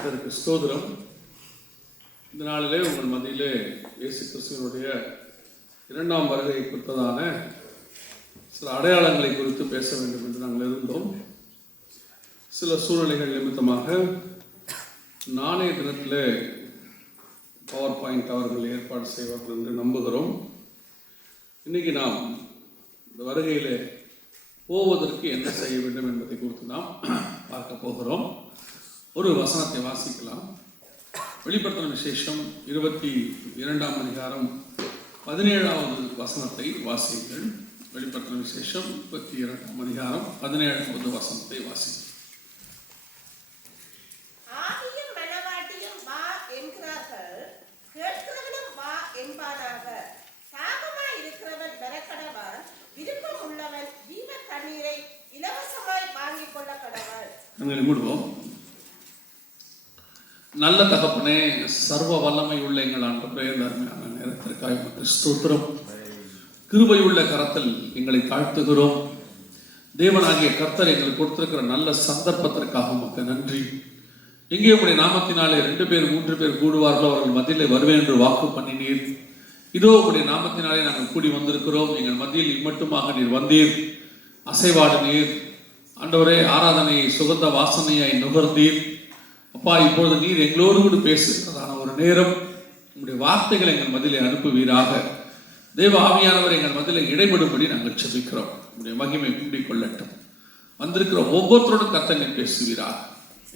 கர்த்தருக்கு ஸ்தோத்திரம். இந்த நாளிலே உங்கள் மத்தியிலே இயேசு கிறிஸ்துவினுடைய இரண்டாம் வருகை குறித்ததான சில அடையாளங்களை குறித்து பேச வேண்டும் என்று நாங்கள் இருந்தோம். சில சூழ்நிலைகள் நிமித்தமாக நாளைய தினத்தில் பவர் பாயிண்ட் அவர்கள் ஏற்பாடு செய்வார்கள் என்று நம்புகிறோம். இன்றைக்கி நாம் இந்த வருகையில் போவதற்கு என்ன செய்ய வேண்டும் என்பதை குறித்து நாம் பார்க்க போகிறோம். ஒரு வசனத்தை வாசிக்கலாம். வெளிப்படுத்தின விசேஷம் 22ஆம் அதிகாரம் 17வது வசனத்தை வாசியுங்கள். வெளிப்படுத்தின விசேஷம் 22ஆம் அதிகாரம் 17வது வசனத்தை வாசியுங்கள். ஆவியும் மனவாட்டியும் வா என்கிறார்கள், கேட்கிறவனும் வா என்பானாக. தாகமாய் இருக்கிறவன் பெறக்கடவான், விருப்பம் உள்ளவன் ஜீவ தண்ணீரை இலவசமாய் வாங்கிக் கொள்ள கடவான். நாங்கள் மூடுவோம். நல்ல தகப்பனே, சர்வ வல்லமை உள்ள எங்கள் ஆண்டவரே, அருமையான நேரத்திற்காக உமக்கு ஸ்தோத்திரம். கிருபையுள்ள கரத்தில் எங்களை தாழ்த்துகிறோம். தேவனாகிய கர்த்தர் எங்களுக்கு கொடுத்திருக்கிற நல்ல சந்தர்ப்பத்திற்காக உமக்கு நன்றி. எங்கே உடைய நாமத்தினாலே 2 பேர் 3 பேர் கூடுவார்களோ அவர்கள் மத்தியிலே வருவேன் என்று வாக்கு பண்ணினீர். இதோ உடைய நாமத்தினாலே நாங்கள் கூடி வந்திருக்கிறோம். எங்கள் மத்தியில் இம்மட்டுமாக நீர் வந்தீர், அசைவாடு நீர். ஆண்டவரே, ஆராதனையை சுகந்த வாசனையாய் நுகர்ந்தீர். அப்பா, இப்பொழுது நீர் எங்களோடு கூட பேசுகிறதான ஒரு நேரம், உங்களுடைய வார்த்தைகளை எங்கள் மத்தியிலே அனுப்புவீராக. தேவ ஆவியானவர் எங்கள் மத்தியிலே இடைபடும்படி நாங்கள் செபிக்கிறோம். உங்களுடைய மகிமை கூடிக்கொள்ளட்டும். வந்திருக்கிற ஒவ்வொருத்தரோடும் கர்த்தர் நீர் பேசுவீராக.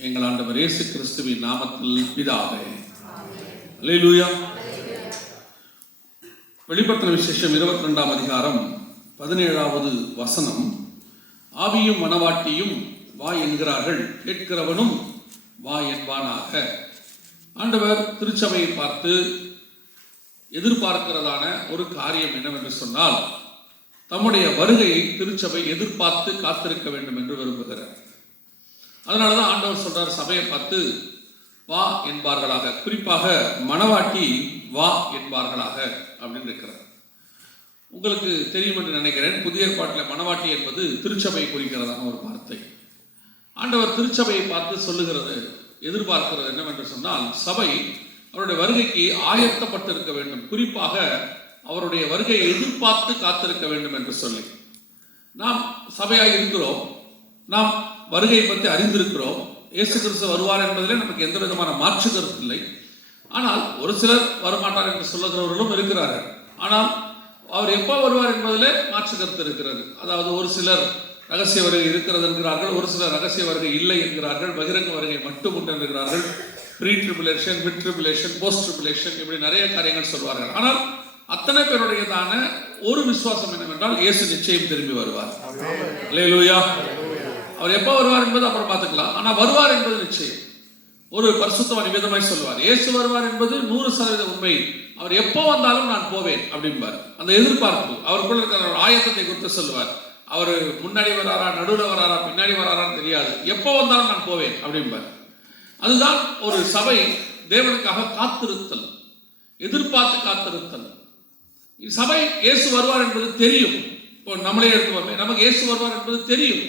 எங்கள் ஆண்டவர் இயேசு கிறிஸ்துவின் நாமத்தில் பிதாவே, அல்லேலூயா. வெளிப்படுத்தின விசேஷம் 22ஆம் அதிகாரம் 17வது வசனம். ஆவியும் மனவாட்டியும் வா என்கிறார்கள், கேட்கிறவனும் வா என்பானாக. ஆண்டவர் திருச்சபையை பார்த்து எதிர்பார்க்கிறதான ஒரு காரியம் என்னவென்று சொன்னால், தம்முடைய வருகையை திருச்சபை எதிர்பார்த்து காத்திருக்க வேண்டும் என்று விரும்புகிறார். அதனாலதான் ஆண்டவர் சொல்றார், சபையை பார்த்து வா என்பார்களாக, குறிப்பாக மனவாட்டி வா என்பார்களாக அப்படின்னு இருக்கிறார். உங்களுக்கு தெரியும் என்று நினைக்கிறேன், புதிய ஏற்பாட்டில் மனவாட்டி என்பது திருச்சபை குறிக்கிறதான ஒரு வார்த்தை. ஆண்டவர் திருச்சபையை பார்த்து சொல்லுகிறது, எதிர்பார்க்கிறது என்னவென்று சொன்னால், சபை அவருடைய வருகைக்கு ஆயத்தப்பட்டிருக்க வேண்டும், குறிப்பாக அவருடைய வருகையை எதிர்பார்த்து காத்திருக்க வேண்டும் என்று சொல்லி. நாம் சபையாக இருக்கிறோம், நாம் வருகையை பற்றி அறிந்திருக்கிறோம். இயேசு கிறிஸ்து வருவார் என்பதிலே நமக்கு எந்த விதமான மாற்று கருத்து இல்லை. ஆனால் ஒரு சிலர் வரமாட்டார் என்று சொல்லுகிறவர்களும் இருக்கிறார்கள். ஆனால் அவர் எப்போ வருவார் என்பதிலே மாற்று கருத்து இருக்கிறது. அதாவது ஒரு சிலர் ரகசிய வருகை இருக்கிறது என்கிறார்கள், ஒரு சிலர் ரகசிய வருகை இல்லை என்கிறார்கள், பகிரங்க வருகை மட்டும் உண்டு என்கிறார்கள், pre tribulation, mid tribulation, post tribulation, இப்படி நிறைய காரியங்கள் சொல்வார்கள். ஆனால் அத்தனை பேருடையதான ஒரு விசுவாசம் என்னவென்றால், இயேசு நிச்சயம் திரும்பி வருவார். அல்லேலூயா. அவர் எப்போ வருவார் என்பது அப்புறம் பார்த்துக்கலாம், ஆனால் வருவார் என்பது நிச்சயம். ஒரு பரிசுத்தவான் விதமாய் சொல்வார், இயேசு வருவார் என்பது 100% உண்மை. அவர் எப்போ வந்தாலும் நான் போவேன் அப்படிம்பார். அந்த எதிர்பார்ப்பு, அவருக்குள்ள இருக்கிற ஒரு ஆயத்தத்தை குறித்து சொல்லுவார். அவர் முன்னாடி வராரா, நடுவில் வராரா, பின்னாடி வராரான்னு தெரியாது, எப்போ வந்தாலும் நான் போவேன் அப்படிம்பார். அதுதான் ஒரு சபை தேவனுக்காக காத்திருத்தல், எதிர்பார்த்து காத்திருத்தல். சபை இயேசு வருவார் என்பது தெரியும். இப்போ நம்மளே எடுத்துவோமே, நமக்கு இயேசு வருவார் என்பது தெரியும்.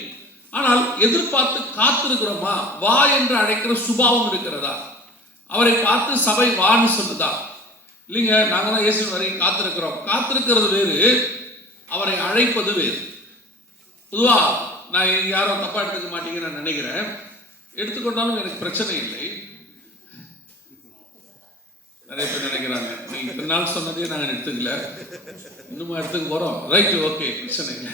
ஆனால் எதிர்பார்த்து காத்திருக்கிறோமா? வா என்று அழைக்கிற சுபாவம் இருக்கிறதா? அவரை பார்த்து சபை வான்னு சொல்லுதா? இல்லைங்க, நாங்கள் தான் இயேசு வரைக்கும் காத்திருக்கிறோம். காத்திருக்கிறது வேறு, அவரை அழைப்பது வேறு. பொதுவா நான் யாரும் தப்பா எடுத்துக்க மாட்டீங்கன்னு நான் நினைக்கிறேன். எடுத்துக்கொண்டாலும் எனக்கு பிரச்சனை இல்லை. நிறைய பேர் நினைக்கிறாங்க, நீங்க இத்தனை நாள் சொன்னதே நாங்கள் எடுத்துக்கல, இன்னும் எடுத்துக்க போறோம். ரைட், ஓகே, பிரச்சனை இல்லை.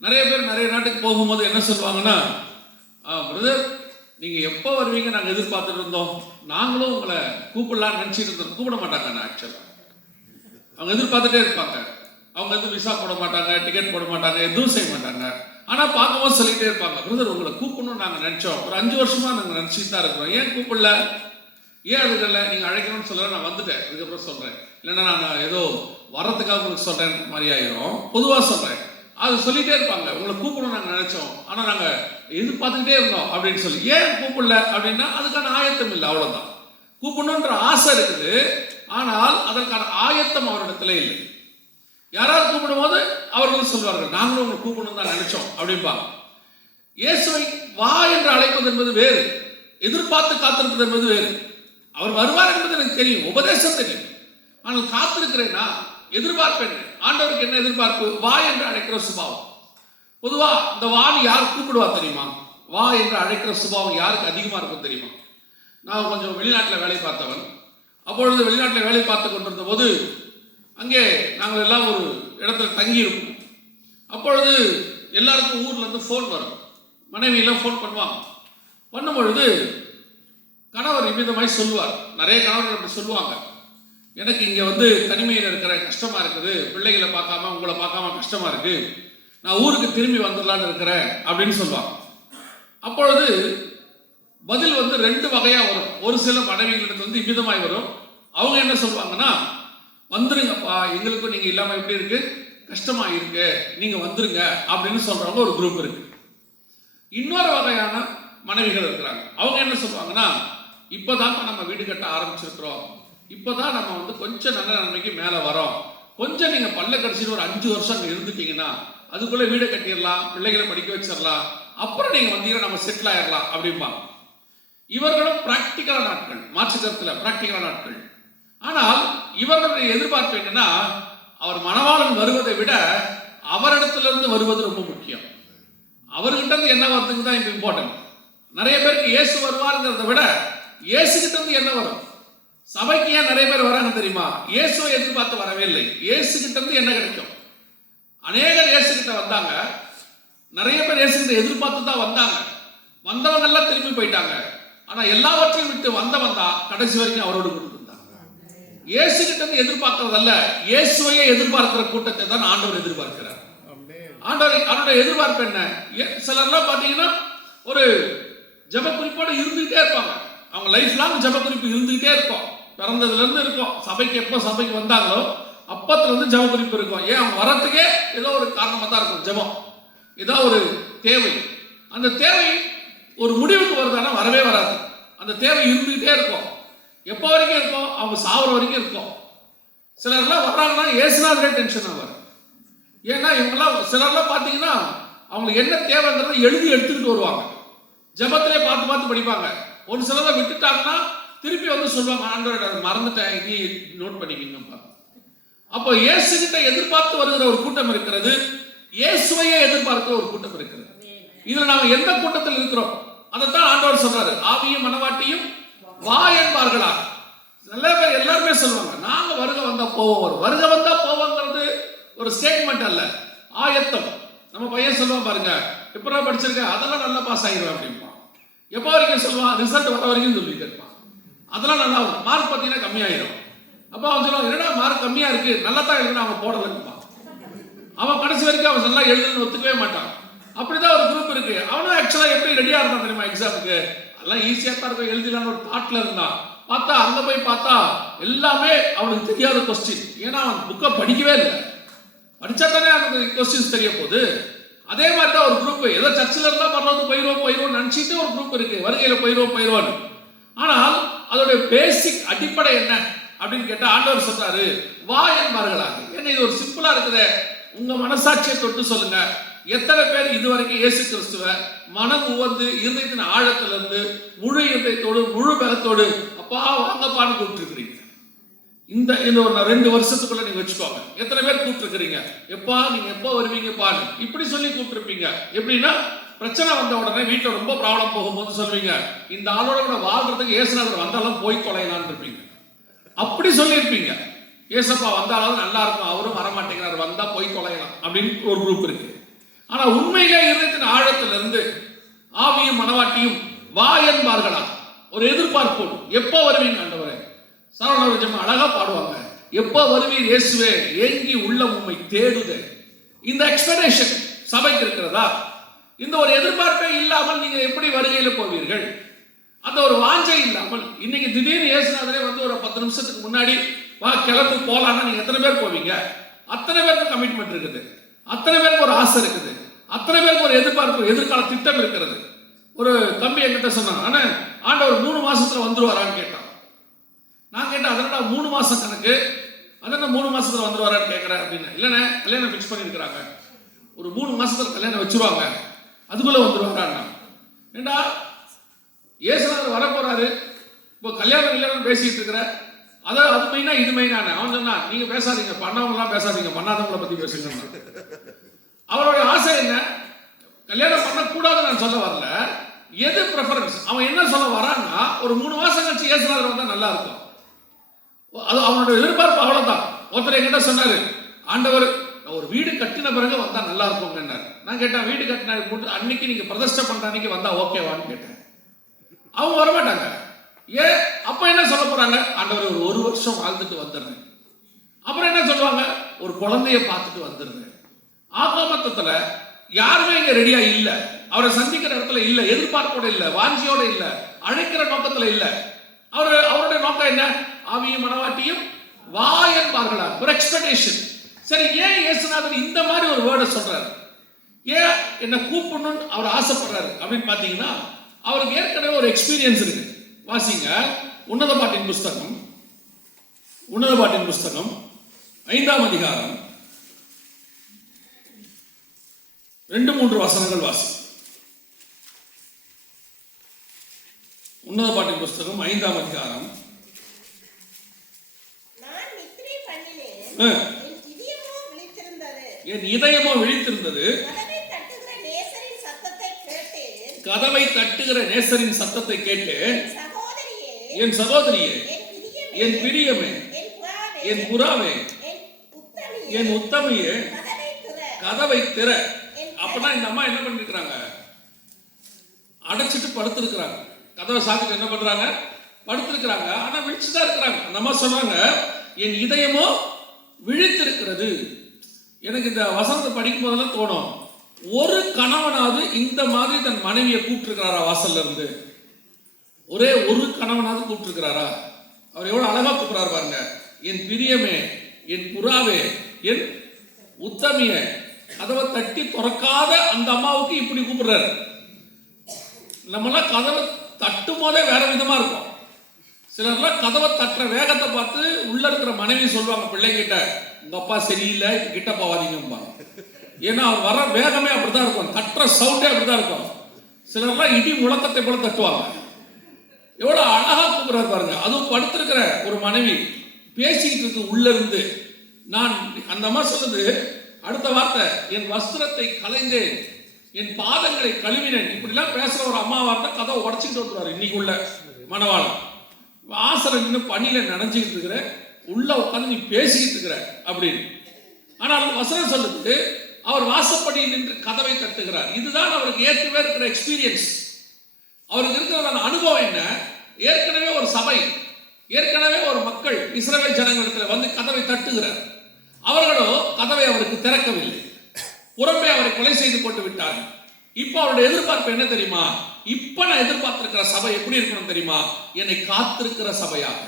நிறைய பேர் நிறைய நாட்டுக்கு போகும்போது என்ன சொல்லுவாங்கன்னா, பிரதர் நீங்க எப்போ வருவீங்க நாங்கள் எதிர்பார்த்துட்டு இருந்தோம், நாங்களும் உங்களை கூப்பிடலான்னு நினைச்சிட்டு இருந்தோம். கூப்பிட மாட்டாங்க, ஆக்சுவலா அவங்க எதிர்பார்த்துட்டே இருப்பாங்க. அவங்க எதுவும் விசா போட மாட்டாங்க, டிக்கெட் போட மாட்டாங்க, எதுவும் செய்ய மாட்டாங்க. ஆனால் பார்க்கும்போது சொல்லிகிட்டே இருப்பாங்க, பிரதர் உங்களை கூப்பிடணும்னு நாங்கள் நினச்சோம், ஒரு 5 வருஷமா நாங்கள் நினச்சிட்டு தான் இருக்கிறோம், ஏன் கூப்பிடல, ஏன் அதுக்கல்ல, நீங்கள் அழைக்கணும்னு சொல்ல நான் வந்துட்டேன், அதுக்கப்புறம் சொல்கிறேன், இல்லைன்னா நாங்கள் ஏதோ வரத்துக்காக உங்களுக்கு சொல்கிறேன் மாதிரி ஆயிரும். பொதுவாக சொல்கிறேன், அது சொல்லிகிட்டே இருப்பாங்க, உங்களை கூப்பிடணும்னு நாங்கள் நினச்சோம், ஆனால் நாங்கள் எதிர்பார்த்துக்கிட்டே இருந்தோம் அப்படின்னு சொல்லி. ஏன் கூப்பிடல அப்படின்னா அதுக்கான ஆயத்தம் இல்லை, அவ்வளோதான். கூப்பிடணுன்ற ஆசை இருக்குது, ஆனால் அதற்கான ஆயத்தம் அவரிடத்துல இல்லை. யாராவது கூப்பிடும் போது அவர்கள் சொல்வார்கள், நாங்களும் உங்களை கூப்பிடணும் தான் நினைச்சோம் அப்படின்பா. இயேசுவை வா என்று அழைப்பது என்பது வேறு, எதிர்பார்த்து காத்திருப்பது என்பது வேறு. அவர் வருவார் என்பது எனக்கு தெரியும், உபதேசம் தெரியும். ஆனால் காத்திருக்கிறேன்னா எதிர்பார்ப்பேன். ஆண்டவருக்கு என்ன எதிர்பார்ப்பு? வா என்று அழைக்கிற சுபாவம். பொதுவா இந்த வான்னு யார் கூப்பிடுவா தெரியுமா? வா என்று அழைக்கிற சுபாவம் யாருக்கு அதிகமாக இருக்கும் தெரியுமா? நான் கொஞ்சம் வெளிநாட்டில் வேலை பார்த்தவன். அப்பொழுது வெளிநாட்டில் வேலை பார்த்து கொண்டிருந்த போது அங்கே நாங்கள் எல்லாம் ஒரு இடத்துல தங்கியிருப்போம். அப்பொழுது எல்லாருக்கும் ஊர்ல இருந்து ஃபோன் வரும். மனைவியெல்லாம் ஃபோன் பண்ணுவாங்க. பண்ணும் பொழுது கணவர் இவ்விதமாய் சொல்லுவார். நிறைய கணவர்கள் அப்படி சொல்லுவாங்க, எனக்கு இங்கே வந்து தனிமையில் இருக்கிற கஷ்டமா இருக்குது, பிள்ளைகளை பார்க்காம உங்களை பார்க்காம கஷ்டமா இருக்கு, நான் ஊருக்கு திரும்பி வந்துடலான்னு இருக்கிறேன் அப்படின்னு சொல்லுவாங்க. அப்பொழுது பதில் வந்து ரெண்டு வகையா வரும். ஒரு சில மனைவிகளிடத்துல வந்து இவ்விதமாய் வரும். அவங்க என்ன சொல்லுவாங்கன்னா, வந்துருங்கப்பா, எங்களுக்கும் நீங்க இல்லாம எப்படி இருக்கு, கஷ்டமா இருக்கு, நீங்க வந்துருங்க அப்படின்னு சொல்றவங்க ஒரு குரூப் இருக்கு. இன்னொரு வகையான மனைவிகள் இருக்கிறாங்க. அவங்க என்ன சொல்லுவாங்கன்னா, இப்பதான் நம்ம வீடு கட்ட ஆரம்பிச்சிருக்கிறோம், இப்பதான் நம்ம வந்து கொஞ்சம் நல்ல நன்மைக்கு மேல வரோம், கொஞ்சம் நீங்க பல்ல கடிச்சிட்டு ஒரு 5 வருஷம் அங்க இருந்துட்டீங்கன்னா அதுக்குள்ள வீடை கட்டிடலாம், பிள்ளைகளை படிக்க வச்சிடலாம், அப்புறம் நீங்க வந்தீங்கன்னா நம்ம செட்டில் ஆயிடலாம் அப்படிம்பாங்க. இவர்களும் பிராக்டிக்கலான நாட்கள், மாற்று கருத்துல பிராக்டிக்கலான நாட்கள். ஆனால் இவர்களுடைய எதிர்பார்ப்பு என்னன்னா, அவர் மணவாளன் வருவதை விட அவரிடத்திலிருந்து வருவது ரொம்ப முக்கியம். அவர்கிட்ட இருந்து என்ன வருதுன்னு தான் இப்ப இம்பார்ட்டன்ட். நிறைய பேருக்கு இயேசு வருவாருங்கிறத விட இயேசு கிட்ட இருந்து என்ன வரும். சபைக்கு ஏன் நிறைய பேர் வராங்க தெரியுமா? இயேசுவை எதிர்பார்த்து வரவே இல்லை, இயேசு கிட்ட இருந்து என்ன கிடைக்கும். அநேகர் இயேசு கிட்ட வந்தாங்க, நிறைய பேர் இயேசு கிட்ட எதிர்பார்த்து தான் வந்தாங்க. வந்தவங்க எல்லாம் திரும்பி போயிட்டாங்க. ஆனா எல்லாவற்றையும் விட்டு வந்தவன் தான் கடைசி வரைக்கும் அவரோடு கொடுத்திருந்தாங்க. இயேசு கிட்ட இருந்து எதிர்பார்க்கிறதல்ல, இயேசுவையே எதிர்பார்க்கிற கூட்டத்தை தான் ஆண்டவர் எதிர்பார்க்கிறார். அவருடைய எதிர்பார்ப்பு என்ன? சிலர்லாம் பாத்தீங்கன்னா ஒரு ஜப குறிப்போடு இருந்துகிட்டே இருப்பாங்க. அவங்க லைஃப் லாங் ஜப குறிப்பு இருந்துகிட்டே இருக்கும். பிறந்ததுல இருந்து இருக்கும். சபைக்கு எப்போ சபைக்கு வந்தாங்களோ அப்பத்துல இருந்து ஜப குறிப்பு இருக்கும். ஏன் அவங்க வரத்துக்கே ஏதோ ஒரு காரணமா தான் இருக்கும். ஜபம் ஏதோ ஒரு தேவை, அந்த தேவை ஒரு முடிவுக்கு வருதானா வரவே வராது. அந்த தேவை இருந்துகிட்டே இருக்கும். எப்போ வரைக்கும் இருக்கும்? அவங்க சாவர வரைக்கும் இருக்கும். சிலர்லாம் வர்றாங்கன்னா ஏசுனாதே டென்ஷன் ஆவார். ஏன்னா இவங்கெல்லாம் சிலர்லாம் பார்த்தீங்கன்னா அவங்களுக்கு என்ன தேவைங்கிறத எழுதி எடுத்துக்கிட்டு வருவாங்க. ஜபத்திலே பார்த்து பார்த்து படிப்பாங்க. ஒரு சிலரை விட்டுட்டாங்கன்னா திருப்பி வந்து சொல்லுவாங்க, ஆண்டவரே மறந்துட்டேன், இனி நோட் பண்ணிக்கங்கப்பா. அப்போ இயேசு கிட்ட எதிர்பார்த்து வருகிற ஒரு கூட்டம் இருக்கிறது, இயேசுவையே எதிர்பார்க்கிற ஒரு கூட்டம் இருக்கிறது. இதுல நாம எந்த கூட்டத்தில் இருக்கிறோம்? அதைத்தான் ஆண்டவர் சொல்றாரு, ஆவியும் மனவாட்டியும் வா என்பார்களா. நல்ல பேர் எல்லாருமே சொல்லுவாங்க, நாங்க வருக வந்தா போவோம். வருக வந்தா போவோங்கிறது ஒரு ஸ்டேட்மெண்ட் அல்ல, ஆயத்தம். நம்ம பையன் சொல்லுவான் பாருங்க, எப்படா படிச்சிருக்க, அதெல்லாம் நல்லா பாஸ் ஆகிடுவேன் அப்படின்பான். எப்போ வரைக்கும் சொல்லுவான்? ரிசல்ட் வர வரைக்கும் சொல்லிட்டு இருப்பான். அதெல்லாம் நல்லா இருக்கும், மார்க் பார்த்தீங்கன்னா கம்மியாயிரும். அப்போ அவன் சொல்லுவான், என்னடா மார்க் கம்மியா இருக்கு, நல்லா தான் எழுதுனா அவன் போடலன்னுப்பான். அவன் கடைசி வரைக்கும் அவன் நல்லா எழுதுன்னு ஒத்துக்கவே மாட்டான். அப்படிதான் ஒரு குரூப் இருக்கு. அவனும் ஆக்சுவலா எப்படி ரெடியா இருந்தான் தெரியுமா எக்ஸாமுக்கு? அதெல்லாம் ஈஸியா தான் இருக்கும், எழுதிடலான்னு ஒரு தாட்ல இருந்தான். பார்த்தா அங்க போய் பார்த்தா எல்லாமே அவனுக்கு தெரியாத கொஸ்டின். ஏன்னா அவன் புக்கை படிக்கவே இல்லை. படிச்சா தானே அவனுக்கு கொஸ்டின்ஸ் தெரிய போகுது. அதே மாதிரி தான் ஒரு குரூப், ஏதோ சர்ச்சில் இருந்தா பரவாயில்ல போயிடுவோம் நினைச்சிட்டு ஒரு குரூப் இருக்கு, வருகையில போயிடுவோம். ஆனால் அதோட பேசிக் அடிப்படை என்ன அப்படின்னு கேட்டா ஆண்டவர் சொல்றாரு, வா என்பார்களாக. ஏன்னா இது ஒரு சிம்பிளா இருக்குது. உங்க மனசாட்சியை தொட்டு சொல்லுங்க, எத்தனை பேர் இதுவரைக்கும் இயேசு கிறிஸ்துவ மனம் உவந்து இருதயத்தின் ஆழத்திலிருந்து முழு இதயத்தோடு முழு பலத்தோடு அப்பா வாங்கப்பான்னு கூப்பிட்டுருக்கிறீங்க? இந்த ஒரு 2 வருஷத்துக்குள்ள நீங்க வச்சுக்கோங்க, எத்தனை பேர் கூப்பிட்டுருக்கிறீங்க? எப்பா நீங்க எப்போ வருவீங்க பாரு இப்படி சொல்லி கூப்பிட்டுருப்பீங்க. எப்படின்னா பிரச்சனை வந்த உடனே வீட்டில் ரொம்ப ப்ராப்ளம் போகும்போது சொல்லுவீங்க, இந்த ஆளோட கூட வாழ்றதுக்கு ஏசுநாதர் வந்தாலும் போய் தொலைலான்னு இருப்பீங்க. அப்படி சொல்லியிருப்பீங்க. ஏசப்பா வந்தாலும் நல்லா இருக்கும், அவரும் வரமாட்டேங்கிறார், வந்தா போய் தொலைலாம் அப்படின்னு ஒரு குரூப் இருக்கு. ஆனா உண்மையிலே இருதயத்தின் ஆழத்திலிருந்து ஆவியும் மனவாட்டியும் வா என்பார்களா, ஒரு எதிர்பார்ப்போடு. எப்போ வருவீங்க ஆண்டவரே? சரவண அழகா பாடுவாங்க, எப்போ வருவீர் இயேசுவே, ஏங்கி உள்ள உண்மை தேடுதே. இந்த எக்ஸ்பெக்டேஷன் சபைக்கு இருக்கிறதா? இந்த ஒரு எதிர்பார்ப்பே இல்லாமல் நீங்க எப்படி வருகையில போவீர்கள்? அந்த ஒரு வாஞ்சை இல்லாமல் இன்னைக்கு திடீர்னு இயேசுநாதரே வந்து ஒரு 10 நிமிஷத்துக்கு முன்னாடி வா கிளம்பு போலான்னா நீங்க எத்தனை பேர் போவீங்க? அத்தனை பேருக்கு கமிட்மெண்ட் இருக்குது, அத்தனை பேருக்கு ஒரு ஆசை இருக்குது, அத்தனை பேருக்கு ஒரு எதிர்பார்ப்பு, எதிர்கால திட்டம் இருக்கிறது. ஒரு தம்பி என்கிட்ட சொன்னான், ஆனா ஆண்டவர் 3 மாசத்துல வந்துருவாரான்னு கேட்டான். நான் கேட்டேன், அதனால 3 மாசம் கணக்கு, அதனால 3 மாசத்துல வந்துருவாரான்னு கேட்கிறேன் அப்படின்னு. இல்லைண்ணே, கல்யாணம் ஃபிக்ஸ் பண்ணிருக்கிறாங்க, ஒரு 3 மாசத்துல கல்யாணம் வச்சிருவாங்க, அதுக்குள்ள வந்துருவாரா? ஏண்டா இயேசுநாதர் வர போறாரு. இப்போ கல்யாணம் பேசிட்டு இருக்கிற அது மெயினா இது மெயினான அவன் சொன்னா, நீங்க பேசாதீங்க, பண்ணவங்களாம் பேசாதீங்க, பண்ணாதவங்களை பத்தி பேசுங்க. அவருடைய ஆசை என்ன? கல்யாணம் பண்ணக்கூடாதுன்னு நான் சொல்ல வரல. எது ப்ரெஃபரன்ஸ்? அவன் என்ன சொல்ல வரான்னா, ஒரு 3 மாசம் கழிச்சு இயேசுநாதர் வந்தா நல்லா இருக்கும். அது அவனுடைய எதிர்பார்ப்பு அவ்வளவுதான். ஒருத்தர் என்கிட்ட சொன்னாரு, ஆண்டவர் ஒரு வீடு கட்டின பிறகு வந்தா நல்லா இருக்கும்ங்க. நான் கேட்டேன், வீடு கட்டின அன்னைக்கு நீங்க பிரதிஷ்டை பண்ற அன்னைக்கு வந்தா ஓகேவான்னு கேட்டேன். அவங்க வரமாட்டாங்க. ஏன்? அப்ப என்ன சொல்ல போறாங்க? ஆண்டவர் ஒரு வருஷம் வாழ்ந்துட்டு வந்துடுறேன். அப்புறம் என்ன சொல்லுவாங்க? ஒரு குழந்தைய பார்த்துட்டு வந்துடுறேன். ஆகமத்தத்துல யாருமே இங்க ரெடியா இல்ல. அவரை சந்திக்கிற இடத்துல இல்ல, எதிர்பார்ப்போட இல்ல, வாஞ்சியோட இல்ல, அழைக்கிற நோக்கத்துல இல்ல. அவருடைய நோக்கம் என்ன? ஆவியும் மனவாட்டியும் வா என்பார்களா, ஒரு எக்ஸ்பெக்டேஷன். சரி, ஏன் இயேசுநாதர் இந்த மாதிரி ஒரு வேர்டை சொல்றாரு? ஏன் என்ன கூப்பிடணும்னு அவர் ஆசைப்படுறாரு அப்படின்னு பாத்தீங்கன்னா, அவருக்கு ஏற்கனவே ஒரு எக்ஸ்பீரியன்ஸ் இருக்கு. வாசிங்க உன்னத பாட்டின் புஸ்தகம் 5ஆம் அதிகாரம் 2-3 வசனங்கள் வாசி. உன்னத பாட்டின் புஸ்தகம் 5ஆம் அதிகாரம். என் இதயமோ விழித்திருந்தது, கதவை தட்டுகிற நேசரின் சத்தத்தை கேட்டேன். என் சகோதரியே, என் பிரியமே, என் புறாவே, என் உத்தமியே, கதவை திற. அப்பனா இந்த அம்மா என்ன பண்ணிருக்கிறாங்க? அடைச்சிட்டு படுத்திருக்கிறாங்க. கதவை சாத்திட்டு என்ன பண்றாங்க? படுத்திருக்கிறாங்க. ஆனா விழிச்சுதான் இருக்கிறாங்க. அந்த அம்மா சொன்னாங்க, என் இதயமோ விழித்திருக்கிறது. எனக்கு இந்த வசனத்தை படிக்கும் போதெல்லாம் தோணும், ஒரு கணவனாவது இந்த மாதிரி தன் மனைவியை கூப்பிட்டுருக்கிறாரா? வாசல்ல இருந்து ஒரே ஒரு கணவனாவது கூப்பிட்டுருக்கிறாரா? அவர் எவ்வளவு அழகா கூப்பிடுறாரு பாருங்க. என் பிரியமே, என் புறாவே, என் உத்தமிய. கதவை தட்டி திறக்காத அந்த அம்மாவுக்கு இப்படி கூப்பிடுறாரு. நம்மளாம் கதவை தட்டும் போதே வேற விதமா இருக்கும். சிலர்லாம் கதவை தட்டுற வேகத்தை பார்த்து உள்ள இருக்கிற மனைவி சொல்லுவாங்க பிள்ளைங்கிட்ட, உங்க அப்பா சரியில்லை, கிட்ட போவாதீங்கம்பா. ஏன்னா அவர் வர வேகமே அப்படிதான் இருக்கும், தட்டுற சவுண்டே அப்படிதான் இருக்கும். சிலர்லாம் இடி முழக்கத்தை போல தட்டுவாங்க. எவ்வளவு அழகா கூப்பிடுறாரு பாருங்க. அதுவும் படுத்திருக்கிற ஒரு மனைவி பேசிக்கிட்டு இருக்கு உள்ள இருந்து. நான் அந்த அம்மா சொல்லுது அடுத்த வார்த்தை, என் வஸ்திரத்தை கலைந்தேன், என் பாதங்களை கழுவினேன். இப்படிலாம் பேசுற ஒரு அம்மா வார்த்தை கதவை உடச்சிட்டு வந்துருவாரு இன்னைக்கு உள்ள மணவாளன். வாசல நின்று பணியில நனைஞ்சுக்கிட்டு இருக்கிற, உள்ள உட்காந்து நீ பேசிக்கிட்டு இருக்கிற அப்படின்னு. ஆனால் வசனம் சொல்லுது, அவர் வாசப்படியில் நின்று கதவை தட்டுகிறார். இதுதான் அவருக்கு ஏற்கனவே இருக்கிற எக்ஸ்பீரியன்ஸ். அவருக்கு இருக்கிற அனுபவம் என்ன? ஏற்கனவே ஒரு சபை, ஏற்கனவே ஒரு மக்கள் இஸ்ரவேல் ஜனங்களிடத்தில் வந்து கதவை தட்டுகிறார். அவர்களோ கதவை அவருக்கு திறக்கவில்லை, புறம்பே அவரை கொலை செய்து போட்டு விட்டார். இப்ப அவருடைய எதிர்பார்ப்பு என்ன தெரியுமா? இப்ப நான் எதிர்பார்த்திருக்கிற சபை எப்படி இருக்கணும் தெரியுமா? என்னை காத்திருக்கிற சபையாக,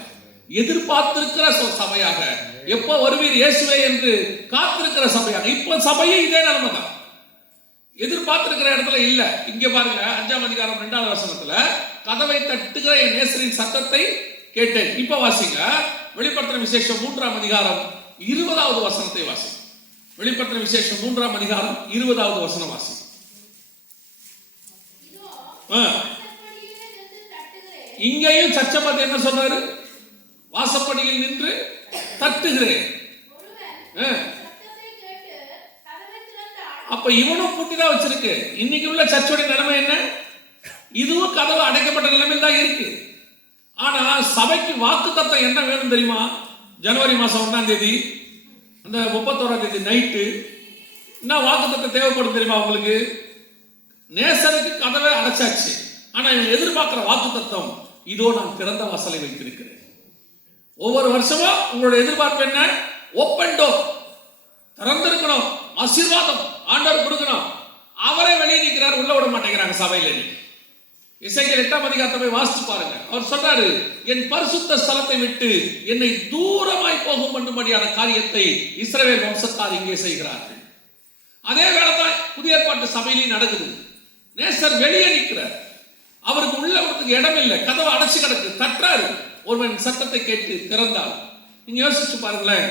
எதிர்பார்த்திருக்கிற சபையாக, எப்ப வருவீர் இயேசுவே என்று காத்திருக்கிற சபையாக. இப்ப சபையே இதே நிலைமை தான், எதிர்பார்த்திருக்கிற இடத்துல இல்ல. இங்க பாருங்க 5ஆம் அதிகாரம் 2வது வசனத்துல, கதவை தட்டுகிற என் நேசரின் சத்தத்தை கேட்டேன். இப்ப வாசிங்க வெளிப்படுத்தின விசேஷம் 3ஆம் அதிகாரம் 20வது வசனத்தை வாசி. வெளிப்படுத்தின விசேஷம் 3ஆம் அதிகாரம் 20வது வசனம் வாசி. இங்கேயும் சர்ச்சை பார்த்து என்ன சொல்றாரு? வாசப்படியில் நின்று தட்டுகிறேன். அப்ப இவனும் பூட்டிதான் வச்சிருக்கு. இன்னைக்கு உள்ள சர்ச்சோட நிலைமை என்ன? இதுவும் கதவு அடைக்கப்பட்ட நிலைமையில் தான் இருக்கு. ஆனா சபைக்கு வாக்குத்தத்தம் என்ன வேணும் தெரியுமா? ஜனவரி மாசம் 1ஆம் தேதி, அந்த 31ஆம் தேதி நைட்டு என்ன வாக்குத்தத்தம் தேவைப்படும் தெரியுமா உங்களுக்கு? நேசருக்கு கதவை அடைச்சாச்சு, ஆனா இவங்க எதிர்பார்க்கிற வாக்குத்தத்தம், இதோ நான் திறந்த வாசலை வைத்திருக்கிறேன். ஒவ்வொரு வருஷமும் உங்களுடைய எதிர்பார்ப்பு என்ன? ஓப்பன் டோர், திறந்திருக்கணும், ஆசீர்வாதம் ஆண்டவர் கொடுக்கணும். அவரை வெளியே நிற்கிறார், உள்ள விட மாட்டேங்கிறாங்க சபையில. எசேக்கியேல் 8ஆம் அதிகாரத்தை போய் வாசித்து பாருங்க. அவர் சொல்றாரு, என் பரிசுத்த ஸ்தலத்தை விட்டு என்னை தூரமாய் போகும் பண்ணும்படியான காரியத்தை இஸ்ரவேல் வம்சத்தார் இங்கே செய்கிறார்கள். அதே வேலை தான் புதிய ஏற்பாட்டு சபையிலையும் நடக்குது. நேசர் வெளியே நிற்கிறார், அவருக்கு உள்ள வரதுக்கு இடம் இல்லை, கதவை அடைச்சு கிடக்கு. தட்டுறாரு, ஒருவன் சத்தத்தை கேட்டு திறந்தார். நீங்க யோசிச்சு பாருங்களேன்,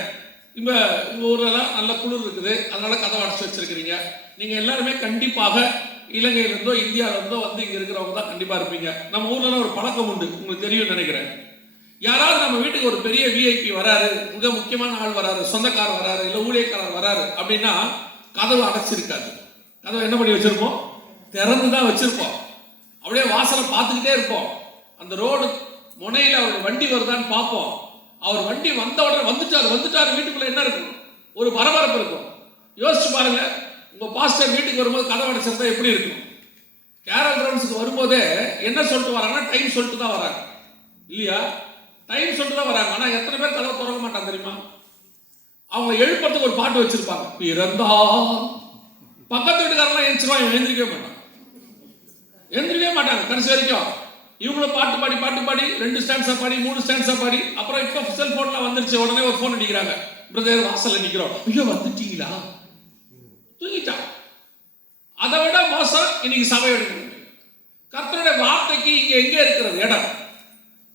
இப்ப உங்க ஊர்ல நல்ல குளிர் இருக்குது, அதனால கதவை அடைச்சு வச்சிருக்கிறீங்க. நீங்க எல்லாருமே கண்டிப்பாக இலங்கையில இருந்தோ இந்தியாவில இருந்தோ வந்து இங்க இருக்கிறவங்க தான் கண்டிப்பா இருப்பீங்க. நம்ம ஊர்ல ஒரு பழக்கம் உண்டு, உங்களுக்கு தெரியும் நினைக்கிறேன். யாராவது நம்ம வீட்டுக்கு ஒரு பெரிய விஐபி வராரு, மிக முக்கியமான ஆள் வராரு, சொந்தக்காரர் வராரு, இல்ல ஊழியக்காரர் வராரு அப்படின்னா கதவு அடைச்சிருக்காது. கதவை என்ன பண்ணி வச்சிருப்போம்? திறந்து தான் வச்சிருப்போம். அப்படியே வாசலை பார்த்துக்கிட்டே இருப்போம். அந்த ரோடு முனையில அவர் வண்டி வருதான்னு பார்ப்போம். அவர் வண்டி வந்த உடனே வந்துட்டாரு வீட்டுக்குள்ள என்ன இருக்கும்? ஒரு பரபரப்பு இருக்கும். யோசிச்சு பாருங்க, உங்க பாஸ்டர் வீட்டுக்கு வரும்போது கதவு அடைச்சிருந்தா எப்படி இருக்கும்? கேரல் கிரவுண்ட்ஸுக்கு வரும்போதே என்ன சொல்லிட்டு வராங்கன்னா டைம் சொல்லிட்டு தான் வராங்க இல்லையா? டைம் சொல்லிட்டு தான் வராங்க. ஆனா எத்தனை பேர் கதவை திறக்க மாட்டாங்க தெரியுமா? அவங்க எழுப்பறதுக்கு ஒரு பாட்டு வச்சிருப்பாங்க, பிறந்தா. பக்கத்து வீட்டுக்காரெல்லாம் எழுந்திருக்கவே மாட்டாங்க கடைசி வரைக்கும். இவங்களும் பாட்டு பாடி 2 ஸ்டாண்ட்ஸா பாடி 3 ஸ்டாண்ட்ஸா பாடி, அப்புறம் இப்போ செல்போன்ல வந்துருச்சு, உடனே ஒரு போன் அடிக்கிறாங்க, பிரதர் வாசல்ல நிக்கிறோம், ஐயோ வந்துட்டீங்களா, தூங்கிட்டா. அதை விட மோசம் இன்னைக்கு சபையோட கர்த்தருடைய வார்த்தைக்கு இங்க எங்கே இருக்கிறது இடம்?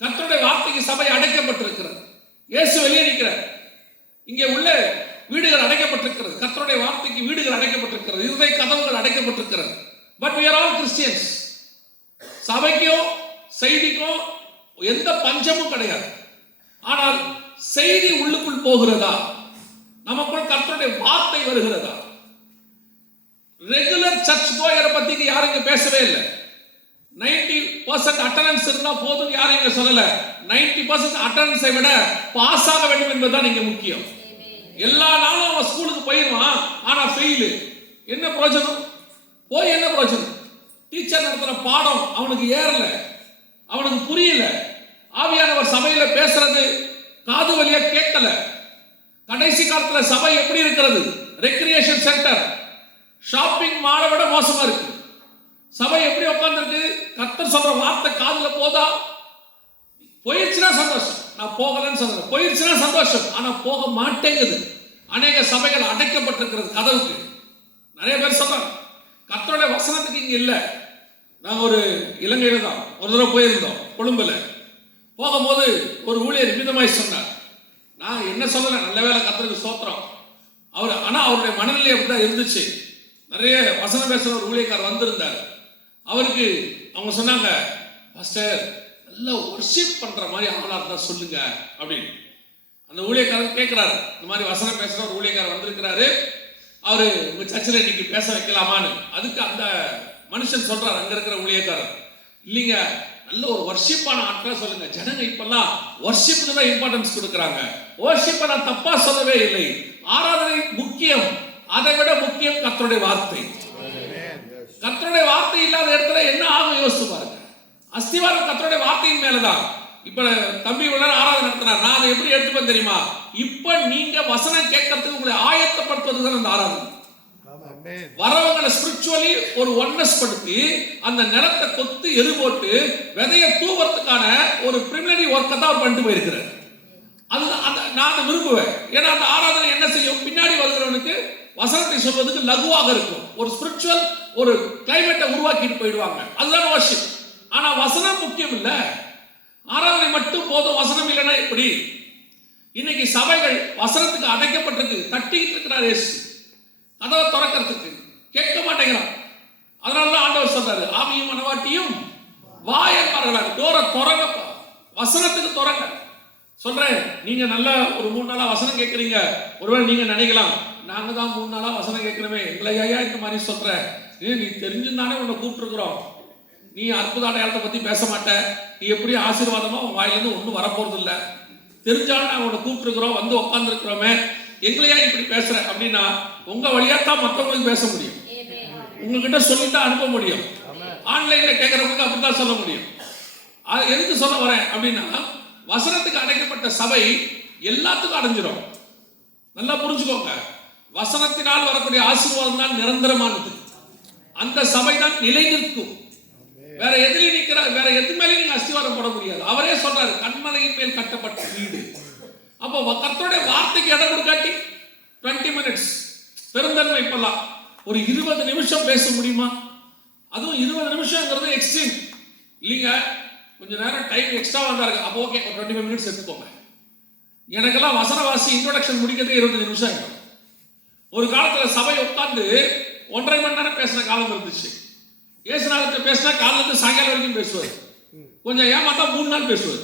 கர்த்தருடைய வார்த்தைக்கு சபை அடைக்கப்பட்டிருக்கிறது. இயேசு வெளியே நிற்கிறார். இங்கே உள்ள வீடுகள் அடைக்கப்பட்டிருக்கிறது. கர்த்தருடைய வார்த்தைக்கு வீடுகள் அடைக்கப்பட்டிருக்கிறது. இருதய கதவுகள் அடைக்கப்பட்டிருக்கிறது. But we are all Christians. சபைக்கோ செய்திக்கோ எந்த பஞ்சமும் கிடையாது. ஆனால் செய்தி உள்ளுக்குள் போகிறதா? நமக்குள் கர்த்தருடைய வார்த்தை வருகிறதா? ரெகுலர் சர்ச் கோயரை பத்தி யாரும் இங்க பேசவே இல்லை. 90% அட்டெண்டன்ஸ் இருந்தா போதும் யாரும் இங்க சொல்லல. 90% அட்டெண்டன்ஸை விட பாஸ் ஆக வேண்டும் என்பதுதான் இங்க முக்கியம். எல்லா நாளும் அவன் ஸ்கூலுக்கு போயிடுவான், ஆனா ஃபெயில். என்ன பிரயோஜனம்? போய் என்ன பிரயோஜனம்? டீச்சர் நடத்துற பாடம் அவனுக்கு ஏறல, அவனுக்கு புரியல. ஆவியானவர் சபையில பேசுறது காது வழியா கேட்கல. கடைசி காலத்துல சபை எப்படி இருக்கிறது? ரெக்ரியேஷன் சென்டர், ஷாப்பிங் மாலை விட மோசமா இருக்கு. சபை எப்படி உட்கார்ந்துருக்கு? கர்த்தர் சொல்ற வார்த்தை காதுல போதா? போயிடுச்சுன்னா சந்தோஷம், நான் போகலன்னு சொல்றேன். போயிடுச்சுன்னா சந்தோஷம், ஆனா போக மாட்டேங்குது. அநேக சபைகள் அடைக்கப்பட்டிருக்கிறது கதவுக்கு. நிறைய பேர் சொல்றாங்க கர்த்தருடைய வசனத்துக்கு இங்க இல்ல. நாங்க ஒரு இலங்கையில தான் ஒரு தடவை போயிருந்தோம், கொழும்புல. போகும்போது ஒரு ஊழியர் விதமாய் சொன்னார். நான் என்ன சொல்லல, நல்ல வேலை கர்த்தருக்கு ஸ்தோத்திரம். ஆனா அவருடைய மனநிலை அப்படிதான் இருந்துச்சு. நிறைய வசனம் பேசுற ஒரு ஊழியக்காரர் வந்திருந்தார். அவருக்கு அவங்க சொன்னாங்க, பாஸ்டர் நல்லா வொர்ஷிப் பண்ற மாதிரி ஆளா இருந்தா சொல்லுங்க அப்படின்னு. அந்த ஊழியக்காரர் கேட்கிறாரு, இந்த மாதிரி வசனம் பேசுற ஒரு ஊழியக்காரர் வந்திருக்கிறாரு, அவரு உங்க சர்ச்சில் இன்னைக்கு பேச வைக்கலாமான்னு. அதுக்கு அந்த மனுஷன் சொல்றாரு, அங்க இருக்கிற ஊழியக்காரர், இல்லைங்க நல்ல ஒரு வொர்ஷிப்பான ஆட்களா சொல்லுங்க. ஜனங்க இப்பெல்லாம் வொர்ஷிப்புக்கு தான் இம்பார்ட்டன்ஸ் கொடுக்குறாங்க. வொர்ஷிப்பை நான் தப்பா சொல்லவே இல்லை, ஆராதனை முக்கியம். அதை விட முக்கியம் கர்த்தருடைய வார்த்தை. கர்த்தருடைய வார்த்தை இல்லாத இடத்துல என்ன ஆகும் யோசிச்சு பாருங்க. அஸ்திவாரம் கர்த்தருடைய வார்த்தையின் மேலதான். இப்ப தம்பி உடனே ஆராதனை நடத்தினார். நான் அதை எப்படி எடுத்துப்பேன் தெரியுமா? இப்ப நீங்க வசனம் கேட்கறதுக்கு உங்களை ஆயத்தப்படுத்துவதுதான் அந்த ஆராதனை. வரவங்களை ஸ்பிரிச்சுவலி ஒரு ஒன்னஸ் படுத்தி அந்த நிலத்தை கொத்து எரு போட்டு விதைய தூவறதுக்கான ஒரு பிரிமினரி ஒர்க்கை தான் அவர் பண்ணிட்டு போயிருக்கிறார். அது நான் அதை விரும்புவேன். ஏன்னா அந்த ஆராதனை என்ன செய்யும்? பின்னாடி வருகிறவனுக்கு வசனத்தை சொல்வதற்கு லகுவாக இருக்கும். ஒரு ஸ்பிரிச்சுவல் ஒரு கிளைமேட்டை உருவாக்கிட்டு போயிடுவாங்க. அதுதான் வொர்ஷிப். ஆனா வசனம் முக்கியம் இல்ல, ஆராதனை மட்டும் போதும். வசனம் இல்லைன்னா எப்படி? இன்னைக்கு சபைகள் வசனத்துக்கு அடைக்கப்பட்டிருக்கு. தட்டிக்கிட்டு இருக்கிறார் இயேசு கதவை திறக்கிறதுக்கு, கேட்க மாட்டேங்கிறான். அதனாலதான் ஆண்டவர் சொல்றாரு, ஆவியும் மனவாட்டியும் வாயன்பார்களாக. டோரை திறங்கப்பா, வசனத்துக்கு திறங்க சொல்றேன். நீங்க நல்ல ஒரு 3 நாளா வசனம் கேட்கறீங்க. ஒருவேளை நீங்க நினைக்கலாம், நாங்க தான் 3 நாளா வசனம் கேட்கிறோமே, எங்களை ஐயா இந்த மாதிரி சொல்ற, நீ தெரிஞ்சுதானே உன்னை கூப்பிட்டுருக்குறோம். நீ அற்புத அடையாளத்தை பத்தி பேச மாட்ட, நீ எப்படி ஆசீர்வாதமா உன் வாயிலிருந்து ஒன்றும் வரப்போறது இல்லை. தெரிஞ்சாலும் நாங்கள் உன்னை கூப்பிட்டுருக்குறோம், வந்து உட்காந்துருக்கிறோமே, எங்களையா இப்படி பேசுற அப்படின்னா உங்க வழியாத்தான் மற்றவங்களுக்கு பேச முடியும். உங்ககிட்ட சொல்லித்தான் அனுப்ப முடியும். ஆன்லைன்ல கேட்கறவங்களுக்கு அப்படித்தான் சொல்ல முடியும். எதுக்கு சொல்ல வரேன் அப்படின்னா, வசனத்துக்கு அடைக்கப்பட்ட சபை எல்லாத்துக்கும் அடைஞ்சிடும். நல்லா புரிஞ்சுக்கோங்க. வசனத்தினால் வரக்கூடிய ஆசீர்வாதம் தான் நிரந்தரமானது. அந்த சபை தான் நிலை நிற்கும். வேற எதிலையும் நிற்கிறார், வேற எது மேலே நீங்க அஸ்திவாரம் போட முடியாது. அவரே சொல்றாரு, கண்மலையின் மேல் கட்டப்பட்ட வீடு. அப்போ கர்த்தருடைய வார்த்தைக்கு இடம் கொடுக்காட்டி 20 minutes பெருந்தன்மை. இப்பெல்லாம் ஒரு 20 நிமிஷம் பேச முடியுமா? அதுவும் 20 நிமிஷம்ங்கிறது எக்ஸ்ட்ரீம் இல்லைங்க. கொஞ்சம் நேரம் டைம் எக்ஸ்ட்ரா வந்தாரு, அப்போ ஓகே ஒரு 25 minutes எடுத்துக்கோங்க. எனக்கெல்லாம் வசனவாசி இன்ட்ரோடக்ஷன் முடிக்கிறதே 20 நிமிஷம் ஆகும். ஒரு காலத்துல சபை உட்கார்ந்து 1.5 மணி நேரம் பேசின காலம் இருந்துச்சு. இயேசுநாதர்கிட்ட பேசினா காலையிலேருந்து சாயங்காலம் வரைக்கும் பேசுவார். கொஞ்சம் ஏமாத்தா 3 நாள் பேசுவார்.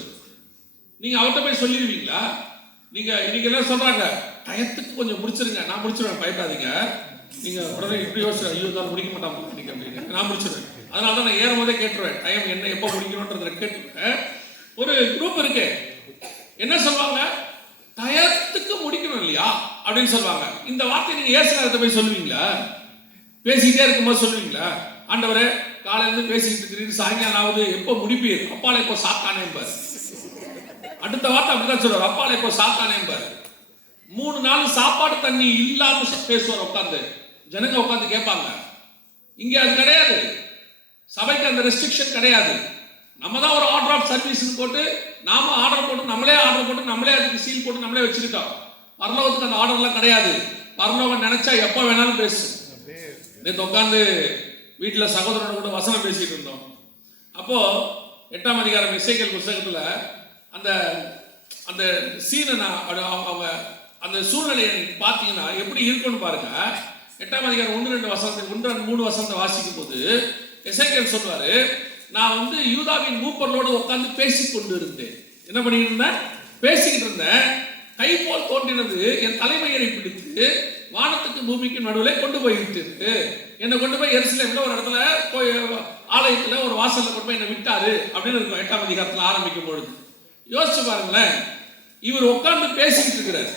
நீங்க அவர்கிட்ட போய் சொல்லிடுவீங்களா? நீங்க இன்னைக்கு என்ன சொல்றாங்க, டயத்துக்கு கொஞ்சம் முடிச்சிருங்க, நான் முடிச்சிருவேன், பயப்படாதீங்க. நீங்க உடனே இப்படி யோசிச்சு ஐயோ தான் முடிக்க மாட்டாங்க அப்படின்னு, நான் முடிச்சிருவேன். அதனால தான் நான் ஏறும் போதே கேட்டுருவேன், டைம் என்ன எப்போ முடிக்கணும்ன்றத கேட்டுருவேன். ஒரு குரூப் இருக்கு, என்ன சொல்லுவாங்க, டயத்துக்கு முடிக்கணும் இல்லையா அப்படின்னு சொல்லுவாங்க. இந்த வார்த்தை நீங்க இயேசுநாதர்கிட்ட போய் சொல்லுவீங்களா? பேசிக்கிட்டே இருக்கும்போது சொல்லுவீங்களா, ஆண்டவரே காலையிலேருந்து பேசிக்கிட்டு இருக்கிறீங்க, சாயங்காலம் ஆகுது, எப்போ முடிப்பீர், அப்பாலை இப்போ சாத்தானே பாரு. அடுத்த வார்த்தை அப்படிதான் சொல்றாரு, அப்பாலை இப்போ சாத்தானே பாரு. 3 நாள் சாப்பாடு தண்ணி இல்லாம பேசுவார் உட்காந்து, ஜனங்க உட்காந்து கேட்பாங்க. இங்க அது கிடையாது, சபைக்கு அந்த ரெஸ்ட்ரிக்ஷன் கிடையாது. நம்ம தான் ஒரு ஆர்டர் ஆஃப் சர்வீஸ் போட்டு நாம ஆர்டர் போட்டு நம்மளே அதுக்கு சீல் போட்டு நம்மளே வச்சிருக்கோம். பரலோகத்துக்கு அந்த ஆர்டர்லாம் கிடையாது. பரலோகம் நினைச்சா எப்ப வேணாலும் பேசும். நேற்று உட்காந்து வீட்டில் சகோதரனோட கூட வசனம் பேசிட்டு இருந்தோம். அப்போ 8ஆம் அதிகாரம் எசேக்கியேல் புத்தகத்துல அந்த அந்த சீனை அவங்க அந்த சூழ்நிலையை பார்த்தீங்கன்னா எப்படி இருக்குன்னு பாருங்க. 8ஆம் அதிகாரம் 1-2 வசனத்தை 1-3 வசனத்தை வாசிக்கும் போது எசேக்கியேல் சொல்வாரு, நான் யூதாவின் மூப்பர்களோடு உட்கார்ந்து பேசிக் கொண்டு இருந்தேன். என்ன பண்ணிட்டு இருந்தேன்? பேசிக்கிட்டு இருந்தேன். கை போல் தோன்றினது என் தலைமையரை பிடித்து வானத்துக்கு பூமிக்கு நடுவில் கொண்டு போயிட்டு என்னை கொண்டு போய் எருசலேம்ல ஒரு இடத்துல போய் ஆலயத்துல ஒரு வாசல்ல கொண்டு போய் என்னை விட்டாரு அப்படின்னு இருக்கும். 8ஆம் அதிகாரத்துல ஆரம்பிக்கும் பொழுது யோசிச்சு பாருங்களேன், இவர் உட்கார்ந்து பேசிக்கிட்டு இருக்கிறார்.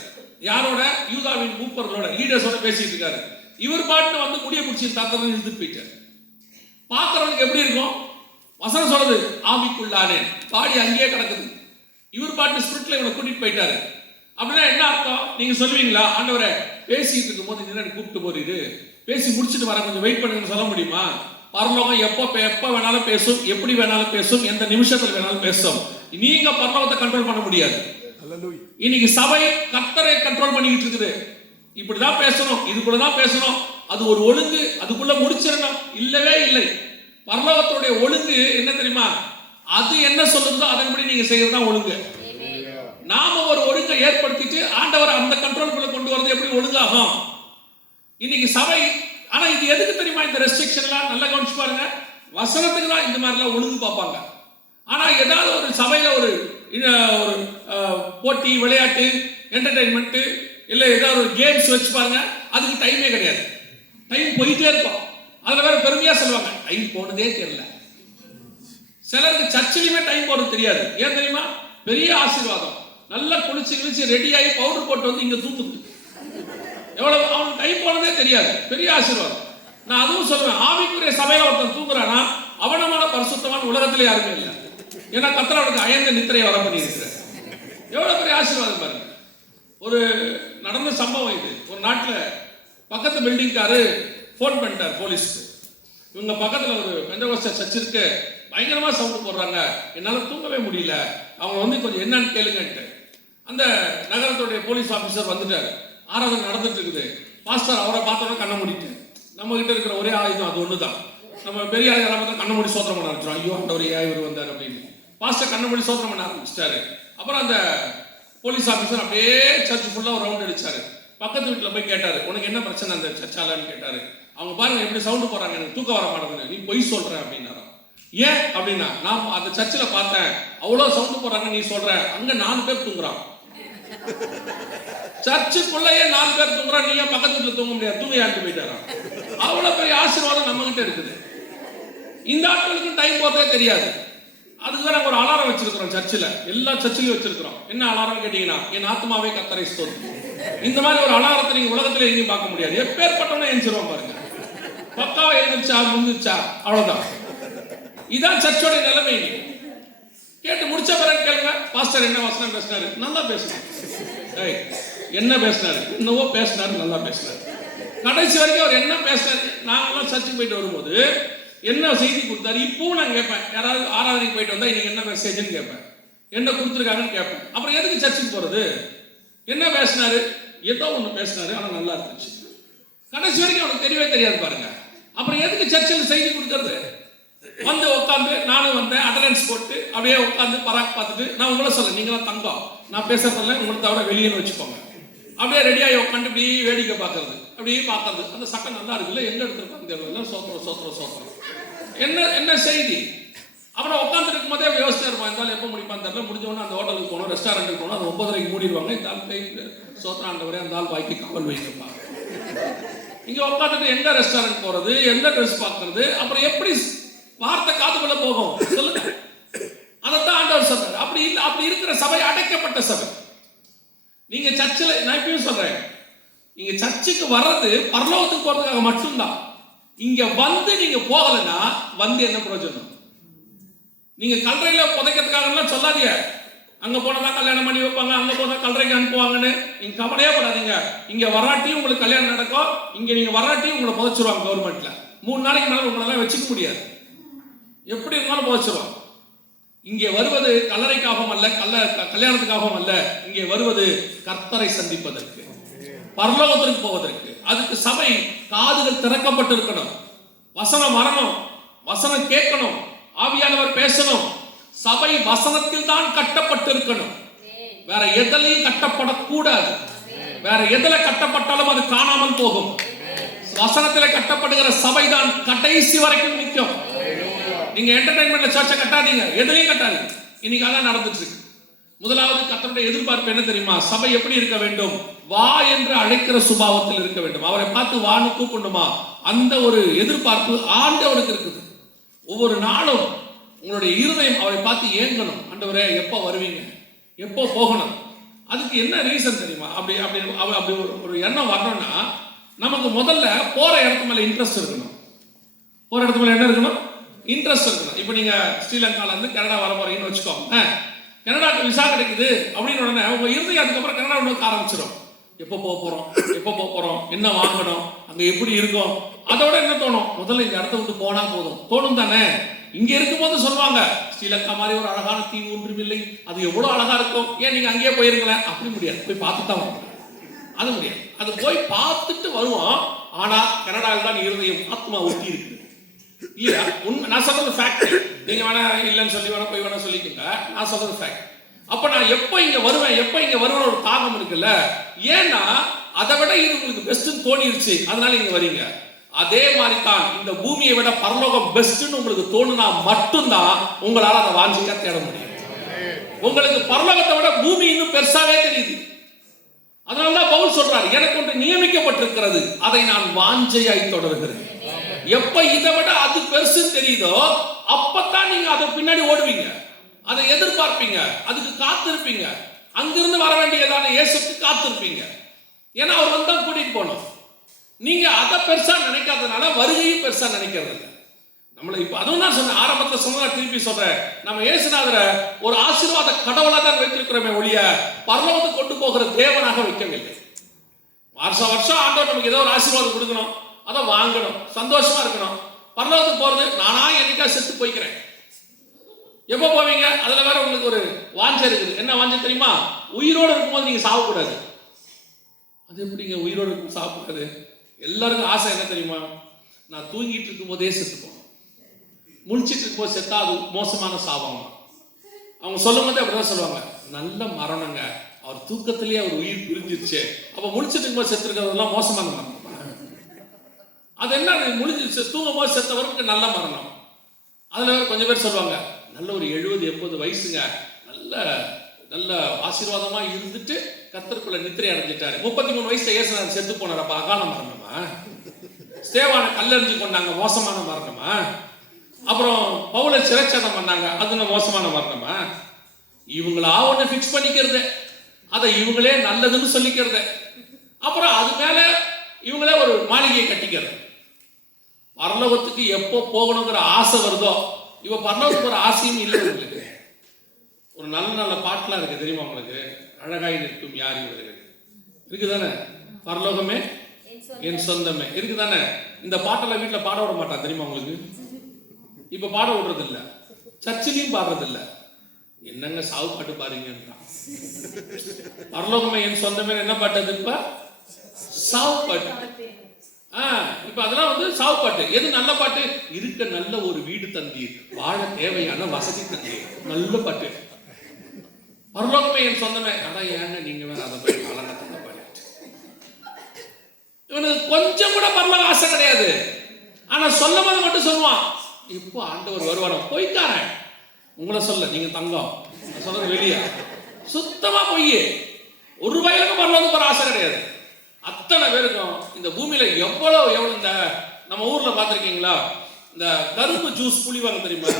யாரோட? யூதாவின் மூப்பர்களோட, லீடர்ஸோட பேசிட்டு இருக்காரு. இவர் பாட்டு முடிய பிடிச்சி தாத்தனை இழுத்துட்டு போயிட்டார். பார்க்கறவனுக்கு எப்படி இருக்கும்? வசனம் சொல்றது, ஆவிக்குள்ளானே பாடி அங்கேயே கிடக்குது. இவர் பாட்டு ஸ்பிரிட்ல இவனை கூட்டிட்டு போயிட்டாரு. அப்படின்னா என்ன அர்த்தம்? நீங்க சொல்லுவீங்களா, ஆண்டவரே பேசிட்டு இருக்கும் போது என்ன கூப்பிட்டு போறீரு, பேசி முடிச்சுட்டு வர கொஞ்சம் வெயிட் பண்ணுங்கன்னு சொல்ல முடியுமா? பரலோகம் எப்ப வேணாலும் பேசும், எப்படி வேணாலும் பேசும், எந்த நிமிஷத்துல வேணாலும் பேசும். நீங்க பரலோகத்தை கண்ட்ரோல் பண்ண முடியாது. இன்னைக்கு சபை கர்த்தரை கண்ட்ரோல் பண்ணிக்கிட்டு இருக்குது. இப்படிதான் பேசணும், இதுக்குள்ளதான் பேசணும், அது ஒரு ஒழுங்கு, அதுக்குள்ள முடிச்சிடணும். இல்லவே இல்லை. பரலோகத்துடைய ஒழுங்கு என்ன தெரியுமா? அது என்ன சொல்லுதோ அதன்படி நீங்க செய்யறதுதான் ஒழுங்கு. நாம ஒரு ஒழுங்கை ஏற்படுத்திட்டு ஆண்டவர் அந்த கண்ட்ரோலுக்குள்ள கொண்டு வரது எப்படி ஒழுங்காகும்? இன்னைக்கு சபை, ஆனா இது எதுக்கு தெரியுமா? இந்த ரெஸ்ட்ரிக்ஷன்லாம் நல்லா கவனிச்சு பாருங்க. வசனத்துக்கு தான் இந்த மாதிரிலாம் ஒழுங்கு பார்ப்பாங்க. ஆனா ஏதாவது ஒரு சபையில ஒரு போட்டி, விளையாட்டு, என்டர்டைன்மெண்ட் இல்ல ஏதாவது ஒரு கேம்ஸ் வச்சு பாருங்க, அதுக்கு டைமே கிடையாது. டைம் போயிட்டே இருக்கும். அதுல வேற பெருமையா சொல்லுவாங்க, டைம் போனதே தெரியல. சிலருக்கு சர்ச்சிலுமே டைம் போறது தெரியாது. ஏன் தெரியுமா? பெரிய ஆசீர்வாதம், நல்லா குளிச்சு ரெடி ஆகி பவுடர் போட்டு இங்க தூங்குது. எவ்வளவு அவனுக்கு டைம் போனதே தெரியாது. பெரிய ஆசீர்வாதம். நான் அதுவும் சொல்லுவேன், ஆவிக்குரிய சபையில ஒருத்தன் தூங்குறானா அவனமான பரிசுத்தமான உலகத்துல யாருமே இல்லை. ஏன்னா கர்த்தர் அவனுக்கு அயர்ந்த நித்திரையை வர பண்ணி இருக்கிறார். எவ்வளவு பெரிய ஆசீர்வாதம் பாருங்க. ஒரு நடந்த சம்பவம் இது. ஒரு நாட்டுல பக்கத்து பில்டிங்காரு போன் பண்ணிட்டார் போலீஸ்க்கு. இவங்க பக்கத்துல ஒரு பெந்தகோஸ்தே சர்ச் இருக்கு, பயங்கரமா சவுண்ட் போடுறாங்க, என்னால தூங்கவே முடியல, அவங்க கொஞ்சம் என்னன்னு கேளுங்கன்ட்டு. அந்த நகரத்துடைய போலீஸ் ஆபீசர் வந்துட்டாரு. ஆராதனை நடந்துட்டு இருக்குது. பாஸ்டர் அவரை பார்த்தோன்னா கண்ணை மூடிட்டு, நம்ம கிட்ட இருக்கிற ஒரே ஆயுதம் அது ஒண்ணுதான். நம்ம பெரிய ஆயுதம் கண்ணை மூடி சோத்திரம் பண்ண ஆரம்பிச்சோம். ஐயோ ஆண்டவரே ஏன் இவர் வந்தார் அப்படின்னு. பாஸ்டர் கண்ணை மூடி சோத்திரம் பண்ண ஆரம்பிச்சிட்டாரு. அப்புறம் அந்த போலீஸ் ஆபீசர் அப்படியே சர்ச் ஃபுல்லா ஒரு ரவுண்ட் அடிச்சாரு. பக்கத்து வீட்டுல போய் கேட்டாரு, உனக்கு என்ன பிரச்சனை அந்த சர்ச்சாலன்னு கேட்டாரு. அவங்க பாருங்க எப்படி சவுண்ட் போறாங்க, எனக்கு தூக்கம் வர மாட்டேங்குது, நீ பொய் சொல்ற அப்படின்னாரா. ஏன் அப்படின்னா, நான் அந்த சர்ச்சில் பார்த்தேன், அவ்வளவு சவுண்ட் போறாங்க, நீ சொல்ற அங்க 4 பேர் தூங்குறான். சர்ச்சுக்குள்ளேயே 4 பேர் தூங்குறான், நீ ஏன் பக்கத்து வீட்டுல தூங்க முடியாது, தூங்க யாருக்கு போயிட்டாரா. அவ்வளவு பெரிய ஆசீர்வாதம் நம்ம கிட்ட இருக்குது. இந்த ஆட்களுக்கும் டைம் போறதே தெரியாது. அதுக்கு நாங்கள் ஒரு அலாரம் வச்சிருக்கிறோம் சர்ச்சில், எல்லா சர்ச்சிலையும் வச்சிருக்கிறோம். என்ன அலாரம் கேட்டீங்கன்னா, என் ஆத்மாவே கர்த்தரை ஸ்தோத்திரி. இந்த மாதிரி ஒரு அலாரத்தை நீங்க உலகத்துல எங்கேயும் பார்க்க முடியாது. எப்பேற்பட்டவனே எழுந்திருவோம் பாருங்க, பக்காவா எழுந்திருச்சா முடிஞ்சிருச்சா அவ்வளவுதான். இதான் சர்ச்சோட நிலைமை. கேட்டு முடிச்ச பிறகு கேளுங்க, பாஸ்டர் என்ன வசனம் பேசினாரு, நல்லா பேசினாரு, என்ன பேசினாரு, என்னவோ பேசினாரு, நல்லா பேசினாரு. கடைசி வரைக்கும் அவர் என்ன பேசினாரு. நாங்கெல்லாம் சர்ச்சுக்கு போயிட்டு வரும்போது என்ன செய்தி கொடுத்தாரு, இப்பவும் நான் கேட்பேன். யாராவது ஆராதனைக்கு போயிட்டு வந்தா இன்னைக்கு என்ன மெசேஜ்னு கேட்பேன், என்ன கொடுத்துருக்காங்கன்னு கேட்பேன். அப்புறம் எதுக்கு சர்ச்சுக்கு போறது, என்ன பேசினாரு, ஏதோ ஒண்ணு பேசினாரு, ஆனா நல்லா இருந்துச்சு. கடைசி வரைக்கும் அவனுக்கு தெரியவே தெரியாது பாருங்க. அப்புறம் எதுக்கு சர்ச்சில் செய்தி கொடுக்கறது? உட்காந்து நானும் வந்தேன், அட்டண்டன்ஸ் போட்டு அப்படியே உட்காந்து பராக் பார்த்துட்டு, நான் உங்களை சொல்ல, நீங்களாம் தங்கம், நான் பேசுறதில்ல, உங்களை தவிர வெளியே வச்சுக்கோங்க. அப்படியே ரெடியாகி உட்காந்து இப்படி வேடிக்கை பார்க்கறது, அப்படியே பார்க்கறது. அந்த சட்டம் நல்லா இருக்குல்ல, எங்க எடுத்துருப்பாங்க தெரியல, சோத்திரம் சோத்திரம் சோத்திரம். என்ன என்ன செய்தி? அப்புறம் உட்காந்துட்டு இருக்கும் போதே யோசிச்சு இருப்பான், இருந்தாலும் எப்போ முடிப்பான்னு தெரியல. முடிஞ்சவொன்னே அந்த ஹோட்டலுக்கு போனோம், ரெஸ்டாரண்ட்டுக்கு போனோம், அது 9:30 மூடிடுவாங்க. இந்த ஆள் கை சோத்ராண்டவரே அந்த ஆள் வாய்க்கு காவல் வைக்கப்பாங்க. இங்கே உட்காந்துட்டு எங்க ரெஸ்டாரண்ட் போறது, எந்த ட்ரெஸ் பார்க்கறது, அப்புறம் எப்படி வார்த்தை காதுக்குள்ள போகும் சொல்லுங்க. அதைத்தான் ஆண்டவர் சொல்றாரு. அப்படி இல்லை, அப்படி இருக்கிற சபை அடைக்கப்பட்ட சபை. நீங்க சர்ச்சில், நான் இப்பயும் சொல்றேன், நீங்க சர்ச்சுக்கு வர்றது பரலோகத்துக்கு போறதுக்காக மட்டும்தான். இங்க வந்து நீங்க போகலைன்னா வந்து என்ன பிரயோஜனம்? நீங்க கல்லறையில புதைக்கிறதுக்காக சொல்லாதீங்க. அங்க போனதான் கல்யாணம் பண்ணி வைப்பாங்க, அங்க போனா கல்லறைக்கு அனுப்புவாங்கன்னு நீங்க கவலையே படாதீங்க. இங்க வராட்டியும் உங்களுக்கு கல்யாணம் நடக்கும், இங்க நீங்க வராட்டியும் உங்களை புதைச்சிருவாங்க கவர்மெண்ட்ல. 3 நாளைக்கு மேல உங்களால வச்சுக்க முடியாது, எப்படி இருந்தாலும் புதைச்சிருவாங்க. இங்கே வருவது கல்லறைக்காகவும் அல்ல, கல்யாணத்துக்காகவும் அல்ல. இங்கே வருவது கர்த்தரை சந்திப்பதற்கு, பரலோகத்திற்கு போவதற்கு. அதுக்கு சபை காதுகள் திறக்கப்பட்டிருக்கணும், வசனம் வரணும், வசனம் கேட்கணும், ஆவியானவர் பேசணும். சபை வசனத்தில் தான் கட்டப்பட்டிருக்கணும், வேற எதிலையும் கட்டப்படக்கூடாது. வேற எதுல கட்டப்பட்டாலும் அது காணாமல் போகும். வசனத்தில் கட்டப்படுகிற சபை தான் கடைசி வரைக்கும் நிற்கும். நீங்க என்டர்டைன்மெண்ட்ல சர்ச்சை கட்டாதீங்க, எதுலையும் கட்டாதீங்க. இன்னைக்கு அதான் நடந்துட்டு இருக்கு. முதலாவது கர்த்தருடைய எதிர்பார்ப்பு என்ன தெரியுமா? சபை எப்படி இருக்க வேண்டும்? வா என்று அழைக்கிற சுபாவத்தில் இருக்க வேண்டும். அவரை பார்த்து வான்னு கூப்பிடணுமா, அந்த ஒரு எதிர்பார்ப்பு ஆண்டவருக்கு இருக்குது. ஒவ்வொரு நாளும் உங்களுடைய இருதயம் அவரை பார்த்து ஏங்கணும். ஆண்டவரே எப்போ வருவீங்க, எப்போ போகணும். அதுக்கு என்ன ரீசன் தெரியுமா? அப்படி அப்படி அப்படி ஒரு எண்ணம் வரணும்னா நமக்கு முதல்ல போற இடத்து மேல இன்ட்ரெஸ்ட் இருக்கணும். போற இடத்து மேல என்ன இருக்கணும்? இன்ட்ரெஸ்ட் இருக்கணும். இப்போ நீங்க ஸ்ரீலங்கால இருந்து கனடா வர போறீங்கன்னு வச்சுக்கோங்க. கனடாக்கு விசா கிடைக்குது அப்படின்னு உடனே உங்க இருதயம் அதுக்கப்புறம் கனடா நோக்க ஆரம்பிச்சிடும். எப்போ போறோம், எப்போ போறோம், என்ன வாங்கணும், அங்க எப்படி இருக்கும். அதோட என்ன தோணும்? முதல்ல இந்த இடத்த விட்டு போனா போதும் தோணும் தானே. இங்க இருக்கும்போது சொல்லுவாங்க, ஸ்ரீலங்கா மாதிரி ஒரு அழகான தீவு ஒன்றும் இல்லை, அது எவ்வளவு அழகா இருக்கும், ஏன் நீங்க அங்கேயே போயிருங்களேன். அப்படி முடியாது, போய் பார்த்து தான் வரணும். அது முடியாது. அது போய் பார்த்துட்டு வருவோம். ஆனா கனடாவில் தான் இருதயம் ஆத்மா ஒட்டி இருக்கு இல்லையா? நான் சொல்றது ஃபேக்ட். நீங்க வேணா இல்லைன்னு சொல்லி வேணா போய் வேணா சொல்லிக்கோங்க, நான் சொல்றது ஃபேக்ட். அப்ப நான் எப்ப இங்க வருவேன், எப்ப இங்க வருவேன் ஒரு தாகம் இருக்குல்ல. ஏன்னா அதை விட இது உங்களுக்கு பெஸ்ட்னு தோணிருச்சு, அதனால இங்க வரீங்க. அதே மாதிரி தான் இந்த பூமியை விட பரலோகம் பெஸ்ட்னு உங்களுக்கு தோணுனா மட்டும்தான் உங்களால அதை வாஞ்சிக்க தேட முடியும். உங்களுக்கு பரலோகத்தை விட பூமி இன்னும் பெருசாவே தெரியுது. அதனாலதான் பவுல் சொல்றாரு, எனக்கு ஒன்று நியமிக்கப்பட்டிருக்கிறது, அதை நான் வாஞ்சையாய் தொடர்கிறேன். எப்ப இதை விட அது பெருசு தெரியுதோ அப்பதான் நீங்க அதை பின்னாடி ஓடுவீங்க, அதை எதிர்பார்ப்பீங்க, அதுக்கு காத்திருப்பீங்க. அங்கிருந்து வர வேண்டியதான இயேசுக்கு காத்திருப்பீங்க. ஏன்னா அவர் வந்தா கூட்டிட்டு போனோம். நீங்க அதை பெருசா நினைக்காதனால வருகையும் பெருசா நினைக்கிறது இல்லை. நம்மளை இப்ப அதுவும் தான் சொன்ன ஆரம்பத்தில் சொன்னா திருப்பி சொல்றேன், நம்ம இயேசுநாதரை ஒரு ஆசீர்வாத கடவுளா தான் வைத்திருக்கிறோமே ஒழிய பரலோகத்துக்கு கொண்டு போகிற தேவனாக வைக்கவில்லை. வருஷம் ஆண்டவர் நமக்கு ஏதோ ஒரு ஆசீர்வாதம் கொடுக்கணும், அதை வாங்கணும், சந்தோஷமா இருக்கணும். பரலோகத்துக்கு போறது நானா என்னைக்கா செத்து போய்க்கிறேன். எப்போ போவீங்க? அதுல வேற உங்களுக்கு ஒரு வாஞ்சை இருக்குது. என்ன வாஞ்சை தெரியுமா? உயிரோடு இருக்கும்போது நீங்க சாப்பிடக்கூடாது. அது எப்படிங்க உயிரோடு இருக்கும் சாப்பிடாது? எல்லாருக்கும் ஆசை என்ன தெரியுமா? நான் தூங்கிட்டு இருக்கும் போதே செத்துப்போம், முழிச்சிட்டு இருக்கும் போது செத்தா அது மோசமான சாபம். அவங்க சொல்லும் போதே அப்படிதான் சொல்லுவாங்க, நல்ல மரணங்க, அவர் தூக்கத்திலேயே அவர் உயிர் பிரிஞ்சிருச்சு. அப்ப முழிச்சிட்டு இருக்கும் போது செத்துருக்கிறதெல்லாம் மோசமான மரணம். அது என்ன, முடிஞ்சிருச்சு தூங்கும் போது செத்தவருக்கு நல்ல மரணம். அதுல கொஞ்சம் பேர் சொல்லுவாங்க, நல்ல ஒரு 70-80 வயசுங்க, நல்ல நல்ல ஆசீர்வாதமா இருந்துட்டு கர்த்தருக்குள்ள நித்திரை அடைஞ்சிட்டாரு. 33 வயசுல இயேசுநாதர் செத்து போனாரப்பா, அகால மரணமா? ஸ்தேவானை கல்லெறிஞ்சு கொண்டாங்க, மோசமான மரணமா? அப்புறம் பவுலை சிறைச்சேதம் பண்ணாங்க, அது மோசமான மரணமா? இவங்களா ஒண்ணு பிக்ஸ் பண்ணிக்கிறது, அதை இவங்களே நல்லதுன்னு சொல்லிக்கிறது, அப்புறம் அது மேல இவங்களே ஒரு மாளிகையை கட்டிக்கிறது. பரலோகத்துக்கு எப்போ போகணுங்கிற ஆசை வருதோ, இப்ப பரலோகத்துக்கு ஒரு ஆசையும் இல்லை உங்களுக்கு. ஒரு நல்ல நல்ல பாட்டுலாம் இருக்கு தெரியுமா உங்களுக்கு? அழகாய் நிற்கும் யார் இவர்கள் இருக்குதானே, பரலோகமே என் சொந்தமே இருக்குதானே. இந்த பாட்டெல்லாம் வீட்டுல பாட விட மாட்டான் தெரியுமா உங்களுக்கு? இப்ப பாட விடுறது இல்ல, சர்ச்சிலையும் பாடுறது இல்ல. என்னங்க சாவு பாட்டு பாருங்கன்றான். பரலோகமே என் சொந்தமே என்ன பாட்டு? அது இப்ப சாவு பாட்டு. இப்ப அதெல்லாம் வந்து சாவு பாட்டு. எது நல்ல பாட்டு? இருக்க நல்ல ஒரு வீடு தந்தீர், வாழ தேவையான வசதி தந்தீர், நல்ல பாட்டு. பரலோகமே என் சொந்தமே. ஆனா ஏங்க நீங்க வேற அதை போய் கலங்கத்தங்க பாடிட்டு. இவனுக்கு கொஞ்சம் கூட பரலோக ஆசை கிடையாது. ஆனா சொல்லும் போது மட்டும் சொல்லுவான், இப்போ ஆண்டவர் வருவாரா? பொய்க்காரன். உங்களை சொல்ல, நீங்க தங்கம், நான் சொல்றது வெளியே சுத்தமா பொய். ஒரு ரூபாய்க்கு வரலான்னு ஒரு ஆசை கிடையாது. அத்தனை பேருக்கும் இந்த பூமியில எவ்வளவு இந்த நம்ம ஊர்ல பார்த்துருக்கீங்களா, இந்த கரும்பு ஜூஸ் புளிவாங்க தெரியுமா?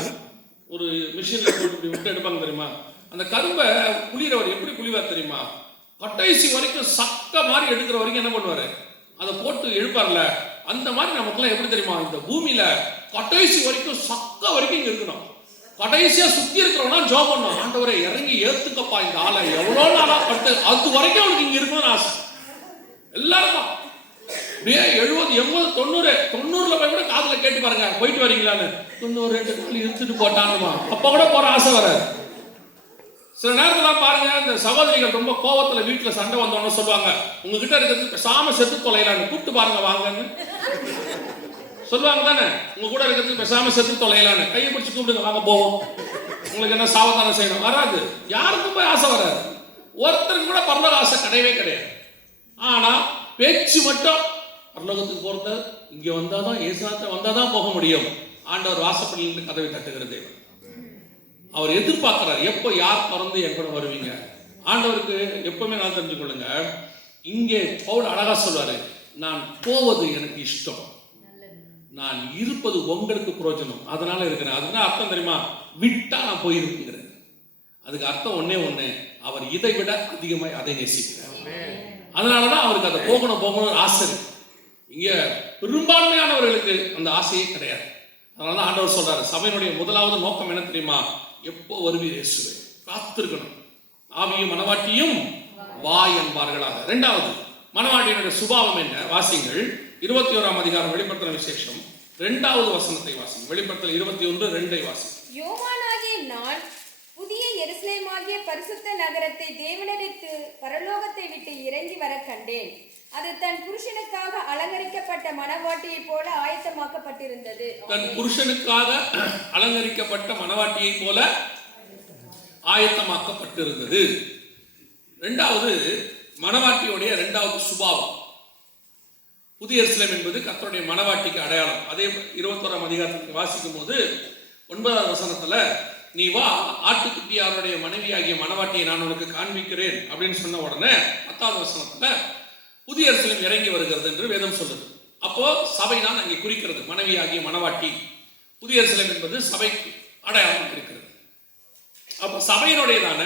ஒரு மிஷின்ல போட்டு இப்படி விட்டு எடுப்பாங்க தெரியுமா? அந்த கரும்பை புளியறவர் எப்படி புளிவார் தெரியுமா? கடைசி வரைக்கும் சக்க மாதிரி எடுக்கிற வரைக்கும் என்ன பண்ணுவாரு? அதை போட்டு எழுப்பார்ல. அந்த மாதிரி நமக்குலாம் எப்படி தெரியுமா? இந்த பூமியில கடைசி வரைக்கும் சக்க வரைக்கும் இங்க இருக்கணும். கடைசியா சுத்தி இருக்கிறவனா ஜாப் பண்ணும், ஆண்டவரை இறங்கி ஏத்துக்கப்பா இந்த ஆளை, எவ்வளவு நாளா படுத்து அது வரைக்கும் அவனுக்கு இங்க இருக்கணும்னு ஆசை எல்லாருக்கும். அப்படியே 70, 80, 90ல போய் கூட காதுல கேட்டு பாருங்க, போயிட்டு வரீங்களான்னு. 92 நாள் இழுத்துட்டு போட்டானுமா, அப்ப கூட போற ஆசை வராது. சில நேரத்துல பாருங்க, இந்த சகோதரிகள் ரொம்ப கோவத்துல வீட்டுல சண்டை வந்தோன்னு சொல்லுவாங்க, உங்ககிட்ட இருக்கிறது பேசாம செத்து தொலைலான்னு, கூப்பிட்டு பாருங்க வாங்கன்னு சொல்லுவாங்க தானே. உங்க கூட இருக்கிறது பேசாம செத்து தொலைலான்னு கையை பிடிச்சி கூப்பிடுங்க, வாங்க போவோம். உங்களுக்கு என்ன சாவதானம் செய்யணும்? வராது. யாருக்கும் போய் ஆசை வராது. ஒருத்தருக்கு கூட பரலோக ஆசை கிடையவே கிடையாது. ஆனா பேச்சு மட்டும், பரலோகத்துக்கு போறது இங்க வந்தாதான், ஏசுநாதத்தை வந்தாதான் போக முடியும். ஆண்டவர் வாசப்படியிலிருந்து கதவை தட்டுகிற தேவன். அவர் எதிர்பார்க்கிறார், எப்போ யார் திறந்து என் கூட வருவீங்க. ஆண்டவருக்கு எப்பவுமே நான் தெரிஞ்சு கொள்ளுங்க, இங்கே பவுல் அழகா சொல்வாரு, நான் போவது எனக்கு இஷ்டம், நான் இருப்பது உங்களுக்கு பிரயோஜனம், அதனால இருக்கிறேன். அதுதான் அர்த்தம் தெரியுமா? விட்டா நான் போயிருக்கிறேன். அதுக்கு அர்த்தம் ஒன்னே ஒண்ணு, அவர் இதை விட அதிகமாய் அதை நேசிக்கிறார். அதனாலதான் அவருக்கு அதை போகணும் ஆசை. இங்க பெரும்பான்மையானவர்களுக்கு அந்த ஆசையே கிடையாது. அதனாலதான் ஆண்டவர் சொல்றாரு, சபையினுடைய முதலாவது நோக்கம் என்ன தெரியுமா? எப்போ வருவீர் இயேசுவே, காத்திருக்கணும். ஆவியும் மனவாட்டியும் வா என்பார்களாக. இரண்டாவது, மனவாட்டியினுடைய சுபாவம் என்ன? வாசிங்கள் 21ஆம் அதிகாரம், வெளிப்படுத்தின விசேஷம் 2வது வசனத்தை வாசிங்க. வெளிப்படுத்தல் 21:2 வாசிங்க. யோவானாகிய நான் புதிய எருசலேமாகிய பரிசுத்த நகரத்தை தேவனிடத்து பரலோகத்தை விட்டு இறங்கி வர கண்டேன். அது தன் புருஷனுக்காக அலங்கரிக்கப்பட்ட மணவாட்டியை போல ஆயத்தமாக்கப்பட்டிருந்தது. தன் புருஷனுக்காக அலங்கரிக்கப்பட்ட மணவாட்டியை போல ஆயத்தமாக்கப்பட்டிருந்தது. இரண்டாவது, மணவாட்டியுடைய இரண்டாவது சுபாவம். புதிய எருசலேம் என்பது கர்த்தருடைய மணவாட்டிக்கு அடையாளம். அதே 21ஆம் அதிகாரத்துக்கு வாசிக்கும் போது 9வது வசனத்துல, நீ வா, ஆட்டுக்குட்டியாருடைய மனைவியாகிய மணவாட்டியை நான் உனக்கு காண்பிக்கிறேன் அப்படின்னு சொன்ன உடனே 10வது வசனத்துல புதிய எருசலேம் இறங்கி வருகிறது என்று வேதம் சொல்லுது. அப்போ சபை தான் அங்கே குறிக்கிறது, மனைவியாகிய மணவாட்டி. புதிய எருசலேம் என்பது சபைக்கு அடையாளம் இருக்கிறது. அப்போ சபையினுடையதான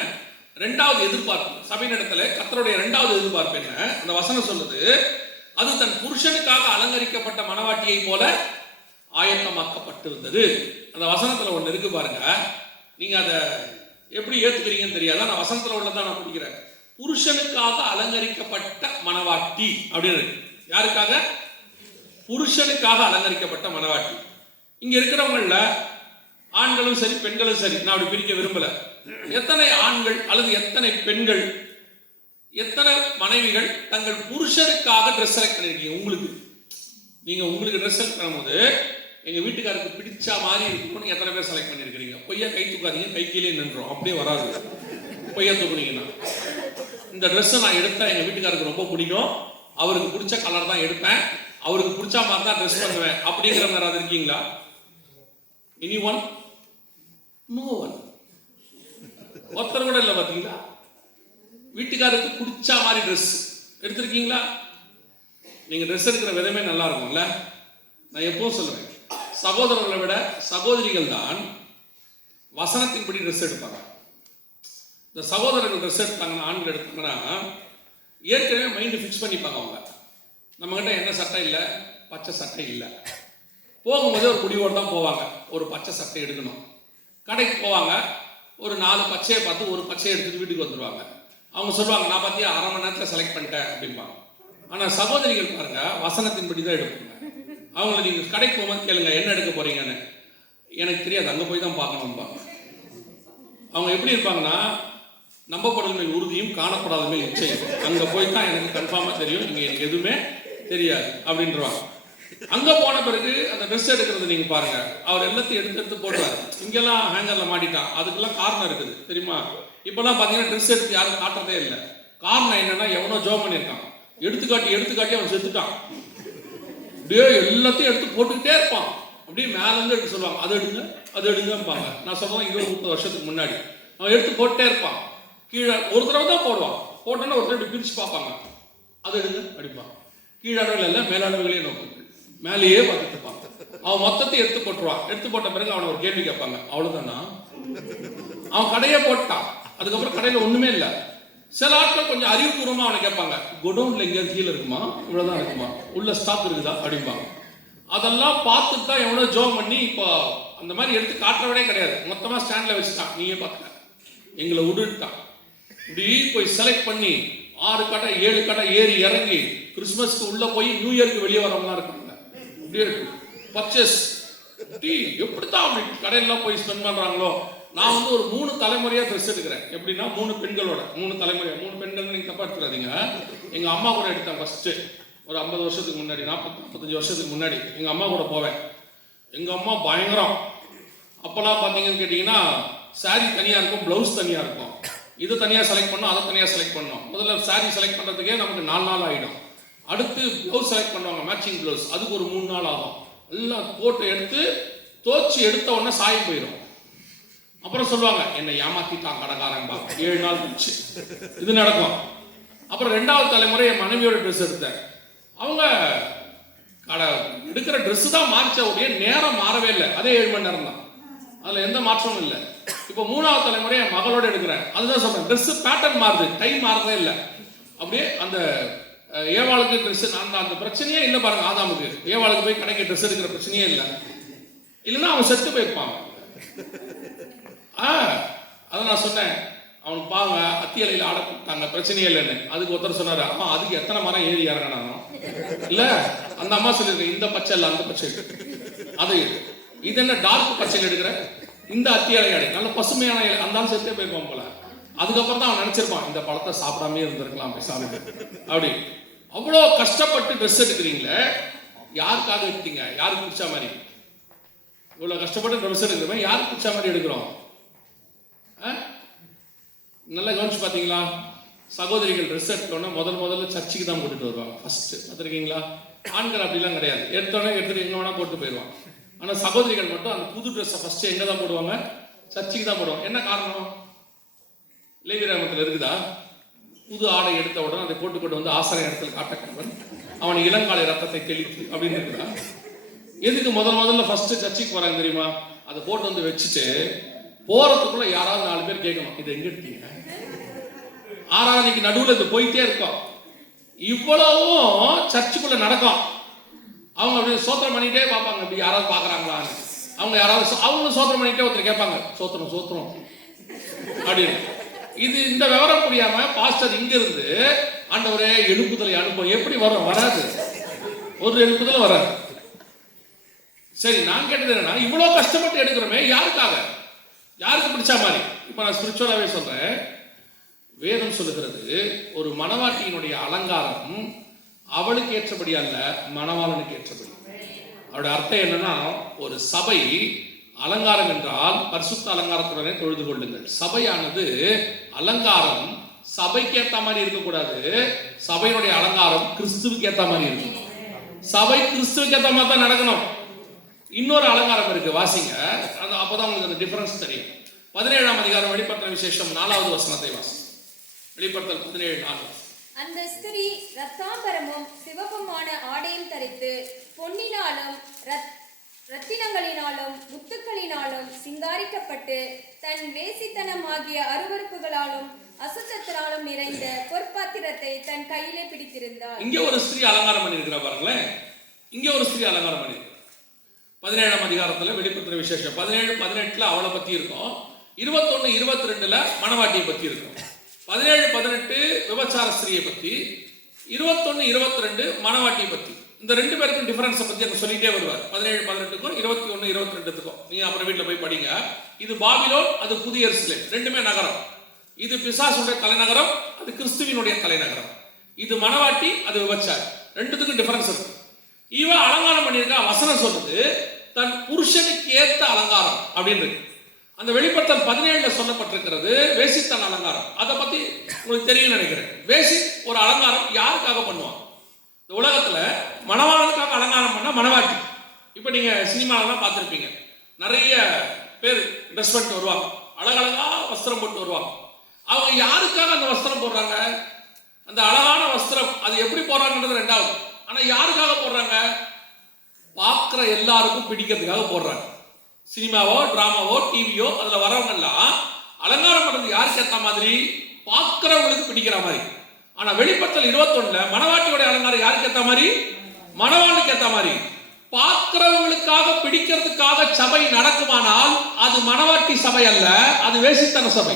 இரண்டாவது எதிர்பார்ப்பு, சபையினிடத்துல கர்த்தருடைய இரண்டாவது எதிர்பார்ப்பு என்ன? அந்த வசனம் சொல்லுது, அது தன் புருஷனுக்காக அலங்கரிக்கப்பட்ட மணவாட்டியை போல ஆயத்தமாக்கப்பட்டிருந்தது. அந்த வசனத்துல ஒண்ணு இருக்கு பாருங்க, நீங்க அதை எப்படி ஏத்துக்கிறீங்கன்னு தெரியாத, நான் வசனத்துல உள்ளதான் நான் படிக்கிறேன். புருஷனுக்காக அலங்கரிக்கப்பட்ட மணவாட்டி அப்படின்னு இருக்கு. யாருக்காக? புருஷனுக்காக அலங்கரிக்கப்பட்ட மணவாட்டி. இங்க இருக்கிறவங்கள ஆண்களும் சரி பெண்களும் சரி, நான் அப்படி பிரிக்க விரும்பல. எத்தனை ஆண்கள் அல்லது எத்தனை பெண்கள், எத்தனை மனைவிகள் தங்கள் புருஷனுக்காக ட்ரெஸ் செலக்ட் பண்ணிருக்கீங்க? உங்களுக்கு ட்ரெஸ் செலக்ட் பண்ணும்போது எங்க வீட்டுக்காருக்கு பிடிச்ச மாதிரி இருக்கணும்னு எத்தனை பேர் செலக்ட் பண்ணிருக்கீங்க? பொய்யா கை தூக்காதீங்க, கை கீழே நின்றோம், அப்படியே வராது. பொய்யா தூக்குனீங்கன்னா, இந்த ட்ரெஸ்ஸை நான் எடுத்தா எங்க வீட்டுக்காருக்கு ரொம்ப பிடிக்கும், அவருக்கு பிடிச்ச கலர் தான் எடுப்பேன், அவருக்கு பிடிச்ச மாதிரி தான் ட்ரெஸ் பண்ணுவேன் அப்படிங்கிற மாதிரி இருக்கீங்களா? Any one? No one. ஒருத்தர் கூட இல்லை. பார்த்தீங்களா? வீட்டுக்காருக்கு பிடிச்ச மாதிரி ட்ரெஸ் எடுத்திருக்கீங்களா? நீங்க ட்ரெஸ் எடுக்கிற விதமே நல்லா இருக்கும்ல. நான் எப்பவும் சொல்லுவேன், சகோதரர்களை விட சகோதரிகள் தான் வசனத்தின்படி ட்ரெஸ் எடுப்பாங்க. இந்த சகோதரர்கள் ட்ரெஸ் எடுத்தாங்கன்னா, ஆண்கள் எடுத்தாங்கன்னா ஏற்கனவே மைண்டு ஃபிக்ஸ் பண்ணிப்பாங்க. அவங்க நம்மகிட்ட என்ன சட்டை இல்லை, பச்சை சட்டை இல்லை, போகும்போது ஒரு குடியோடு தான் போவாங்க. ஒரு பச்சை சட்டை எடுக்கணும். கடைக்கு போவாங்க, ஒரு 4 பச்சையை பார்த்து ஒரு பச்சையை எடுத்துட்டு வீட்டுக்கு வந்துடுவாங்க. அவங்க சொல்லுவாங்க, நான் பார்த்தியா 1/2 மணி நேரத்தில் செலக்ட் பண்ணிட்டேன் அப்படிம்பாங்க. ஆனால் சகோதரிகள் பாருங்க, வசனத்தின்படி தான் எடுப்பாங்க. அவங்கள நீங்கள் கடைக்கு போகும்போது கேளுங்க, என்ன எடுக்க போறீங்கன்னு. எனக்கு தெரியாது, அங்கே போய் தான் பார்க்கணும்பாங்க. அவங்க எப்படி இருப்பாங்கன்னா, நம்பப்படல் மேல் உறுதியும் காணப்படாத மேல் இச்சையும், அங்கே போய் தான் எனக்கு கன்ஃபார்மாக தெரியும், இங்கே எனக்கு எதுவுமே தெரியாது அப்படின்றவாங்க. அங்கே போன பிறகு அந்த ட்ரெஸ் எடுக்கிறது நீங்கள் பாருங்க, அவர் எல்லாத்தையும் எடுத்து போடுறாரு. இங்கெல்லாம் ஹேங்கரில் மாட்டிட்டான், அதுக்கெல்லாம் காரணம் இருக்குது தெரியுமா? இப்போல்லாம் பார்த்தீங்கன்னா ட்ரெஸ் எடுத்து யாரும் காட்டுறதே இல்லை. காரணம் என்னன்னா, எவனோ ஜோப் பண்ணியிருக்கான், எடுத்துக்காட்டி அவன் செத்துட்டான். அப்படியே எல்லாத்தையும் எடுத்து போட்டுக்கிட்டே இருப்பான். அப்படியே மேலேருந்து எடுத்து சொல்லுவாங்க, அது எடுங்க அது எடுங்கம்பாங்க. நான் சொல்கிறேன் 20-30 வருஷத்துக்கு முன்னாடி அவன் எடுத்து போட்டே இருப்பான். கீழே ஒரு தடவை தான் போடுவான், போட்டோன்னா ஒரு தடவை பிரித்து பார்ப்பாங்க, அது எடுங்க அடிப்பான். கீழே அளவில் இல்லை மேல அளவுகளே நோக்கு, மேலேயே பார்த்துட்டு இருப்பான். அவன் மொத்தத்தை எடுத்து போட்டுருவான். எடுத்து போட்ட பிறகு அவனை ஒரு கேள்வி கேட்பாங்க, அவ்வளோதானா? அவன் கடையே போட்டான், அதுக்கப்புறம் கடையில் ஒன்றுமே இல்லை. சில ஆட்கள் கொஞ்சம் அறிவுபூர்வமாக அவனை கேட்பாங்க, குடோன்ல எங்கேயாவது கீழே இருக்குமா, இவ்வளோதான் இருக்குமா, உள்ள ஸ்டாக் இருக்குதா அப்படிம்பாங்க. அதெல்லாம் பார்த்துட்டு தான் எவ்வளோ ஜோம் பண்ணி இப்போ அந்த மாதிரி எடுத்து காட்டுறவனே கிடையாது. மொத்தமாக ஸ்டாண்டில் வச்சுட்டான், நீயே பார்த்துக்க எங்களை விடுட்டான். இப்படி போய் செலக்ட் பண்ணி 6 கடை 7 கடை ஏறி இறங்கி கிறிஸ்மஸ்க்கு உள்ள போய் நியூ இயர்க்கு வெளியே வரவங்களாம் இருக்காங்க. இப்படியே பர்ச்சேஸ் எப்படித்தான் அப்படி கடையெல்லாம் போய் ஸ்பெண்ட் பண்றாங்களோ. நான் வந்து ஒரு 3 தலைமுறையா ட்ரெஸ் எடுக்கிறேன். எப்படின்னா 3 பெண்களோட 3 தலைமுறையா, 3 பெண்கள் நீங்க தப்பா எடுத்துறாதீங்க. எங்க அம்மா கூட எடுத்தேன் ஃபர்ஸ்ட் ஒரு 50 வருஷத்துக்கு முன்னாடி, 40-45 வருஷத்துக்கு முன்னாடி எங்க அம்மா கூட போவேன். எங்க அம்மா பயங்கரம். அப்பெல்லாம் பார்த்தீங்கன்னு கேட்டீங்கன்னா சாரி தனியா இருக்கும், பிளவுஸ் தனியா இருக்கும். இது தனியா செலக்ட் பண்ணோம், அதை தனியா செலக்ட் பண்ணோம். முதல்ல சாரி செலக்ட் பண்றதுக்கே நமக்கு 4 நாள் ஆகிடும். அடுத்து பிளவுஸ் செலக்ட் பண்ணுவாங்க, மேட்சிங் பிளவுஸ், அதுக்கு ஒரு 3 நாள் ஆகும். எல்லாம் போட்டு எடுத்து தோச்சி எடுத்த உடனே சாயம் போயிடும். அப்புறம் சொல்லுவாங்க என்னை ஏமாத்திட்டான் கடைக்காரன், 7 நாள் போச்சு. இது நடக்கும். அப்புறம் 2வது தலைமுறை என் மனைவியோட ட்ரெஸ் எடுத்தேன். அவங்க கடை எடுக்கிற ட்ரெஸ் தான் மாறிச்ச உடைய நேரம் மாறவே இல்லை, அதே 7 மணி நேரம் தான், அதில் எந்த மாற்றமும் இல்லை. இப்போ 3வது தலைமுறை என் மகளோட எடுக்கிறேன். அதுதான் சொல்றேன், ட்ரெஸ் பேட்டர்ன் மாறுது, டைம் மாறதே இல்லை. அப்படியே அந்த ஏவாளுக்கு ட்ரெஸ் அந்த பிரச்சனையே இல்லை பாருங்க. ஆதாமுக்கு ஏவாளுக்கு போய் கடைக்கு ட்ரெஸ் எடுக்கிற பிரச்சனையே இல்லை, இல்லைன்னா அவன் செத்து போயிருப்பான். அதை நான் சொன்னேன், அவனுக்கு பாவங்க அத்தியலையில் ஆட போட்டாங்க, பிரச்சனையே இல்லைன்னு. அதுக்கு ஒருத்தர் சொன்னாரு, அம்மா அதுக்கு எத்தனை மரம் ஏறி இறங்கினானோ இல்ல. அந்த அம்மா சொல்லியிருக்கேன், இந்த பச்சை இல்லை அந்த பச்சை அது இது என்ன டார்க் பச்சையில் எடுக்கிற, இந்த அத்தியலை அடை நல்ல பசுமையான இலை, அந்த செத்தே போயிருப்பான் போல. அதுக்கப்புறம் தான் அவன் நினைச்சிருப்பான், இந்த பழத்தை சாப்பிடாமே இருந்திருக்கலாம் பேசாம. அப்படி அவ்வளோ கஷ்டப்பட்டு ட்ரெஸ் எடுக்கிறீங்களே, யாருக்காக எடுத்தீங்க? யாருக்கு பிடிச்ச மாதிரி? இவ்வளோ கஷ்டப்பட்டு ட்ரெஸ் எடுக்கிறோம், யாருக்கு பிடிச்ச மாதிரி எடுக்கிறோம்? நல்லா கவனிச்சு பார்த்தீங்களா? சகோதரிகள் ட்ரெஸ் எடுத்தோன்னா முதல்ல சர்ச்சுக்கு தான் போட்டுட்டு வருவாங்க ஃபர்ஸ்ட். பார்த்துருக்கீங்களா? ஆண்கள் அப்படிலாம் கிடையாது, எடுத்தோடனே எடுத்துட்டு எங்கே வேணா போட்டு போயிடுவான். ஆனால் சகோதரிகள் மட்டும் அந்த புது ட்ரெஸ்ஸை ஃபர்ஸ்ட் எங்கே தான் போடுவாங்க? சர்ச்சுக்கு தான் போடுவாங்க. என்ன காரணம்? லேவியராகமத்தில் இருக்குதா? புது ஆடை எடுத்த உடனே அதை போட்டுக்கொண்டு வந்து ஆசாரிய இடத்துல காட்டக்கவன் அவன் இளங்காலை ரத்தத்தை தெளித்து அப்படின்னு இருக்குதா? எதுக்கு முதல்ல ஃபர்ஸ்ட் சர்ச்சுக்கு போறாங்க தெரியுமா? அதை போட்டு வந்து வச்சுட்டு போறதுக்குள்ள யாராவது 4 பேர் கேட்கணும், இது எங்க எடுத்தீங்க? ஆராதனைக்கு நடுவில் இது போயிட்டே இருக்கும். இவ்வளவும் சர்ச்சுக்குள்ள நடக்கும். அவங்க அப்படி சோத்திரம் பண்ணிட்டே பார்ப்பாங்க, அப்படி யாராவது பார்க்குறாங்களான்னு. அவங்க யாராவது அவங்களும் சோத்திரம் பண்ணிட்டே ஒருத்தர் கேட்பாங்க, சோத்திரம் அப்படின்னு. இது இந்த விவரம் புரியாம பாஸ்டர் இங்க இருந்து ஆண்டவரே எழுப்புதலை அனுப்பும், எப்படி வரும்? வராது, ஒரு எழுப்புதல் வராது. சரி, நான் கேட்டது என்னன்னா, இவ்வளவு கஷ்டப்பட்டு எடுக்கிறோமே யாருக்காக? யாருக்கு பிடிச்ச மாதிரி? இப்ப நான் ஸ்பிரிச்சுவலாவே சொல்றேன். வேதம் சொல்லுகிறது, ஒரு மணவாட்டியினுடைய அலங்காரம் அவளுக்கு ஏற்றபடி அல்ல, மணவாளனுக்கு ஏற்றபடி. அவருடைய அர்த்தம் என்னன்னா, ஒரு சபை அலங்காரம் என்றால் பரிசுத்த அலங்காரத்துடனே தொழுது கொள்ளுங்கள். சபையானது அலங்காரம் சபைக்கு ஏற்ற மாதிரி இருக்கக்கூடாது. சபையினுடைய அலங்காரம் கிறிஸ்துவுக்கு ஏற்ற மாதிரி இருக்கும். சபை கிறிஸ்துவுக்கு ஏற்ற மாதிரி தான் நடக்கணும். இன்னொரு அலங்காரம் இருக்கு, வாசிங்க, அப்பதான் உங்களுக்கு அந்த டிஃபரன்ஸ் தெரியும். 17ஆம் அதிகாரம் வெளிப்படுத்தல் விசேஷம் 4வது வசனத்தை வாசி. வெளிப்படுத்தல் 17:4. அந்த ஸ்திரீ ரத்தாம்பரமும் சிவப்புமான ஆடையும் தரித்து பொன்னினாலும் ரத்தினங்களினாலும் முத்துக்களினாலும் சிங்காரிக்கப்பட்டு தன் வேசித்தனமாகிய அருவருப்புகளாலும் அசுத்தத்தினாலும் நிறைந்த பொற்பாத்திரத்தை தன் கையிலே பிடித்திருந்தார். இங்கே ஒரு ஸ்திரீ அலங்காரம் பண்ணியிருக்கிறா பாருங்களேன். இங்கே ஒரு ஸ்திரீ அலங்காரம் பண்ணியிருக்கிறா. 17ஆம் அதிகாரத்தில் வெளிப்படுத்துற விசேஷம் 17-18 அவளை பத்தி இருக்கும். 21-22 மணவாட்டியை பத்தி இருக்கும். 17-18 விபச்சார ஸ்திரியை பத்தி, 21-22 மணவாட்டியை பத்தி. இந்த 2 பேருக்கும் டிஃபரன்ஸை பத்தி அங்க சொல்லிட்டே வருவார். 17-18க்கும் 21-22க்கும் நீங்க அப்புறம் வீட்டில் போய் படிங்க. இது பாபிலோன், அது புதிய எருசலேம், ரெண்டுமே நகரம். இது பிசாசுடைய தலைநகரம், அது கிறிஸ்துவினுடைய தலைநகரம். இது மணவாட்டி, அது விபச்சாரி. ரெண்டுத்துக்கும் டிஃபரன்ஸ் இருக்கு. இவ அலங்காரம் பண்ணியிருக்கா. வசனம் சொல்லுது தன் புருஷனுக்கு ஏற்ற அலங்காரம் அப்படின்னு. அந்த வெளிப்படுத்தல் 17 சொல்லப்பட்டிருக்கிறது வேசித்தன் அலங்காரம். அதை பத்தி உங்களுக்கு தெரியும் நினைக்கிறேன். வேசி ஒரு அலங்காரம் யாருக்காக பண்ணுவான்? இந்த உலகத்துல மணவாளனுக்காக அலங்காரம் பண்ண மணவாட்டி, இப்போ நீங்க சினிமாலாம் பார்த்துருப்பீங்க, நிறைய பேர் ட்ரெஸ் பண்ணிட்டு வருவாங்க, அழகழகா வஸ்திரம் போட்டு வருவாங்க. அவங்க யாருக்காக அந்த வஸ்திரம் போடுறாங்க? அந்த அழகான வஸ்திரம் அது எப்படி போடுறாங்கன்றது ரெண்டாவது. ஆனா யாருக்காக போடுறாங்க? பார்க்குற எல்லாருக்கும் பிடிக்கிறதுக்காக போடுறாங்க. சினிமாவோ டிராமாவோ டிவியோ அதுல வரவங்க எல்லாம் அலங்காரம் பண்றது யாருக்கு ஏற்ற மாதிரி? பார்க்கிறவங்களுக்கு பிடிக்கிற மாதிரி. ஆனா வெளிப்படுத்தல் 21 மணவாட்டியோட அலங்காரம் யாருக்கு ஏற்ற மாதிரி? மணவாளுக்கு ஏற்ற மாதிரி. பார்க்கிறவங்களுக்காக பிடிக்கிறதுக்காக சபை நடக்குமானால் அது மணவாட்டி சபை அல்ல, அது வேசித்தன சபை.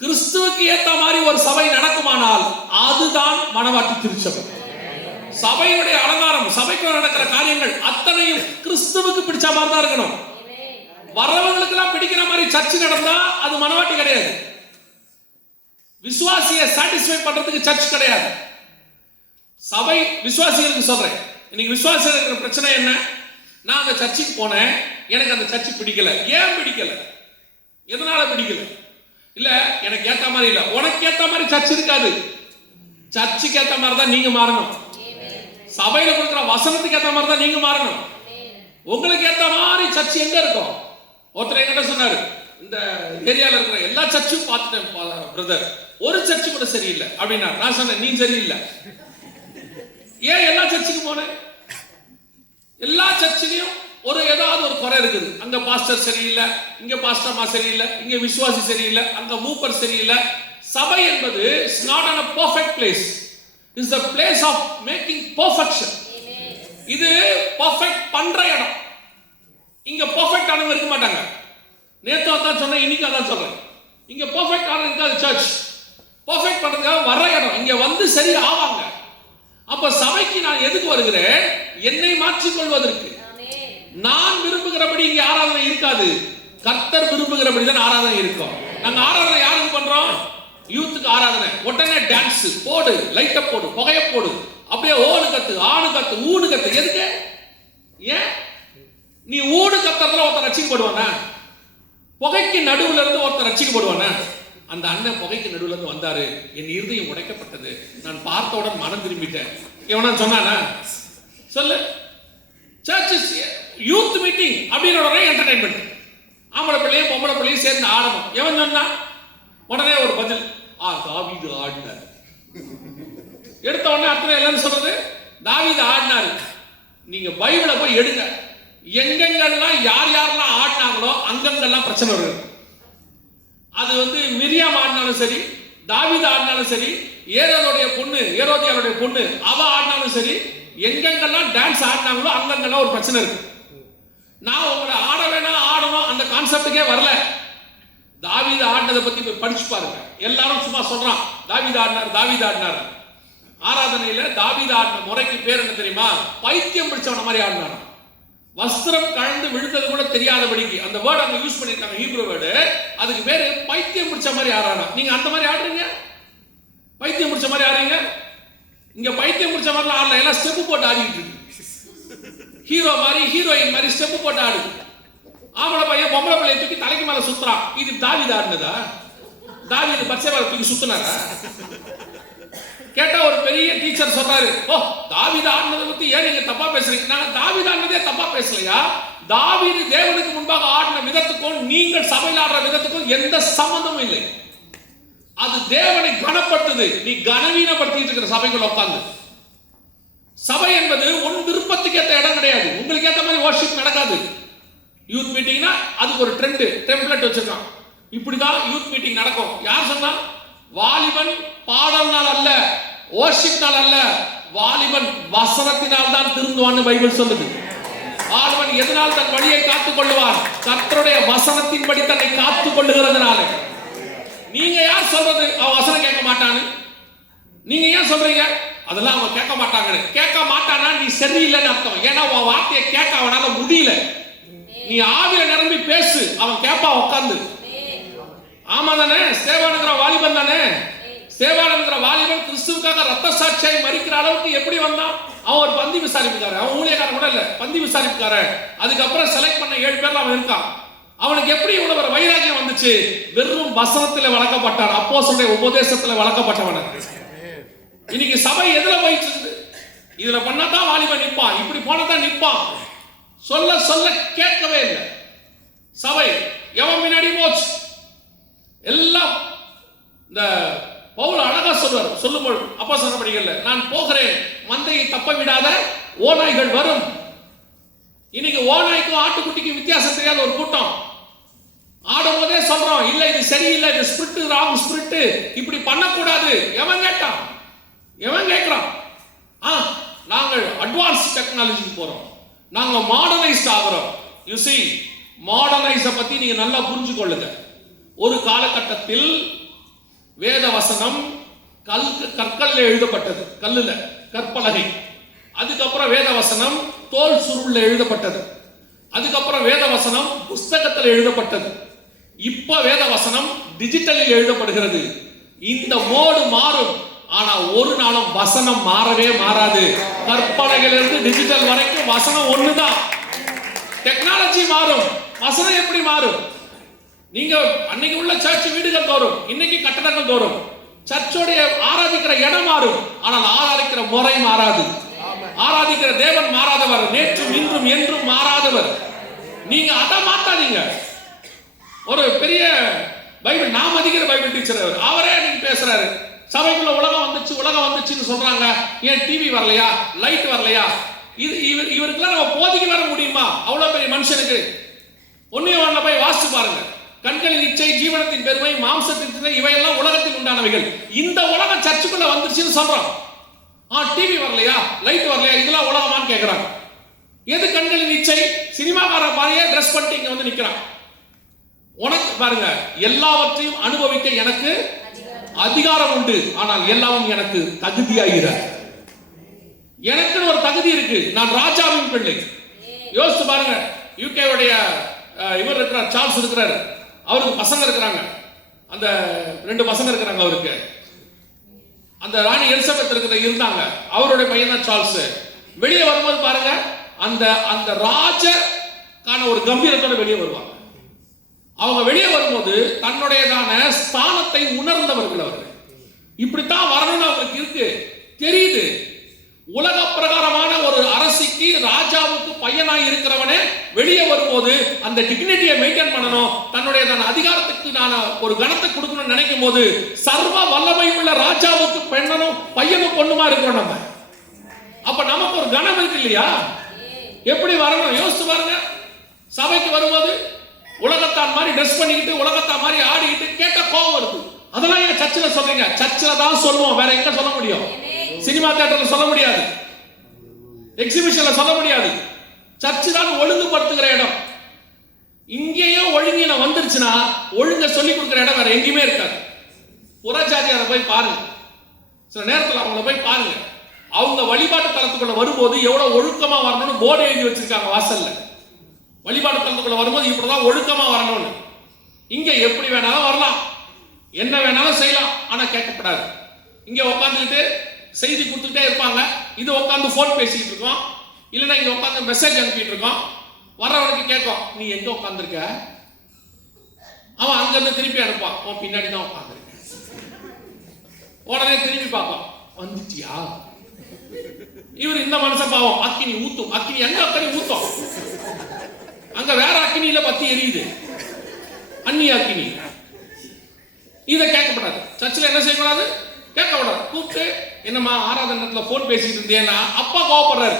கிறிஸ்துவுக்கு ஏற்ற மாதிரி ஒரு சபை நடக்குமானால் அதுதான் மணவாட்டி திருச்சபை. சபையுடைய அலங்காரம், சபைக்கு நடக்கிற காரியங்கள் அத்தனையும் கிறிஸ்துவுக்கு பிடிச்ச மாதிரி தான் இருக்கணும். வரவங்களுக்கு எல்லாம் பிடிக்கிற மாதிரி சர்ச் நடந்தா அது மணவாட்டி கிடையாது. விசுவாசியை சாட்டிஸ்ஃபை பண்றதுக்கு சர்ச் கிடையாது. சபை விசுவாசிகளுக்கு சொல்றேன், இன்னைக்கு விசுவாசிகள் இருக்கிற பிரச்சனை என்ன? நான் அந்த சர்ச்சுக்கு போனேன், எனக்கு அந்த சர்ச்சு பிடிக்கல. ஏன் பிடிக்கல? எதனால பிடிக்கல? இல்ல எனக்கு ஏத்த மாதிரி இல்ல. உனக்கு ஏத்த மாதிரி சர்ச் இருக்காது. சர்ச்சுக்கு ஏத்த மாதிரி தான் நீங்க மாறணும். சபையில கொடுக்கிற வசனத்துக்கு ஏத்த மாதிரி தான் நீங்க மாறணும். உங்களுக்கு ஏத்த மாதிரி சர்ச் எங்க இருக்கும்? ஒருத்தர் என்கிட்ட சொன்னாரு, இந்த ஏரியால இருக்கிற எல்லா சர்ச்சும் பார்த்துட்டேன் பிரதர், ஒரு சர்ச்சு கூட சரியில்லை அப்படின்னா. நான் சொன்னேன், நீ சரியில்லை. ஏன் எல்லா சர்ச்சுக்கு போனேன்? எல்லா சர்ச்சிலையும் ஏதாவது ஒரு குறை இருக்குது. அங்க பாஸ்டர் சரியில்லை, இங்க பாஸ்டர்மா சரியில்லை, இங்க விசுவாசி சரியில்லை, அங்க மூப்பர் சரியில்லை. சபை என்பது is not on a perfect place. It's the place of making perfection. இது perfect பண்ற இடம். இங்க perfect ஆனவங்க இருக்க மாட்டாங்க. நேத்து அதான் சொன்னேன், இன்னைக்கு அதான் சொல்றேன். இங்க perfect ஆனவங்க இருக்காது சர்ச். perfect பண்றதுக்காக வர்ற இடம். இங்க வந்து சரி ஆவாங்க. அப்ப சபைக்கு நான் எதுக்கு வருகிறேன்? என்னை மாற்றிக் கொள்வதற்கு. நான் விரும்புகிறபடி இங்க ஆராதனை இருக்காது. கர்த்தர் விரும்புகிறபடி தான் ஆராதனை இருக்கும். நாங்க ஆராதனை யாருக்கு பண்றோம்? யூத்துக்கு ஆராதனை. உடனே டான்ஸ் போடு, லைட்ட போடு, புகைய போடு, அப்படியே ஓடு கத்து, ஆணு கத்து, ஊடு கத்து. எதுக்கு? ஏன் நீ ஊடு கத்துறதுல ஒருத்தர் ரட்சிக்கப்படுவானா? புகைக்கு நடுவுல இருந்து ஒருத்தர் ரட்சிக்கப்படுவானா? அந்த அண்ணன் புகைக்கு நடுவுல இருந்து வந்தாரு, என் இருதயம் உடைக்கப்பட்டது, நான் பார்த்தவுடன் மனம் திரும்பிட்டேன். எவனா சொன்னானா? சொல்லு. சர்ச் யூத் மீட்டிங் அப்படின்னு உடனே என்டர்டைன்மெண்ட், ஆம்பளை பிள்ளையும் பொம்பளை பிள்ளையும் சேர்ந்து ஆடணும். எவன் சொன்னா? உடனே ஒரு பதில், தாவீது ஆடினார். எடுத்த உடனே அத்தனை எல்லாரும் சொல்றது தாவீது ஆடினாரு. நீங்க பைபிளை போய் எடுங்க, எங்கெங்கெல்லாம் யார் யாரெல்லாம் ஆடினாங்களோ அங்கங்கெல்லாம் பிரச்சனை வருது. அது மிரியாம் ஆடினாலும் சரி, தாவீது ஆடினாலும் சரி, ஏரோதியாளுடைய பொண்ணு அவ ஆடினாலும் சரி, எங்கெங்கெல்லாம் டான்ஸ் ஆடினாங்களோ அங்கங்கெல்லாம் ஒரு பிரச்சனை இருக்கு. நான் உங்களை ஆட வேணாம் ஆடணும் அந்த கான்செப்டுக்கே வரல. தாவீது ஆடினதை பத்தி போய் படிச்சு பாருங்க. எல்லாரும் சும்மா சொல்றான் தாவீது ஆடினார், தாவீது ஆடினார். ஆராதனையில தாவீது ஆடின முறைக்கு பேர் என்ன தெரியுமா? பைத்தியம் பிடிச்சவன மாதிரி ஆடினார். வஸ்திரம் கழந்து விழுந்தது கூட தெரியாதபடிக்கு அந்த வேர்ட் அங்க யூஸ் பண்ணிருக்காங்க, ஹீப்ரு வேர்டு. அதுக்கு பேரு பைத்தியம் பிடிச்ச மாதிரி ஆடுறாங்க. நீங்க அந்த மாதிரி ஆடுறீங்க, பைத்தியம் பிடிச்ச மாதிரி ஆடுறீங்க. இங்க பைத்தியம் பிடிச்ச மாதிரி ஆடல, எல்லாம் ஸ்டெப்பு போட்டு ஆடிட்டு இருக்கு. ஹீரோ மாதிரி ஹீரோயின் மாதிரி ஸ்டெப்பு போட்டு ஆடுது. ஆம்பளை பையன் பொம்பளை பையன் தூக்கி தலைக்கு மேல சுத்துறான். இது தாவீது ஆடினதா? தாவீது பச்சைவாளை தூக்கி சுத்தினாரா? கேட்டா ஒரு பெரிய டீச்சர் சொல்றாரு, ஓ தாவீது ஆடினதை பத்தி ஏன் நீங்க தப்பா பேசுறீங்க? நாங்க தாவீது ஆடினதே தப்பா பேசலையா? தாவீது தேவனுக்கு முன்பாக ஆடின விதத்துக்கும் நீங்கள் சபையில் ஆடுற விதத்துக்கும் எந்த சம்பந்தமும் இல்லை. அது தேவனை கனப்படுத்துது. நீ கனவீனப்படுத்திட்டு இருக்கிற சபைக்குள்ள உட்கார்ந்து. சபை என்பது உன் விருப்பத்துக்கு ஏற்ற இடம் கிடையாது. உங்களுக்கு ஏற்ற மாதிரி வர்ஷிப் நடக்காது. யூத் மீட்டிங்னா அதுக்கு ஒரு ட்ரெண்ட் டெம்ப்ளேட் வச்சிருக்கான், இப்படிதான் யூத் மீட்டிங் நடக்கும். யார் சொன்னா? வாலிபன் பாடல்னால் அல்ல, வர்ஷிப்னால் அல்ல, வாலிபன் வசனத்தினால் தான் திருந்துவான்னு பைபிள் சொல்லுது. வாலிபன் எதனால் தன் வழியை காத்துக் கொள்ளுவான்? கர்த்தருடைய வசனத்தின்படி தன்னை காத்துக் கொள்ளுகிறதுனால. நீங்க யார் சொல்றது அவன் வசனம் கேட்க மாட்டான்னு? நீங்க ஏன் சொல்றீங்க அதெல்லாம் அவன் கேட்க மாட்டாங்கன்னு? கேட்க மாட்டானா நீ சரியில்லைன்னு அர்த்தம். ஏன்னா உன் வார்த்தையை கேட்க அவனால முடியல. நீ ஆவியில நிரம்பி பேசு, அவன் கேட்பா உட்கார்ந்து. ஆமா தானே? ஸ்தேவானுங்கிற வாலிபன் தானே? ஸ்தேவானுங்கிற வாலிபன் கிறிஸ்துவுக்காக ரத்த சாட்சியாய் மரிக்கிற அளவுக்கு எப்படி வந்தான்? அவன் ஒரு பந்தி விசாரிப்புக்காரன், அவன் ஊழியக்காரன் கூட இல்ல, பந்தி விசாரிப்புக்காரன். அதுக்கப்புறம் செலக்ட் பண்ண 7 பேர்ல அவன் இருக்கான். அவனுக்கு எப்படி இவ்வளவு ஒரு வைராகியம் வந்துச்சு? வெறும் வசனத்துல வளர்க்கப்பட்டான், அப்போஸ்தலருடைய உபதேசத்துல வளர்க்கப்பட்டவன். இன்னைக்கு சபை எதுல போயிட்டு இருக்குது? இதுல பண்ணாதான் வாலிபன் நிப்பான், இப்படி போனதான் நிப்பான். சொல்ல சொல்ல கேட்கவே இல்லை. சபை எவன் முன்னாடி போச்சு எல்லாம். இந்த பவுல் அழகா சொல்வார், சொல்லும்போது அப்போஸ்தலர் படிக்கல, நான் போகிறேன் மந்தையை தப்ப விடாத ஓநாய்கள் வரும். இன்னைக்கு ஓநாய்க்கும் ஆட்டுக்குட்டிக்கும் வித்தியாசம் தெரியாத ஒரு கூட்டம். ஆடும்போதே சொல்றோம், இல்ல இது சரியில்லை, இது ஸ்பிரிட் ராங் ஸ்பிரிட், இப்படி பண்ணக்கூடாது. எவன் கேட்டான்? எவன் கேட்கிறான்? நாங்கள் அட்வான்ஸ் டெக்னாலஜிக்கு போறோம், நாங்க மாடர்னைஸ்ட் ஆகிறோம். யூ see, மாடர்னைஸ பத்தி நீங்க நல்லா புரிஞ்சுக்கொள்ளுங்க. ஒரு காலகட்டத்தில் வேத வசனம் கற்கல்ல எழுதப்பட்டது, கல்லுல கற்பலகை. அதுக்கப்புறம் வேத வசனம் தோல் சுருள்ல எழுதப்பட்டது. அதுக்கப்புறம் வேத வசனம் புஸ்தகத்தில் எழுதப்பட்டது. இப்ப வேத வசனம் டிஜிட்டலில் எழுதப்படுகிறது. இந்த மோடு மாறும், ஆனா ஒரு நாளும் வசனம் மாறவே மாறாது. கற்பலகையிலிருந்து டிஜிட்டல் வரைக்கும் வசனம் ஒண்ணுதான். டெக்னாலஜி மாறும், வசனம் எப்படி மாறும்? நீங்க அன்னைக்கு உள்ள சர்ச் வீடுகள் தோறும், இன்னைக்கு கட்டடங்கள் தோறும் சர்ச்சோடைய ஆராதிக்கிற இடம் மாறும், ஆனால் ஆராதிக்கிற முறை மாறாது. ஆராதிக்கிற தேவன் மாறாதவர், நேற்றும் இன்றும் என்றும் மாறாதவர். நீங்க அதை மாத்தாதீங்க. ஒரு பெரிய பைபிள், நான் மதிக்கிற பைபிள் டீச்சர் அவரே நீங்க பேசுறாரு, சபைக்குள்ள உலகம் வந்துச்சுன்னு சொல்றாங்க. ஏன் டிவி வரலையா, லைட் வரலையா? இவருக்குலாம் நம்ம போதிக்கு வர முடியுமா? அவ்வளவு பெரிய மனுஷனுக்கு. ஒன்னியவன்ல போய் வாசிச்சு பாருங்க. கண்களின் இச்சை, ஜீவனத்தின் பெருமை, மாம்சத்தின் சிந்தை, இவையெல்லாம் உலகத்தில் உண்டானவைகள். இந்த உலகம் சர்ச்சுக்குள்ள வந்துருச்சுன்னு சொல்றோம். டிவி வரலையா, லைட் வரலையா, இதெல்லாம் உலகமான்னு கேட்கிறாங்க. எது கண்களின் இச்சை? சினிமாக்கார மாதிரியே ட்ரெஸ் பண்ணிட்டு இங்க வந்து நிக்கிறான். உனக்கு பாருங்க, எல்லாவற்றையும் அனுபவிக்க எனக்கு அதிகாரம் உண்டு, ஆனால் எல்லாமும் எனக்கு தகுதியாகிறார். எனக்கு ஒரு தகுதி இருக்கு, நான் ராஜாவின் பிள்ளை. யோசிச்சு பாருங்க, யூகேவுடைய இவர் இருக்கிறார், சார்ல்ஸ் இருக்கிறார், அவருக்கு பசங்க இருக்கிறாங்க, அந்த 2 பசங்க இருக்கிறாங்க அவருக்கு. அந்த ராணி எலிசபெத் இருந்தாங்க, அவருடைய பையன் தான் சார்ல்ஸ். வெளியே வரும்போது பாருங்க, அந்த அந்த ராஜக்கான ஒரு கம்பீரத்தோட வெளியே வருவாங்க. அவங்க வெளியே வரும்போது தன்னுடையதான ஸ்தானத்தை உணர்ந்தவர்கள் அவர்கள். இப்படித்தான் வரணும்னு அவங்களுக்கு இருக்கு, தெரியுது. உலக பிரகாரமான ஒரு அரசிக்கு, ராஜாவுக்கு பையனாய் இருக்கிறவனே வெளியே வரும்போது அந்த டிக்னிட்டியை மெயின்டைன் பண்ணணும், தன்னுடைய அதிகாரத்துக்கு நான் ஒரு கணத்தை கொடுக்கணும்னு நினைக்கும் போது, சர்வ வல்லமை உள்ள ராஜாவுக்கு பெண்ணனும் பையனும் பொண்ணுமா இருக்கிறோம் நம்ம. அப்ப நமக்கு ஒரு கணம் இருக்கு இல்லையா? எப்படி வரணும் யோசிச்சு பாருங்க. சபைக்கு வரும்போது உலகத்தான் மாதிரி ட்ரெஸ் பண்ணிக்கிட்டு, உலகத்தான் மாதிரி ஆடிக்கிட்டு கேட்ட கோபம் வருது. அதெல்லாம் ஏன் சர்ச்சில் சொல்றீங்க? சர்ச்சில் தான் சொல்லுவோம், வேற எங்க சொல்ல முடியும்? சினிமா தியேட்டர்ல சொல்ல முடியாது, எக்ஸிபிஷன்ல சொல்ல முடியாது. சர்ச் தான் ஒழுங்குபடுத்துகிற இடம். இங்கேயும் ஒழுங்கின வந்துருச்சுன்னா ஒழுங்க சொல்லி கொடுக்கிற இடம் வேற எங்கேயுமே இருக்காது. புறஜாதியாரை போய் பாருங்க, சில நேரத்தில் அவங்கள போய் பாருங்க, அவங்க வழிபாட்டு தலத்துக்குள்ள வரும்போது எவ்வளவு ஒழுக்கமா வரணும்னு போர்டு எழுதி வச்சிருக்காங்க வாசல்ல. வழிபாட்டு தலத்துக்குள்ள வரும்போது இப்படிதான் ஒழுக்கமா வரணும்னு. இங்க எப்படி வேணாலும் வரலாம், என்ன வேணாலும் செய்யலாம், ஆனா கேட்கப்படாது. இங்க உட்காந்துக்கிட்டு செய்தி கொடுத்துட்டே இருப்பாங்க, இது உட்காந்து போன் பேசிக்கிட்டு இருக்கோம், இல்லைன்னா இங்க உட்காந்து மெசேஜ் அனுப்பிட்டு இருக்கோம். வர்றவனுக்கு கேட்கும், நீ எங்க உட்காந்துருக்க? அவன் அங்க இருந்து திருப்பி அனுப்பான், அவன் பின்னாடி தான் உட்காந்துருக்க. உடனே திரும்பி பார்ப்பான், வந்துச்சியா? இவர் இந்த மனுஷன் பாவம், அக்கினி ஊத்தும். அக்கினி எங்க அக்கினி ஊத்தும்? அங்க வேற அக்கினியில பத்தி எரியுது, அந்நிய அக்கினி. இதை கேட்கப்படாது. சர்ச்சில் என்ன செய்யக்கூடாது? கேட்கப்படாது. கூப்பிட்டு என்னம்மா ஆராதனத்துல போன் பேசிட்டு இருந்தேன்னா அப்பா கோவப்படுறாரு.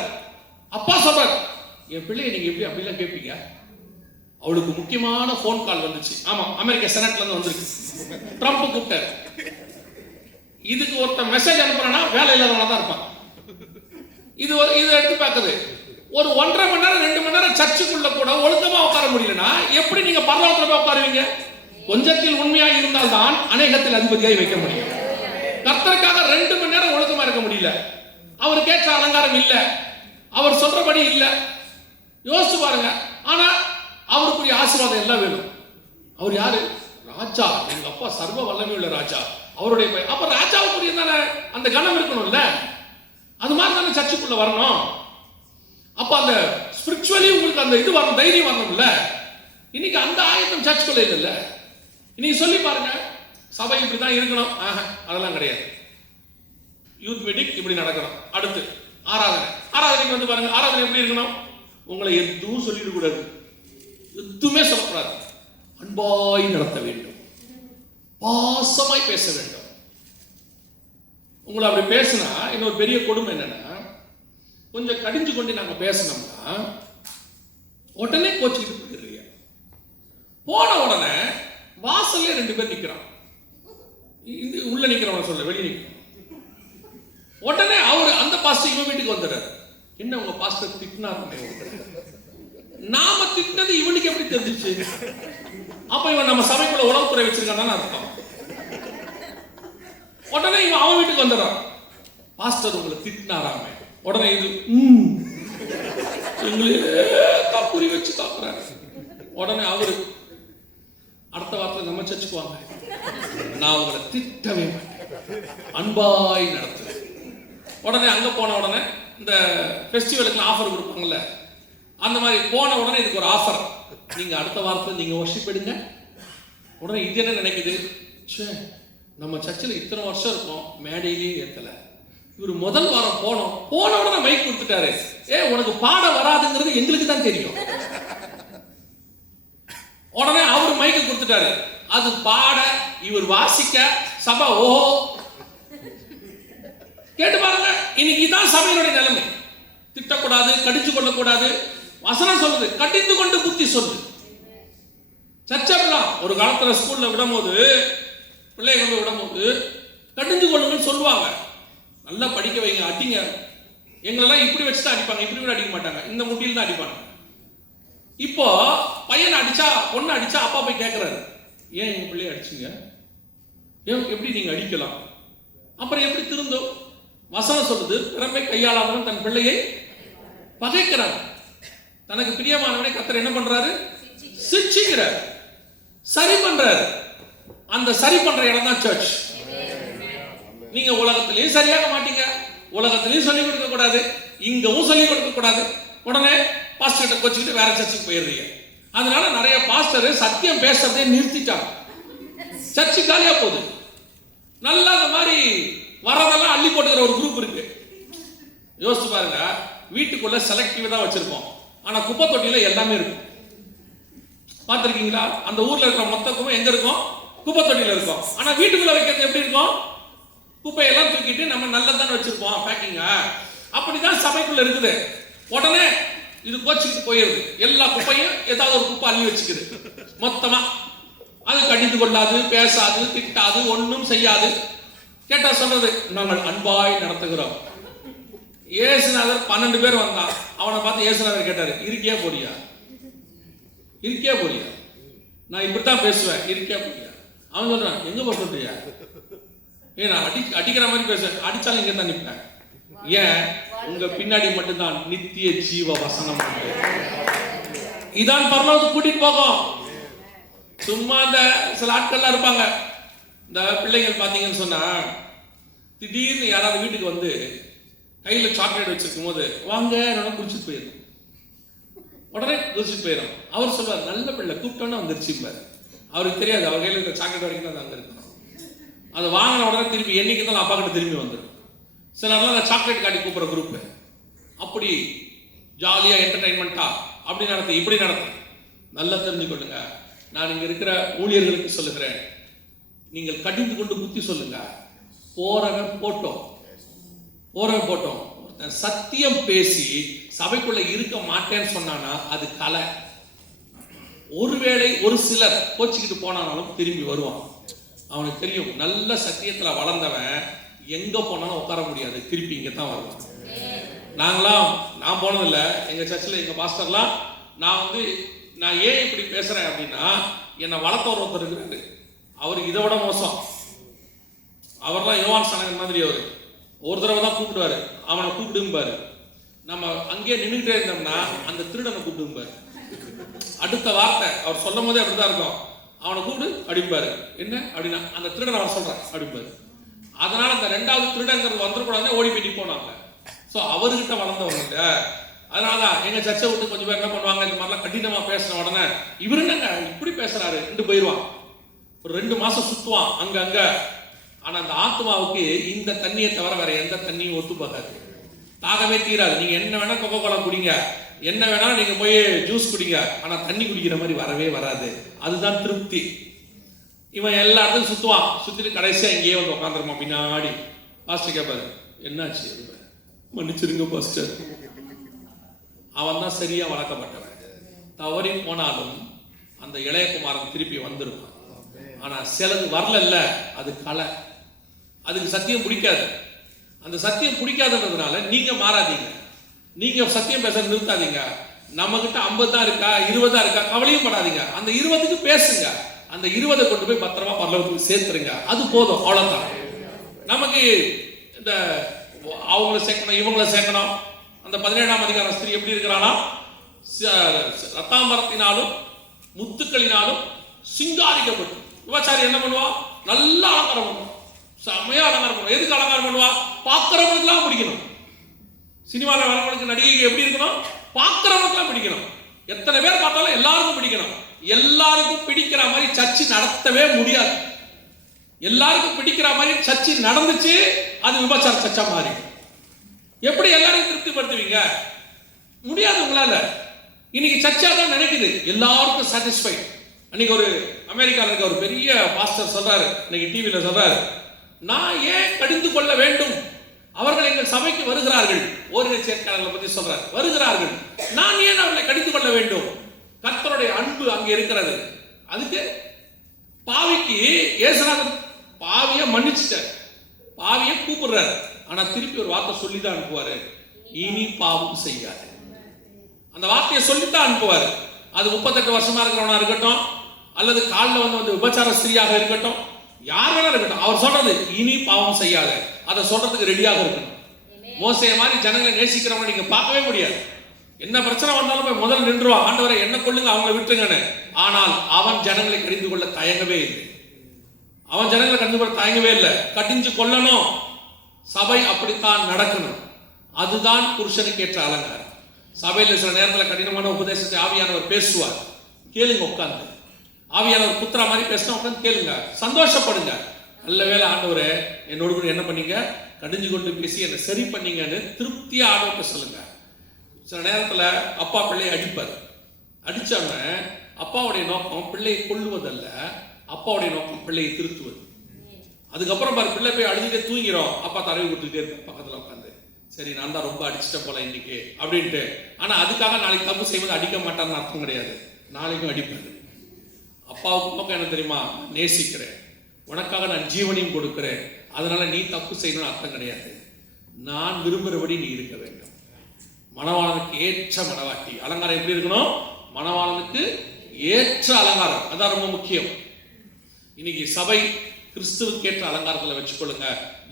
அப்பா சொல்றாரு, என் பிள்ளைய நீங்க எப்படி அப்படிலாம் கேட்பீங்க? அவளுக்கு முக்கியமான போன் கால் வந்துச்சு. ஆமா, அமெரிக்க செனட்ல இருந்து வந்திருக்கு, ட்ரம்ப் கூப்பிட்டாரு. இதுக்கு ஒருத்தன் மெசேஜ் அனுப்புறானா வேலை இல்லாதவனா தான் இருப்பான். இது எடுத்து பார்க்குது. ஒரு 1.5 மணி நேரம் 2 மணி நேரம் சர்ச்சுக்குள்ள கூட ஒழுக்கமா உட்கார முடியலன்னா எப்படி நீங்க பரலோகத்துல போய் உட்காருவீங்க? கொஞ்சத்தில் உண்மையாக இருந்தால்தான் அநேகத்தில் அதிபதியாய் வைக்க முடியும். கர்த்தருக்காக 2 மணி நேரம் ஒழுக்கமா இருக்க முடியல, அவருக்கு ஏற்ற அலங்காரம் இல்ல, அவர் சொல்றபடி இல்ல. யோசிச்சு பாருங்க. ஆனா அவருக்குரிய ஆசீர்வாதம் எல்லாம் வேணும். அவர் யாரு? ராஜா. எங்க அப்பா சர்வ வல்லமை உள்ள ராஜா, அவருடைய பையன். அப்ப ராஜாவுக்குரிய தானே அந்த கணம் இருக்கணும்ல, அது மாதிரி தானே சர்ச்சுக்குள்ள வரணும். அப்ப அந்த ஸ்பிரிச்சுவலி உங்களுக்கு அந்த இது வரணும், தைரியம் வரணும்ல. இன்னைக்கு அந்த ஆயத்தம் சர்ச்சுக்குள்ள இல்லைல்ல. இன்னைக்கு சொல்லி பாருங்க, சபை இப்படிதான் இருக்கணும், அதெல்லாம் கிடையாது. யூத் மீட்டிங் இப்படி நடக்கணும். அடுத்து ஆராதனைக்கு வந்து பாருங்க, ஆராதனை எப்படி இருக்கணும்? உங்களை எதுவும் சொல்லிடக்கூடாது, எதுவுமே சொல்லக்கூடாது. அன்பாய் நடத்த வேண்டும், பாசமாய் பேச வேண்டும். உங்களை அப்படி பேசினா இன்னொரு பெரிய கொடுமை என்னன்னா, கொஞ்சம் கடிஞ்சு கொண்டு நாங்க பேசினோம்னா உடனே கோச்சிக்கிட்டு போயிடுறீங்க. போன உடனே வாசல்ல 2 பேர் நிக்கிறான். உள்ள நிக்கிறவன சொல்ல, வெளியே நிற்கிறோம். உடனே அவரு அந்த பாஸ்டர் இவன் வீட்டுக்கு வந்துடுறாரு. என்ன உங்க பாஸ்டர் திட்டினாரு, நாம திட்டினது இவனுக்கு எப்படி தெரிஞ்சிச்சு? அப்ப இவன் நம்ம சபைக்குள்ள உளவுத்துறை வச்சிருக்கான்னு அர்த்தம். உடனே இவன் அவன் வீட்டுக்கு வந்துடுறான். பாஸ்டர் உங்களை திட்டினாராமே. உடனே இது எங்களே புரி வச்சு காக்குறாரு. உடனே அவரு அடுத்த வாரத்தில் நம்ம சர்ச்சுக்குவாங்க, நான் உங்களை திட்டவே மாட்டேன், அன்பாய் நடத்துவேன். உடனே அங்க போன உடனே இந்த ஃபெஸ்டிவலுக்கு ஆஃபர் கொடுப்பாங்கல்ல, அந்த மாதிரி போன உடனே இதுக்கு ஒரு ஆஃபர், நீங்க அடுத்த வாரத்தில் நீங்க வர்ஷிப் எடுங்க. உடனே இது என்ன நினைக்குது, நம்ம சர்ச்சில் இத்தனை வருஷம் இருக்கும், மேடையிலேயே ஏத்தல, இவர் முதல் வாரம் போன உடனே மைக் கொடுத்துட்டாரு. உனக்கு பாட வராதுங்கிறது எங்களுக்கு தான் தெரியும். உடனே அவர் மைக்கு கொடுத்துட்டாரு, அது பாட இவர் வாசிக்க சபை ஓஹோ. கேட்டு பாருங்க, இன்னைக்கு தான் சபையினுடைய நிலைமை. திட்டக்கூடாது, கடிச்சு கொள்ளக்கூடாது. வசனம் சொல்லுது, கடிந்து கொண்டு புத்தி சொல்லு. சர்ச்சைலாம் ஒரு காலத்துல ஸ்கூல்ல விடும்போது, பிள்ளைகளை விடும்போது கடிந்து கொள்ளுங்கன்னு சொல்லுவாங்க. நல்லா படிக்க வைங்க, அடிங்க. எங்களெல்லாம் இப்படி வச்சுதான் அடிப்பாங்க, இப்படி கூட அடிக்க மாட்டாங்க, இந்த முட்டியில் தான் அடிப்பாங்க. இப்போ பையனை அடிச்சா பொண்ணு அடிச்சா அப்பா போய் கேட்கிறாரு, ஏன் எங்க பிள்ளைய அடிச்சீங்க, ஏன் எப்படி நீங்க அடிக்கலாம்? அப்புறம் எப்படி திருந்தோம்? வசனம் சொல்லுது, திறமை கையாளாதவன் தன் பிள்ளையை பகைக்கிறான். தனக்கு பிரியமானவனை கர்த்தர் என்ன பண்றாரு? சிட்சிக்கிறார், சரி பண்றாரு. அந்த சரி பண்ற இடம் தான் சர்ச். நீங்க உலகத்திலையும் சரியாக மாட்டீங்க, உலகத்திலையும் சொல்லிக் கொடுக்க கூடாது, இங்கவும் சொல்லிக் கொடுக்க கூடாது. உடனே பாஸ்டர் கிட்ட கோச்சிக்கிட்டு வேற சர்ச்சுக்கு போயிடுறீங்க. அதனால நிறைய பாஸ்டர் சத்தியம் பேசுறதே நிறுத்திட்டாங்க, சர்ச்சு காலியா போகுது. நல்லா அந்த மாதிரி வரதெல்லாம் அள்ளி போட்டுக்கிற ஒரு குரூப் இருக்கு. யோசிச்சு பாருங்க, வீட்டுக்குள்ள செலக்டிவ் தான் வச்சிருப்போம், ஆனா குப்பை தொட்டியில எல்லாமே இருக்கும். பார்த்திருக்கீங்களா? அந்த ஊர்ல இருக்கிற மொத்த குப்பை எங்க இருக்கும்? குப்பை தொட்டியில இருக்கும். ஆனா வீட்டுக்குள்ள வைக்கிறது எப்படி இருக்கும்? குப்பையெல்லாம் தூக்கிட்டு நம்ம நல்லதானே வச்சிருப்போம் பேக்கிங்க. அப்படிதான் சபைக்குள்ள இருக்குது. உடனே இது கோச்சிக்கிட்டு போயிருது, எல்லா குப்பையும் ஏதாவது ஒரு குப்பை அள்ளி வச்சுக்குது மொத்தமா. அது கடிந்து கொள்ளாது, பேசாது, திட்டாது, ஒன்றும் செய்யாது. கேட்டா சொல்றது, நாங்கள் அன்பாய் நடத்துகிறோம். ஏசுநாதர் 12 பேர் வந்தான். அவனை பார்த்து ஏசுநாதர் கேட்டாரு, இருக்கியா போறியா? இருக்கியா போறியா? நான் இப்படித்தான் பேசுவேன், இருக்கியா போறியா? அவன் சொல்றான், எங்க போறியா? நான் அடிக்கிற மாதிரி பேசுவேன், அடிச்சாலும் இங்க தான் நிற்பேன். ஏன்? உங்க பின்னாடி மட்டும்தான் நித்திய ஜீவ வசனம். இதான் பரலோகத்துக்கு கூட்டிட்டு போகும். சும்மா இந்த சில ஆட்கள்லாம் இருப்பாங்க, இந்த பிள்ளைகள் பார்த்தீங்கன்னு சொன்னா, திடீர்னு யாராவது வீட்டுக்கு வந்து கையில சாக்லேட் வச்சிருக்கும் போது வாங்க குடிச்சிட்டு போயிடும், உடனே குடிச்சிட்டு போயிடும். அவர் சொல்வார், நல்ல பிள்ளை கூப்பிட்டோன்னா வந்துருச்சுப்பாரு. அவருக்கு தெரியாது அவர் கையில் இருக்கிற சாக்லேட் வரைக்கும் தான் அங்கே இருக்கணும். அதை வாங்கின உடனே திரும்பி என்னைக்கு தான் அப்பா கிட்ட திரும்பி வந்துடும். சிலர்லாம் சாக்லேட் காட்டி கூப்பிட்ற குரூப் அப்படி ஜாலியாக என்டர்டைன்மெண்ட்டா அப்படி நடத்து இப்படி நடத்து. நல்லா தெரிஞ்சுக்கொள்ளுங்க, நான் இங்க இருக்கிற ஊழியர்களுக்கு சொல்லுகிறேன், நீங்கள் கடிந்து கொண்டு புத்தி சொல்லுங்க. போறவன் போட்டோம், சத்தியம் பேசி சபைக்குள்ள இருக்க மாட்டேன்னு சொன்னானா அது கலை. ஒருவேளை ஒரு சிலர் கோச்சிக்கிட்டு போனாலும் திரும்பி வருவான். அவனுக்கு தெரியும், நல்ல சத்தியத்துல வளர்ந்தவன் எங்க போனாலும் உட்கார முடியாது, திருப்பி இங்க தான் வருவான். நான் போனதில்லை, எங்க சர்ச்சில் எங்க பாஸ்டர்லாம், நான் ஏன் இப்படி பேசுறேன் அப்படின்னா, என்னை வளர்த்த ஒருத்தர் இருக்கிறாரு, அவருக்கு இதை விட மோசம். அவர்லாம் யோவான் சனகன் மாதிரி. அவரு ஒரு தடவை தான் கூப்பிடுவாரு, அவனை கூப்பிடும்பாரு. நம்ம அங்கேயே நின்றுட்டே இருந்தோம்னா அந்த திருடனை கூப்பிடும்பாரு. அடுத்த வார்த்தை அவர் சொல்லும் போதே அப்படிதான் இருக்கும், அவனை கூப்பிடு அப்படிம்பாரு. என்ன அப்படின்னா அந்த திருடன் அவன் சொல்றான் அப்படிம்பாரு. அதனால அந்த 2வது திருடங்கிறது வந்துடக்கூடாதுன்னு ஓடி போய் போனாங்க. ஸோ அவர்கிட்ட வளர்ந்தவங்க. அதனாலதான் எங்க சர்ச்சை விட்டு கொஞ்சம் பேர் என்ன பண்ணுவாங்க, இந்த மாதிரிலாம் கடினமா பேசின உடனே இவரு என்னங்க இப்படி பேசுறாரு போயிடுவான். ஒரு 2 மாசம் சுத்துவான் அங்க. ஆனா அந்த ஆத்மாவுக்கு இந்த தண்ணியை தவிர வேற எந்த தண்ணியும் ஒத்து போகாது, தாகவே தீராது. நீங்க என்ன வேணா கொக்கோ கோலா குடிங்க, என்ன வேணாலும் நீங்க போய் ஜூஸ் குடிங்க, ஆனா தண்ணி குடிக்கிற மாதிரி வரவே வராது. அதுதான் திருப்தி. இவன் எல்லா இடத்துக்கும் சுத்துவான், சுத்திட்டு கடைசியா இங்கேயே வந்து உட்காந்துருமா பின்னாடி. பாஸ்டர் கேட்பாரு, என்னாச்சு? மன்னிச்சிருங்க பாஸ்டர். அவன் தான் சரியா வளர்க்கப்பட்டவன். தவறி போனாலும் அந்த இளையகுமாரன் திருப்பி வந்துருவான். ஆனா சிலது வரல, அது கலை. அதுக்கு சத்தியம் பிடிக்காது. அந்த சத்தியம் பிடிக்காதுன்றதுனால நீங்க மாறாதீங்க, நீங்க சத்தியம் பேச நிறுத்தாதீங்க. நம்ம கிட்ட 50 தான் இருக்கா 20 தான் இருக்கா கவலையும் படாதீங்க. அந்த 20க்கு பேசுங்க, அந்த 20 கொண்டு போய் பத்திரமா பரலோகத்துக்கு சேர்த்துருங்க. அது போதும், அவ்வளவுதான். நமக்கு இந்த அவங்கள சேர்க்கணும் இவங்கள சேர்க்கணும். அந்த 17ஆம் அதிகார ஸ்திரீ எப்படி இருக்கிறானா, ரத்தாம்பரத்தினாலும் முத்துக்களினாலும் சிங்காரிக்கப்பட்டு. விபச்சாரி என்ன பண்ணுவா? நல்லா அலங்காரம் பண்ணுவான், செம்மையா அலங்காரம் பண்ணுவான். எதுக்கு அலங்காரம் பண்ணுவா? பார்க்கிறவங்களுக்குலாம் பிடிக்கணும். சினிமாவில் வரவங்களுக்கு நடிகைக்கு எப்படி இருக்கணும்? பார்க்கிறவங்களுக்குலாம் பிடிக்கணும். எத்தனை பேர் பார்த்தாலும் எல்லாருக்கும் பிடிக்கணும். எல்லாருக்கும் பிடிக்கிற மாதிரி சர்ச்சை நடத்தவே முடியாது. எல்லாருக்கும் பிடிக்கிற மாதிரி சர்ச்சை நடந்துச்சு, அது விபச்சார சர்ச்சா மாறி. எப்படி எல்லாரையும் திருப்திப்படுத்துவீங்க? முடியாது உங்களால. இன்னைக்கு சர்ச்சா தான் நினைக்குது எல்லாருக்கும் சாட்டிஸ்ஃபை. அன்னைக்கு ஒரு அமெரிக்காவில் இருக்க ஒரு பெரிய பாஸ்டர் சொல்றாரு, இன்னைக்கு டிவியில சொல்றாரு, நான் ஏன் கடிந்து கொள்ள வேண்டும்? அவர்கள் எங்கள் சபைக்கு வருகிறார்கள். ஓரின சேர்க்கையாளர்களை பத்தி சொல்றாரு, வருகிறார்கள், நான் ஏன் அவர்களை கடிந்து கொள்ள வேண்டும்? கர்த்தருடைய அன்பு அங்கே இருக்கிறது. அதுக்கு பாவிக்கு இயேசுநாதர் பாவிய மன்னிச்சிட்டார், பாவிய கூப்பிடுறாரு. ஆனா திருப்பி ஒரு வார்த்தை சொல்லிதான் அனுப்புவாரு, இனி பாவம் செய்யாது. அந்த வார்த்தையை சொல்லித்தான் அனுப்புவாரு. அது 38 வருஷமா இருக்கிறவனா இருக்கட்டும், அல்லது காலில் வந்து விபச்சார ஸ்திரீயாக இருக்கட்டும், யார் வேணா இருக்கட்டும், அவர் சொல்றது இனி பாவம் செய்யாத. அதை சொல்றதுக்கு ரெடியாக இருக்கணும். மோசே மாதிரி ஜனங்களை நேசிக்கிறவங்க நீங்க பார்க்கவே முடியாது. என்ன பிரச்சனை வந்தாலும் போய் முதல்ல நின்றுவான், ஆண்டவரை என்ன கொள்ளுங்க அவங்களை விட்டுருங்கன்னு. ஆனால் அவன் ஜனங்களை கடிந்து கொள்ள தயங்கவே இல்லை. அவன் ஜனங்களை கடிந்து கொள்ள தயங்கவே இல்லை. கடிஞ்சு கொள்ளணும். சபை அப்படித்தான் நடக்கணும். அதுதான் புருஷனுக்கு ஏற்ற அலங்காரம். சபையில் சில நேரத்தில் கடினமான உபதேசத்தை ஆவியானவர் பேசுவார், கேளுங்க உட்கார்ந்து. ஆவியானவர் புத்திரா மாதிரி பேசினா உட்காந்து கேளுங்க, சந்தோஷப்படுங்க. நல்ல வேளை ஆண்டவரே என்னோடு கூட என்ன பண்ணீங்க, கடிஞ்சு கொண்டு பேசி என்னை சரி பண்ணீங்கன்னு திருப்தியா ஆண்டவர்கிட்ட சொல்லுங்க. சில நேரத்தில் அப்பா பிள்ளையை அடிப்பார். அடிச்சவன அப்பாவுடைய நோக்கம் பிள்ளையை கொள்ளுவதல்ல, அப்பாவுடைய நோக்கம் பிள்ளையை திருத்துவது. அதுக்கப்புறம் பாரு பிள்ளை போய் அழுதுட்டே தூங்கிறோம், அப்பா தடவி கொடுத்துட்டே இருப்பேன் பக்கத்தில் உட்காந்து, சரி நான் தான் ரொம்ப அடிச்சிட்ட போல இன்னைக்கு அப்படின்ட்டு. ஆனா அதுக்காக நாளைக்கு தப்பு செய்வது அடிக்க மாட்டான்னு அர்த்தம் கிடையாது. நாளைக்கும் அடிப்பேன். அப்பாவுக்கு நோக்கம் என்ன தெரியுமா? நேசிக்கிறேன், உனக்காக நான் ஜீவனையும் கொடுக்கிறேன், அதனால நீ தப்பு செய்யணும்னு அர்த்தம் கிடையாது. நான் விரும்புகிறபடி நீ இருக்க வேண்டும். மணவாளனுக்கு ஏற்ற மணவாட்டி. அலங்காரம் எப்படி இருக்கணும்? மணவாளனுக்கு ஏற்ற அலங்காரம். அதான் ரொம்ப முக்கியம். இன்னைக்கு சபை கிறிஸ்துவுக்கு ஏற்ற அலங்காரத்தில் வச்சுக்கொள்ளுங்க.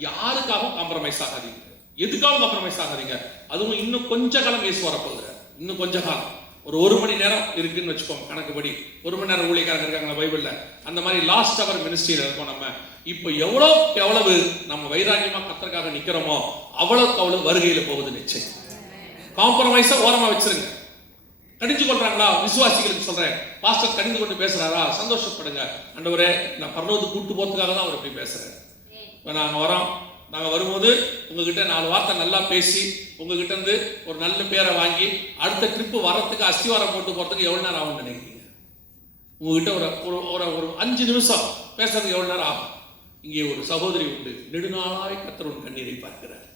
யாருக்காகவும் காம்ப்ரமைஸ் ஆகாதீங்க, எதுக்காகவும் காம்ப்ரமைஸ் ஆகாதீங்க. அதுவும் இன்னும் கொஞ்ச காலம் இயேசு வரப்போகுது. இன்னும் கொஞ்ச காலம், ஒரு மணி நேரம் இருக்குன்னு வச்சுக்கோங்க கணக்குப்படி. 1 மணி நேரம் ஊழியக்காரங்க இருக்காங்க பைபிள்ல. அந்த மாதிரி லாஸ்ட் அவர் மினிஸ்ட்ரியில இருக்கோம் நம்ம. இப்போ எவ்வளவு நம்ம வைராக்கியமா கர்த்தருக்காக நிக்கிறோமோ அவ்வளவுக்கு அவ்வளவு வருகையில போகுது நிச்சயம். காம்ப்ரமைஸை ஓரமா வச்சிருங்க. கடிஞ்சு கொள்றாங்களா? விசுவாசிகளுக்கு சொல்றேன், பாஸ்டர் கடிந்து கொண்டு பேசுறாரா? சந்தோஷப்படுங்க. ஆண்டவரே நான் பரலோகத்துக்கு கூட்டு போறதுக்காக தான் அவர் இப்படி பேசுறேன். இப்போ நாங்கள் வரும்போது உங்ககிட்ட 4 வார்த்தை நல்லா பேசி உங்ககிட்ட இருந்து ஒரு நல்ல பேரை வாங்கி அடுத்த ட்ரிப்பு வரத்துக்கு அஸ்திவாரம் போட்டு போறதுக்கு எவ்வளவு நேரம் ஆகும்னு நினைக்கிறீங்க? உங்ககிட்ட ஒரு 5 நிமிஷம் பேசுறதுக்கு எவ்வளவு நேரம் ஆகும்? இங்கே ஒரு சகோதரி உண்டு, நெடுநாளாய் கர்த்தர் உன் கண்ணீரை பார்க்கிறார்.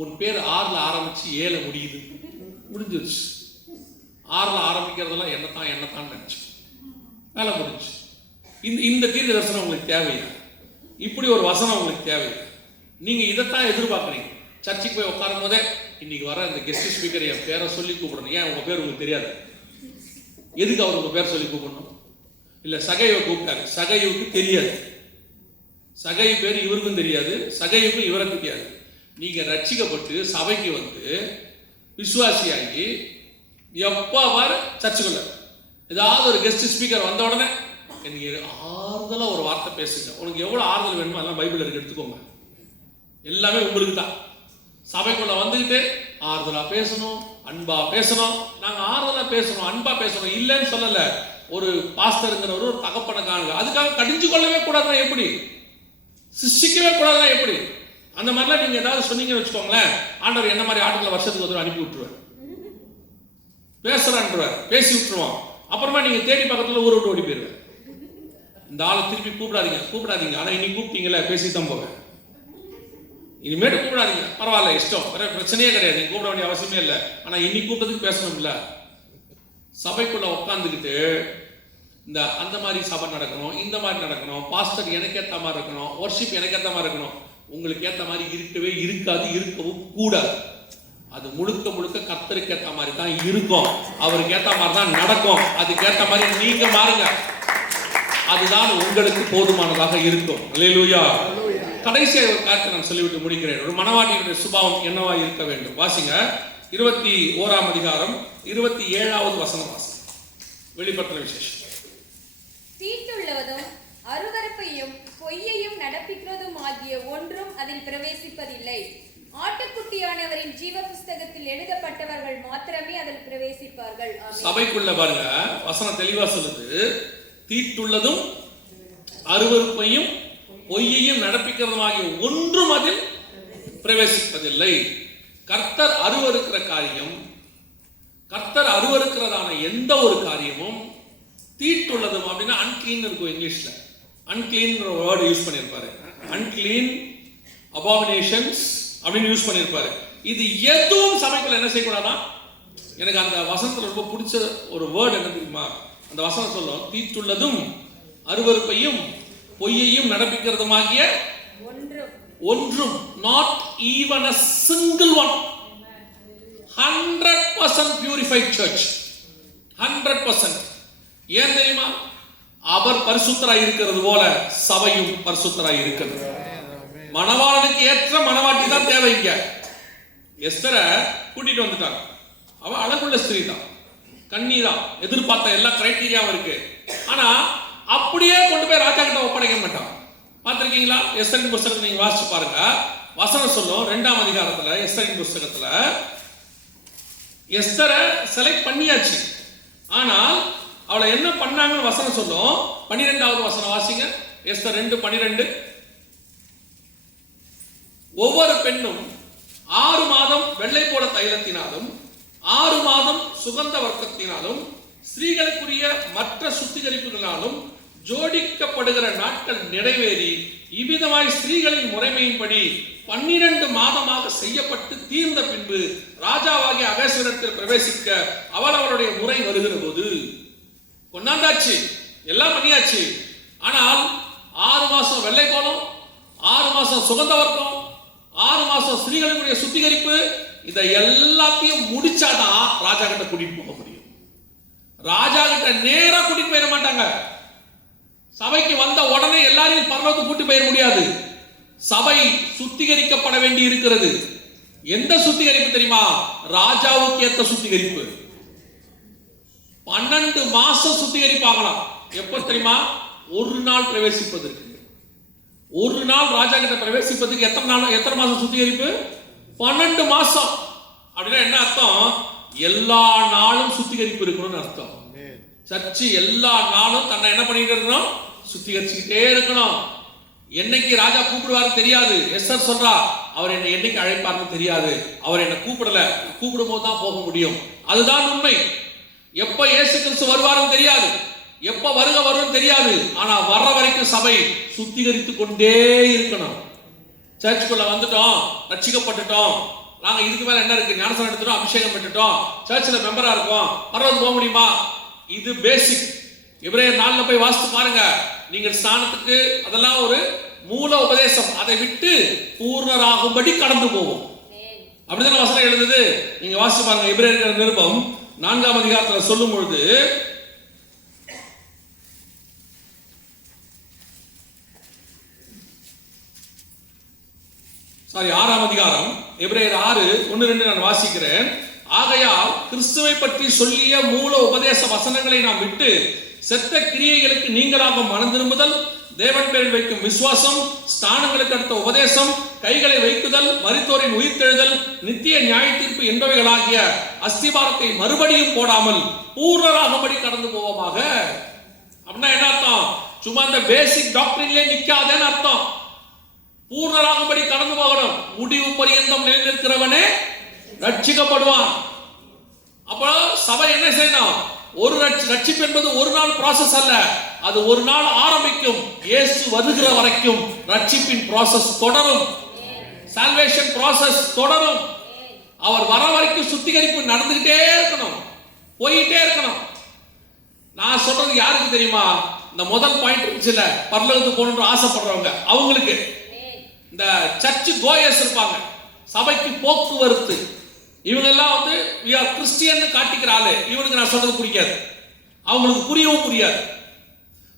உன் பேர் 6ல் ஆரம்பிச்சு 7 முடியுது, முடிஞ்சிருச்சு. 6ல் ஆரம்பிக்கிறதெல்லாம் என்னத்தான் நினைச்சு வேலை முடிஞ்சு. இந்த தீர்க்க தரிசனம் உங்களுக்கு தேவையா? இப்படி ஒரு வசனம் உங்களுக்கு தேவையா? நீங்க இதைத்தான் எதிர்பார்க்குறீங்க. சர்ச்சுக்கு போய் உட்காரும் போதே இன்னைக்கு வர இந்த கெஸ்ட் ஸ்பீக்கர் என் பேரை சொல்லி கூப்பிடணும். ஏன் உங்க பேர் உங்களுக்கு தெரியாது? எதுக்கு அவர் உங்க பேர் சொல்லி கூப்பிடணும்? இல்ல சகையை கூப்பிட்டாரு, சகையுக்கு தெரியாது. சகை பேர் இவருக்கும் தெரியாது, சகையுக்கும் இவரை தெரியாது. நீங்க ரட்சிக்கப்பட்டு சபைக்கு வந்து விசுவாசியாகி எப்போ வர சர்ச்சுக்குள்ள ஏதாவது ஒரு கெஸ்ட் ஸ்பீக்கர் வந்த உடனே எனக்கு ஆறுதலா ஒரு வார்த்தை பேசுங்க. உனக்கு எவ்வளவு ஆறுதல் வேணுமோ அதெல்லாம் பைபிள் இருக்கு, எடுத்துக்கோங்க. எல்லாமே உங்களுக்கு தான். சபைக்குள்ள வந்துக்கிட்டு ஆறுதலா பேசணும், அன்பா பேசணும். நாங்க ஆறுதலா பேசணும், அன்பா பேசணும், இல்லைன்னு சொல்லல. ஒரு பாஸ்டருங்கிறவர் ஒரு தகப்பனை காணுங்க, அதுக்காக கடிஞ்சு கொள்ளவே கூடாதுன்னா எப்படி? சிருஷ்டிக்கவே கூடாதுன்னா எப்படி? அந்த மாதிரிலாம் நீங்க ஏதாவது சொன்னீங்கன்னு வச்சுக்கோங்களேன், ஆண்டவர் என்ன மாதிரி ஆட்களை வருஷத்துக்கு ஒரு அனுப்பி விட்டுருவார். பேசுறான்றவர் பேசி விட்டுருவான். அப்புறமா நீங்க தேடி பக்கத்துல ஊரை விட்டு ஓடி போயிருவேன். இந்த ஆளை திருப்பி கூப்பிடாதீங்க. ஆனா இன்னைக்கு கூப்பிட்டீங்களே, பேசித்தான் போவேன். இனிமேட்டு கூப்பிடாதீங்க, பரவாயில்ல, இஷ்டம், வேற பிரச்சனையே கிடையாது, நீங்க கூப்பிட வேண்டிய அவசியமே இல்லை. ஆனா இன்னைக்கு கூப்பிட்டதுக்கு பேசணும்ல. சபைக்குள்ள உட்காந்துக்கிட்டு இந்த அந்த மாதிரி சபை நடக்கணும், இந்த மாதிரி நடக்கணும், பாஸ்டர் எனக்கு ஏற்ற மாதிரி இருக்கணும், வொர்ஷிப் எனக்கு ஏற்ற மாதிரி இருக்கணும். உங்களுக்கு ஏற்ற மாதிரி இருக்கவே இருக்காது, இருக்கவும் கூடாது. அது முழுக்க முழுக்க கர்த்தருக்கு ஏற்ற மாதிரி தான் இருக்கும், அவருக்கு ஏற்ற மாதிரி தான் நடக்கும். அதுக்கு ஏற்ற மாதிரி நீங்க மாறுங்க, அதுதான் உங்களுக்கு போதுமானதாக இருக்கும். அல்லேலூயா. கடைசியாக ஒரு காரியத்தை நான் சொல்லிவிட்டு முடிக்கிறேன். ஒரு மணவாட்டியினுடைய சுபாவம் என்னவா இருக்க வேண்டும்? வாசிங்க 21ஆம் அதிகாரம் 27வது வசனம் வாசி. வெளிப்பட்ட விசேஷம். தீட்டுள்ளதும் அருவருப்பையும் பொய்யையும் நடப்பிக்கிறதும் ஆகிய ஒன்றும் அதில் பிரவேசிப்பதில்லை. ஆட்டுக்குட்டியானவரின் ஜீவ புஸ்தகத்தில் எழுதப்பட்டவர்கள் மாத்திரமே அதில் பிரவேசிப்பார்கள். சபைக்குள்ள பாருங்க, வசனம் தெளிவா சொல்லுது, தீட்டுள்ளதும் அருவருப்பையும் பொய்யையும் நடப்பிக்கிறதும் ஆகிய ஒன்றும் அதில் பிரவேசிப்பதில்லை. கர்த்தர் அருவருக்கிற காரியம், கர்த்தர் அருவருக்கிறதான எந்த ஒரு காரியமும் தீட்டுள்ளதும் அப்படின்னா அன்கிளீன் இருக்கும். இங்கிலீஷ்ல அன்கிளீன் வேர்டு யூஸ் பண்ணியிருப்பாரு. அன்கிளீன், அபாமினேஷன்ஸ் அப்படின்னு யூஸ் பண்ணியிருப்பாரு. இது எதுவும் சபைக்குள்ள என்ன செய்யக்கூடாதா? எனக்கு அந்த வசனத்துல ரொம்ப பிடிச்ச ஒரு வேர்டு என்ன தெரியுமா? அந்த வசனம் சொல்லும், தீட்டுள்ளதும் அருவருப்பையும் பொய்யையும் நடப்பிக்கிறதுமாகிய ஒன்றும், not even a single one. 100% purified church, 100%. ஏன் தெரியுமா? அவர் பரிசுத்தராய் இருக்கிறது போல சபையும் பரிசுத்தராய் இருக்கிறது. மணவாளனுக்கு ஏற்ற மணவாட்டி தான் தேவை. இங்க எஸ்தரை கூட்டிட்டு வந்துட்டாங்க. அவ அழகுள்ள ஸ்திரீ தான், கன்னி தான், எதிர்பார்த்த எல்லா கிரைட்டீரியாவும் இருக்கு. ஆனா அப்படியே கொண்டு போய் ராஜா கிட்ட ஒப்படைக்க மாட்டான். பார்த்திருக்கீங்களா? எஸ்தரின் புஸ்தகத்தை நீங்க வாசிச்சு பாருங்க. வசனம் சொல்லும் 2ஆம் அதிகாரத்துல எஸ்தரின் புஸ்தகத்துல எஸ்தரை செலக்ட் பண்ணியாச்சு. ஆனால் அவளை என்ன பண்ணாங்கன்னு வசனம் சொல்லும். 12வது வசனம் வாசிங்க. எஸ்தர் 2:12. ஒவ்வொரு பெண்ணும் 6 மாதம் வெள்ளை போல தைலத்தினாலும் 6 மாதம் சுகந்த வர்க்கத்தினாலும் ஸ்திரீகளுக்குரிய மற்ற சுத்திகரிப்புகளாலும் ஜோடிக்கப்படுகிற நாட்கள் நிறைவேறி இவ்விதமாய் ஸ்திரீகளின் முறைமையின்படி 12 மாதமாக செய்யப்பட்டு தீர்ந்த பின்பு ராஜாவாகிய அகஸ்வேரத்தில் பிரவேசிக்க அவளுடைய முறை வருகிற போது கொண்டாந்தாச்சு, எல்லாம் பண்ணியாச்சு. ஆனால் 6 மாசம் வெள்ளை கோலம், 6 மாசம் சுகந்த வர்க்கம், 6 மாசம் ஸ்திரீகளுடைய சுத்திகரிப்பு, இதை எல்லாத்தையும் முடிச்சாதான் ராஜா கிட்ட கூட்டிட்டு போக முடியும். ராஜா கிட்ட நேரா கூட்டிட்டு போயிட மாட்டாங்க. சபைக்கு வந்த உடனே எல்லாரையும் பரலோகத்துக்கு கூட்டி போயிட முடியாது. சபை சுத்திகரிக்கப்பட வேண்டி இருக்கிறது. எந்த சுத்திகரிப்பு தெரியுமா? ராஜாவுக்கு ஏற்ற சுத்திகரிப்பு. 12 மாசம் சுத்திகரிப்பாகலாம். எப்ப தெரியுமா? ஒரு நாள் பிரவேசிப்பதற்கு, ஒரு நாள் ராஜா கிட்ட பிரவேசிப்பதற்கு எத்தனை மாசம் சுத்திகரிப்பு? 12 மாசம். அப்படின்னா என்ன அர்த்தம்? எல்லா நாளும் சுத்திகரிப்பு இருக்கணும்னு அர்த்தம். சர்ச்சு எல்லா நாளும் தன்னை என்ன பண்ணிட்டு இருக்கணும்? சுத்திகரிச்சுக்கிட்டே இருக்கணும். என்னைக்கு ராஜா கூப்பிடுவாரு தெரியாது. எஸ்தர் சொல்றா, அவர் என்னை என்னைக்கு அழைப்பாருன்னு தெரியாது. அவர் என்னை கூப்பிடல, கூப்பிடும் போது தான் போக முடியும். அதுதான் உண்மை. எப்ப இயேசு கிறிஸ்து வருவாருன்னு தெரியாது, எப்ப வருக வரும் தெரியாது. ஆனா வர்ற வரைக்கும் சபை சுத்திகரித்து கொண்டே இருக்கணும். சர்ச்சுக்குள்ள வந்துட்டோம், ரட்சிக்கப்பட்டுட்டோம், நாங்க இதுக்கு மேல என்ன இருக்கு? ஞானஸ்நானம் எடுத்துட்டோம், அபிஷேகம் பெற்றுட்டோம், சர்ச்சில் மெம்பரா இருக்கோம், பரவாயில்ல போக முடியுமா? இது பேசிக். எபிரேயர் 4 போய் வாசித்து பாருங்க. நீங்கள் ஸ்நானத்துக்கு அதெல்லாம் ஒரு மூல உபதேசம். அதை விட்டு பூர்ணராகும்படி கடந்து போவோம். அப்படிதான் வசனம் எழுதுது. நீங்க வாசித்து பாருங்க. எபிரேயர் நிருபம் 4ஆம் அதிகாரத்துல சொல்லும் பொழுது, சாரி 6ஆம் அதிகாரம் எபிரேயர் 6:1-2 நான் வாசிக்கிறேன். ஆகையால் கிறிஸ்துவை பற்றி சொல்லிய மூல உபதேச வசனங்களை நாம் விட்டு செத்த கிரியைகளுக்கு நீங்களாக மனம் திரும்புதல், தேவன் பேரில் வைக்கும் விசுவாசம், ஸ்தானங்களுக்கு அடுத்த உபதேசம், கைகளை வைக்குதல், மரித்தோரின் உயிர்த்தெழுதல், நித்திய நியாய தீர்ப்பு என்பவைகளாகிய அஸ்திபாரத்தை மறுபடியும் போடாமல் பூர்ணராகும்படி கடந்து போவோமாக. அப்படின்னா என்ன அர்த்தம்? சும்மா அந்த பேசிக் டாக்டரின்லே நிக்காதேன்னு அர்த்தம். பூர்ணராகும்படி கடந்து போகணும். முடிவு பரியந்தம் நிலைநிற்கிறவனே ரட்சிக்கப்படுவான். அப்போ சபை என்ன செய்யணும்? ஒரு ரட்சிப்பு என்பது ஒரு நாள் process அல்ல, அது ஒரு நாள் ஆரம்பிக்கும், இயேசு வருகிற வரைக்கும் ரட்சிப்பின் process தொடரும், salvation process தொடரும். அவர் வர வரைக்கும் சுத்திகரிப்பு நடந்துகிட்டே இருக்கணும், போயிட்டே இருக்கணும். நான் சொல்றது யாருக்கு தெரியுமா? இந்த முதல் பாயிண்ட் இருந்துச்சுல, பரலோகத்துக்கு போகணும்னு ஆசைப்படுறவங்க, அவங்களுக்கு. இந்த சர்ச் கோயர்ஸ் இருப்பாங்க, சபைக்கு போக்குவரத்து, இவங்க எல்லாம் வந்து we are Christian காட்டிக்கிற ஆளு, இவனுக்கு நான் சொல்றது பிடிக்காது, அவங்களுக்கு புரியவும் புரியாது.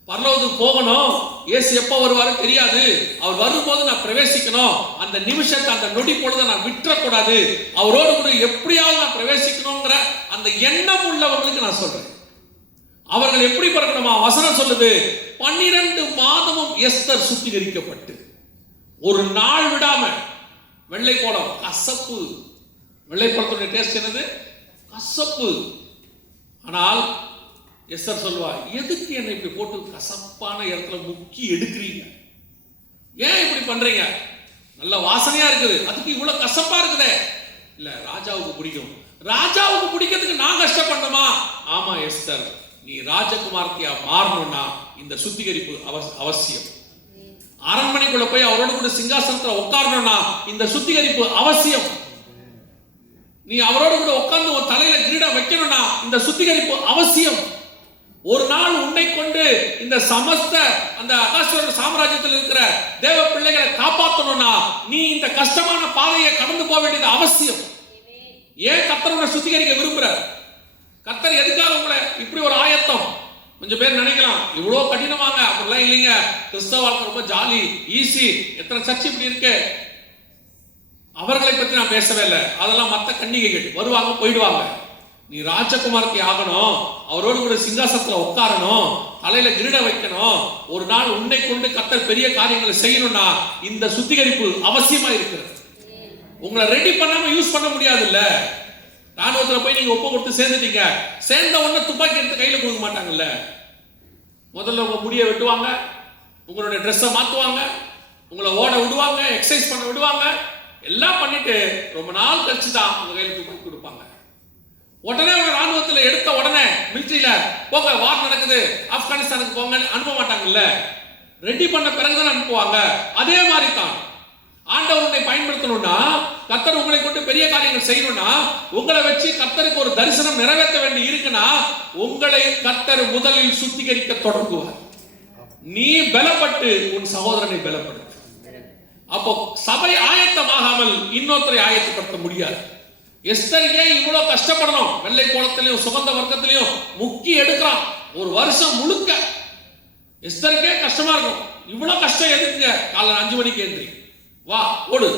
பரலோகத்துக்கு போகணும், இயேசு எப்போ வருவாரு தெரியாது, அவர் வரும்போது நான் பிரவேசிக்கணும், அந்த நிமிஷத்தை அந்த நொடி பொழுதை நான் விட்டுறக்கூடாது, அவரோடு கூட எப்படியாவது நான் பிரவேசிக்கணுங்கிற அந்த எண்ணம் உள்ளவங்களுக்கு நான் சொல்றேன். அவர்கள் எப்படி பிறக்கணுமா? வசனம் சொல்லுது, 12 மாதமும் எஸ்தர் சுத்திகரிக்கப்பட்டு, ஒரு நாள் விடாம. வெள்ளைப்பழம் கசப்பு, வெள்ளைப்பழத்துடைய டேஸ்ட் என்னது? கசப்பு. ஆனால் எஸ்தர் சொல்லுவா, எதுக்கு என்னை இப்படி போட்டு கசப்பான இடத்துல முக்கி எடுக்கிறீங்க? ஏன் இப்படி பண்றீங்க? நல்ல வாசனையா இருக்குது, அதுக்கு இவ்வளவு கசப்பா இருக்குதே. இல்ல, ராஜாவுக்கு பிடிக்கும். ராஜாவுக்கு பிடிக்கிறதுக்கு நான் கஷ்டப்படணுமா? ஆமா எஸ்தர், நீ ராஜகுமார்த்தியா மாறணும்னா இந்த சுத்திகரிப்பு அவசியம். அரண்மனைக்குள்ள போய் அவரோடு கூட சிங்காசனத்துல உட்காரணும்னா இந்த சுத்திகரிப்பு அவசியம். நீ அவரோடு கூட உட்கார்ந்து உன் தலையில கிரீடம் வைக்கணும்னா இந்த சுத்திகரிப்பு அவசியம். ஒரு நாள் உன்னை கொண்டு இந்த சமஸ்த அந்த அகாசுர சாம்ராஜ்யத்தில் இருக்கிற தேவ பிள்ளைகளை காப்பாற்றணும்னா நீ இந்த கஷ்டமான பாதையை கடந்து போக வேண்டியது அவசியம். ஏன் கர்த்தர் உன்னை சுத்திகரிக்க விரும்புறார்? கர்த்தர் எதுக்காக உங்களை இப்படி ஒரு ஆயத்தம்? கொஞ்சம் பேர் நினைக்கலாம் இவ்வளவு கடினமாங்க, அப்படிலாம் இல்லைங்க, கிறிஸ்தவ வாழ்க்கை ரொம்ப ஜாலி ஈஸி, எத்தனை சர்ச்சை இப்படி இருக்கு. அவர்களை பத்தி நான் பேசவே இல்லை, அதெல்லாம் மற்ற கன்னிகைகள் வருவாங்க போயிடுவாங்க. நீ ராஜகுமாரத்தை ஆகணும், அவரோடு கூட சிங்காசனத்துல உட்காரணும், தலையில கிரீட வைக்கணும், ஒரு நாள் உன்னை கொண்டு கர்த்தர் பெரிய காரியங்களை செய்யணும்னா இந்த சுத்திகரிப்பு அவசியமா இருக்கிறது. உங்களை ரெடி பண்ணாம யூஸ் பண்ண முடியாது. இல்ல, ராணுவத்துல போய் நீங்க ஒப்பு கொடுத்து சேர்ந்துட்டீங்க, சேர்ந்த உடனே துப்பாக்கி எடுத்து கையில கொடுக்க மாட்டாங்கல்ல. முதல்ல உங்க முடியை வெட்டுவாங்க, உங்களுடைய ட்ரெஸ்ஸை மாத்துவாங்க, உங்களை ஓட விடுவாங்க, எக்ஸசைஸ் பண்ண விடுவாங்க, எல்லாம் பண்ணிட்டு ரொம்ப நாள் கழிச்சு தான் உங்க கையில துப்பாக்கி கொடுப்பாங்க. உடனே உங்க ராணுவத்தில் எடுத்த உடனே மிலிட்டரியில போங்க, வார் நடக்குது, ஆப்கானிஸ்தானுக்கு போங்க அனுப்ப மாட்டாங்கல்ல, ரெடி பண்ண பிறகுதான் அனுப்புவாங்க. அதே மாதிரி தான் ஆண்டவர் உங்களை பயன்படுத்தணும்னா, கர்த்தர் உங்களை கொண்டு பெரிய காரியங்கள் செய்யணும்னா, உங்களை வச்சு கர்த்தருக்கு ஒரு தரிசனம் நிறைவேற்ற வேண்டி இருக்குன்னா உங்களை கர்த்தர் முதலில் சுத்திகரிக்க தொடங்குவார். நீ பலப்பட்டு உன் சகோதரனை பலப்படுத்து. அப்போ சபை ஆயத்தமாகாமல் இன்னொருத்தரை ஆயத்தப்படுத்த முடியாது. எஸ்தர் ஏன் இவ்வளவு கஷ்டப்படணும்? வெள்ளை கோலத்திலையும் சுகந்த வர்க்கத்திலையும் முக்கி எடுக்கிறான் ஒரு வருஷம் முழுக்க. எஸ்தருக்கே கஷ்டமா இருக்கும், இவ்வளவு கஷ்டம் எதுக்குங்க? காலைல 5 மணிக்கு எழுந்திரி, வா ஓடு,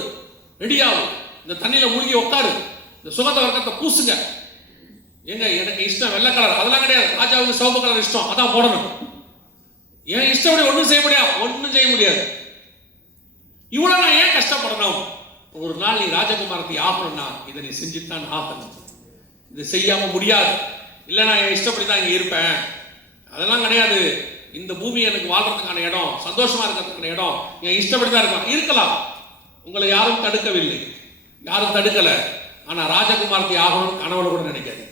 ரெடியாகும், இந்த தண்ணியில மூழ்கி உட்காரு, இந்த சுகந்த வர்க்கத்தை பூசுங்க. ஏங்க எனக்கு இஷ்டம் வெள்ளை கலர், அதெல்லாம் கிடையாது, ராஜாவுக்கு சிவப்பு கலர் இஷ்டம், அதான் போடணும். ஏன் இஷ்டப்படி ஒன்றும் செய்ய முடியாது, ஒன்றும் செய்ய முடியாது. இவ்வளவு நான் ஏன் கஷ்டப்படணும்? ஒரு நாள் நீ ராஜகுமாரத்தை ஆகணும்னா இதை நீ செஞ்சுத்தான் ஆகணும். இது செய்யாம முடியாது. இல்லை நான் என் இஷ்டப்படி தான் இங்கே இருப்பேன், அதெல்லாம் கிடையாது. இந்த பூமி எனக்கு வாழ்றதுக்கான இடம், சந்தோஷமா இருக்கிறதுக்கான இடம், என் இஷ்டப்படி தான் இருக்கலாம். உங்களை யாரும் தடுக்கவில்லை, யாரும் தடுக்கல. ஆனா ராஜகுமாரத்தை ஆகணும் கனவுல கூட நினைக்காதீங்க.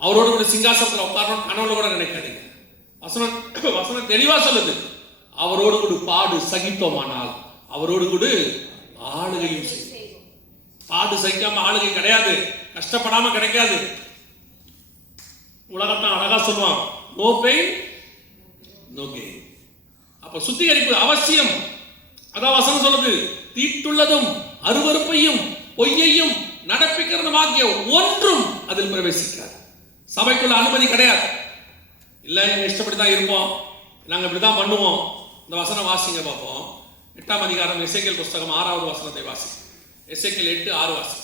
அவரோடு கூட சிங்காசனத்தில் உட்காரணும் கனவுல கூட நினைக்காதீங்க. வசனம் தெளிவா சொல்லுது, அவரோடு கூட பாடு சகித்தோமானால் அவரோடு கூட ஆளுகையும் செய்யும். பாடு சகிக்காம ஆளுகை கிடையாது, கஷ்டப்படாம கிடைக்காது. உலகத்தான் அழகா சொல்லுவான், நோ பெயின் நோ கெயின். அப்ப சுத்திகரிப்பு அவசியம். அதான் வசனம் சொல்லுது, தீட்டுள்ளதும் அருவருப்பையும் பொய்யையும் நடப்பிக்கிறதுமாகிய ஒன்றும் அதில் பிரவேசிக்காது. சபைக்குள்ள அனுமதி கிடையாது. இல்ல எங்க இஷ்டப்படி தான் இருப்போம், நாங்க இப்படிதான் பண்ணுவோம். இந்த வசனம் வாசிங்க பார்ப்போம். 8ஆம் அதிகாரம் எசேக்கியேல் புஸ்தகம் 6வது வசனத்தை வாசி. எசேக்கியேல் 8:6 வாசி.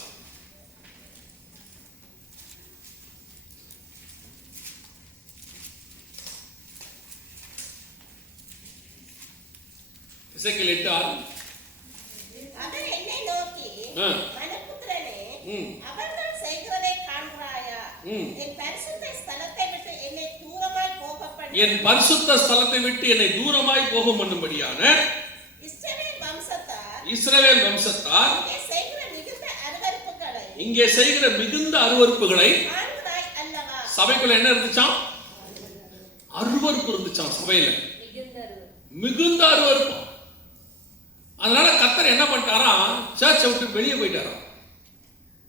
எசேக்கியேல் 8:6. அவர் என்னை நோக்கி, மனுபுத்திரனே, அவர்கள் செய்கிறதை காண்கிறாயா? என் பரிசுத்த ஸ்தலத்தை விட்டு என்னை தூரமாய் போக பண்ணி, என் பரிசுத்த ஸ்தலத்தை விட்டு என்னை தூரமாய் போக பண்ணும்படியான இஸ்ரவேல் வம்சத்தார் இங்கே செய்கிற மிகுந்த அருவருப்புகளை சபைக்குள்ள என்ன இருந்துச்சாம்? அருவருப்பு இருந்துச்சாம் சபையில, மிகுந்த அருவருப்பு. அதனால கர்த்தர் என்ன பண்ணிட்டாராம்? சர்ச்சை விட்டு வெளியே போயிட்டாராம்,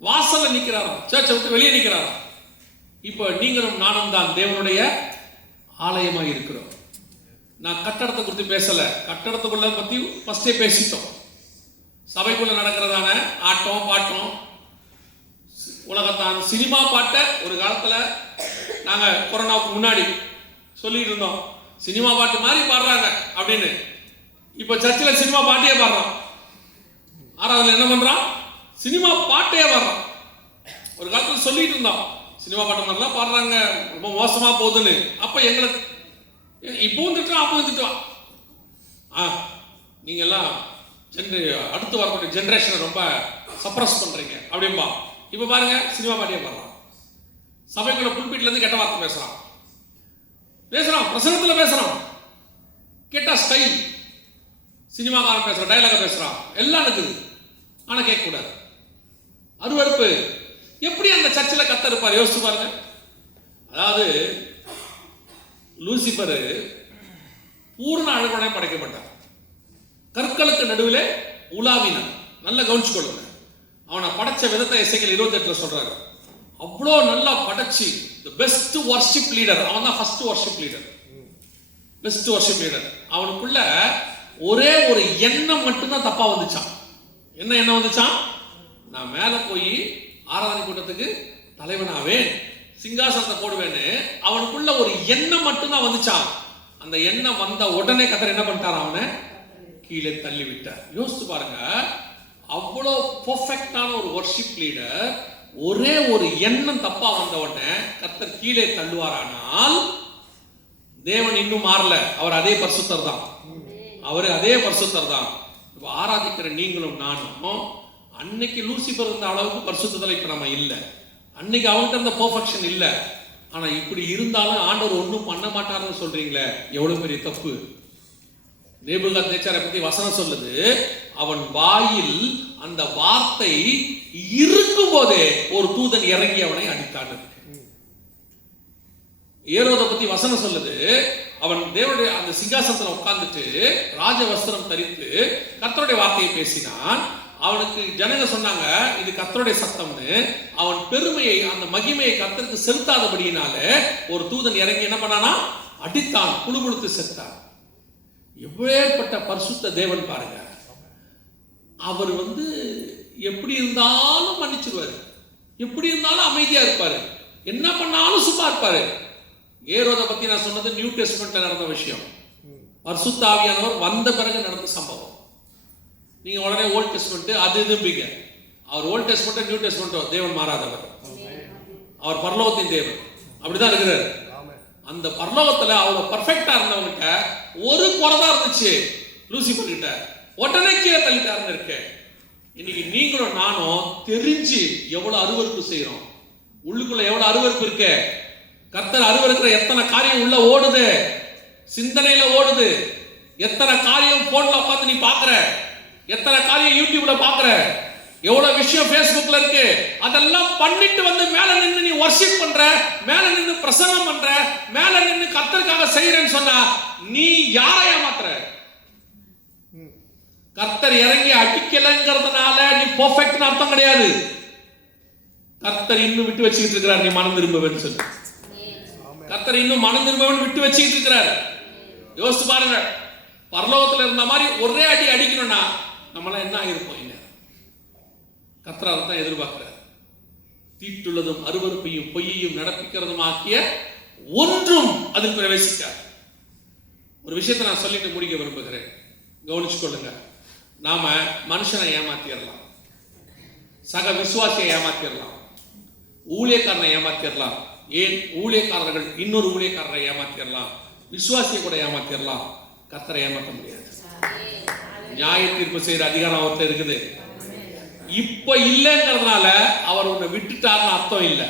வாசல்ல நிக்கிறாராம், சர்ச்சை விட்டு வெளியே நிக்கிறாராம். இப்போ நீங்களும் நானும் தான் தேவனுடைய ஆலயமாக இருக்கிறோம். நான் கட்டடத்தை குறித்து பேசல, கட்டடத்துக்குள்ள பத்தி ஃபர்ஸ்டே பேசிட்டோம். சபைக்குள்ள நடக்கிறதான ஆட்டம் பாட்டம், உலகத்தான் சினிமா பாட்டை ஒரு காலத்துல நாங்க கொரோனாவுக்கு முன்னாடி சொல்லிட்டு இருந்தோம், சினிமா பாட்டு மாதிரி பாடுறாங்க அப்படின்னு. இப்ப சர்ச்சில் சினிமா பாட்டையே பாடுறான், ஆறாவதுல என்ன பண்றான்? சினிமா பாட்டையே பாடுறான். ஒரு காலத்துல சொல்லிட்டு இருந்தோம் சினிமா பாட்டு மாதிரிலாம் பாடுறாங்க, ரொம்ப மோசமா போகுதுன்னு. அப்ப எங்களுக்கு இப்பவும் திட்டுறான், அப்பவும் திட்டுவான். நீங்க எல்லாம் அடுத்து வரக்கூடிய ஜெனரேஷனை ரொம்ப சப்ரஸ் பண்றீங்க அப்படின்பா. இப்ப பாருங்க சினிமா பாட்டியே பாடுறான், சபைக்குள்ள புல்பீட்ல இருந்து கெட்ட வார்த்தை பேசுறான், பிரசங்கத்துல பேசுறான், கெட்ட ஸ்டைல், சினிமாக்காரன் பேசுறான், டைலாக பேசுறான், எல்லாம் இருக்குது. ஆனா கேட்க கூடாது, அருவருப்பு. எப்படி அந்த சர்ச்சில் கர்த்தர் இருப்பார் யோசிச்சு பாருங்க. அதாவது லூசிபர் பூர்ண அழகுடனே படைக்கப்பட்டார், கற்களுக்கு நடுவில் உலாவினான். நல்லா கவனிச்சுக்கொள்ளுங்க, அவனை படைச்ச விதத்தை எசேக்கியேல் 28 சொல்றாரு. அவ்வளோ நல்லா படைச்சு பெஸ்ட் வர்ஷிப் லீடர், அவன் தான் first worship leader, best worship leader. அவனுக்குள்ள ஒரே ஒரு எண்ணம் மட்டும்தான் தப்பா வந்துச்சான். என்ன எண்ணம் வந்துச்சான்? நான் மேல போய் ஆராதனை கூட்டத்துக்கு தலைவனாவேன், சிங்காசனத்தை போடுவேன்னு அவனுக்குள்ள ஒரு எண்ணம் மட்டும்தான் வந்துச்சான். அந்த எண்ணம் வந்த உடனே கர்த்தர் என்ன பண்ணிட்டார்? அவனை கீழே தள்ளி விட்டார். யோசிச்சு பாருங்க, அவ்வளோ பெர்ஃபெக்டான ஒரு வர்ஷிப் லீடர், ஒரே ஒரு எண்ணம் தப்பா வந்த உடனே கர்த்தர் கீழே தள்ளுவாரானால், தேவன் இன்னும் மாறல, அவர் அதே பரிசுத்தர் தான், அவர் அதே பரிசுத்தர் தான். ஆராதிக்கிற நீங்களும் நானும் அன்னைக்கு லூசிபர் இருந்த அளவுக்கு பரிசுத்தத்துல இப்ப நம்ம இல்லை, அன்னைக்கு அவங்ககிட்ட இருந்த பெர்ஃபெக்ஷன் இல்லை. ஆனா இப்படி இருந்தாலும் ஆண்டவர் ஒன்றும் பண்ண மாட்டாருன்னு சொல்றீங்களே, எவ்வளவு பெரிய தப்பு. நேபுகாத்நேச்சாரை பத்தி வசனம் சொல்லுது, அவன் வாயில் அந்த வார்த்தை இருக்கும் போதே ஒரு தூதன் இறங்கி அவனை அடித்தான். ஏரோதை பத்தி வசனம் சொல்லுது, அவன் தேவனுடைய அந்த சிங்காசனத்துல உட்கார்ந்துட்டு ராஜ வஸ்திரம் தரித்து கர்த்தருடைய வார்த்தையை பேசினான். அவனுக்கு ஜனங்க சொன்னாங்க இது கர்த்தருடைய சத்தம்னு. அவன் பெருமையை, அந்த மகிமையை கர்த்தருக்கு செலுத்தாதபடியினால ஒரு தூதன் இறங்கி என்ன பண்ணானா? அடித்தான், குழுகுழுத்து செத்தான். எப்பேற்பட்ட பரிசுத்த தேவன் பாருங்க. அவர் எப்படி இருந்தாலும் மன்னிச்சிருவாரு, எப்படி இருந்தாலும் அமைதியா இருப்பாரு, என்ன பண்ணாலும் சும்மா இருப்பாரு. ஏரோதை பத்தி நான் சொன்னது நியூ டெஸ்ட்மெண்ட்ல நடந்த விஷயம், பரிசுத்த ஆவியானவர் வந்த பிறகு நடந்த சம்பவம். நீங்க உடனே ஓல்ட் டெஸ்ட்மெண்ட் அது இதும்பீங்க. அவர் ஓல்ட் டெஸ்ட்மெண்ட் நியூ டெஸ்ட்மெண்ட் தேவன் மாறாதவர், அவர் பரலோகத்தின் தேவன், அப்படிதான் இருக்கிறார். அந்த பரலோகத்துல அவங்க பர்ஃபெக்டா இருந்தவங்கிட்ட ஒரு குறைதான் இருந்துச்சு லூசிபர் கிட்ட, உடனே கீழே தள்ளிட்டாருன்னு இருக்கு. இன்னைக்கு நீங்களும் நானும் தெரிஞ்சு எவ்வளவு அருவருப்பு செய்யறோம், உள்ளுக்குள்ள எவ்வளவு அருவருப்பு இருக்கு. கர்த்தர் அருவருக்கிற எத்தனை காரியம் உள்ள ஓடுது, சிந்தனையில ஓடுது. எத்தனை காரியம் போன்ல உட்காந்து நீ பாக்குற, எத்தனை காரியம் யூடியூப்ல பாக்குற, எவ்வளவு விஷயம் Facebookல இருக்கு. அதெல்லாம் பண்ணிட்டு மேல நின்று நீ வர்ஷிப் பண்ற, மேல நின்று பிரசங்கம் பண்ற, மேல நின்று கர்த்தருக்காக செய்யறேன்னு சொன்னா நீ யாரை ஏமாத்துற? கர்த்தர் இறங்கி அடிக்கலங்கிறதுனால நீ பெர்ஃபெக்ட்னு அர்த்தம் கிடையாது. கர்த்தர் இன்னும் விட்டு வச்சுக்கிட்டு இருக்கிறார், நீ மனம் திரும்பவேன்னு சொல்லு. கர்த்தர் இன்னும் மனம் திரும்பவன் விட்டு வச்சுக்கிட்டு இருக்கிறார். யோசிச்சு பாருங்க, பரலோகத்துல இருந்த மாதிரி ஒரே அடி அடிக்கணும்னா நம்மளாம் என்ன ஆகிருப்போம்? கர்த்தர் தான் எதிர்பார்க்கிறார். தீட்டுள்ளதும் அருவருப்பையும் பொய்யையும் நடப்பிக்கிறதும் ஆக்கிய ஒன்றும் அதில் பிரவேசிக்கார். ஒரு விஷயத்தை நான் சொல்லிட்டு முடிக்க விரும்புகிறேன், கவனிச்சுக்கொள்ளுங்க. நாம மனுஷனை ஏமாத்திடலாம், சக விசுவாசியை ஏமாத்திடலாம், ஊழியக்காரனை ஏமாத்திடலாம். ஏன் ஊழியக்காரர்கள் இன்னொரு ஊழியக்காரரை ஏமாத்திடலாம், விசுவாசியை கூட ஏமாத்திடலாம். கர்த்தரை ஏமாற்ற முடியாது. நியாய தீர்ப்பு செய்யற அதிகாரம் அவர்கிட்ட இருக்குது. இப்ப இல்லைங்கிறதுனால அவர் உன்னை விட்டுட்டாருன்னு அர்த்தம் இல்லை.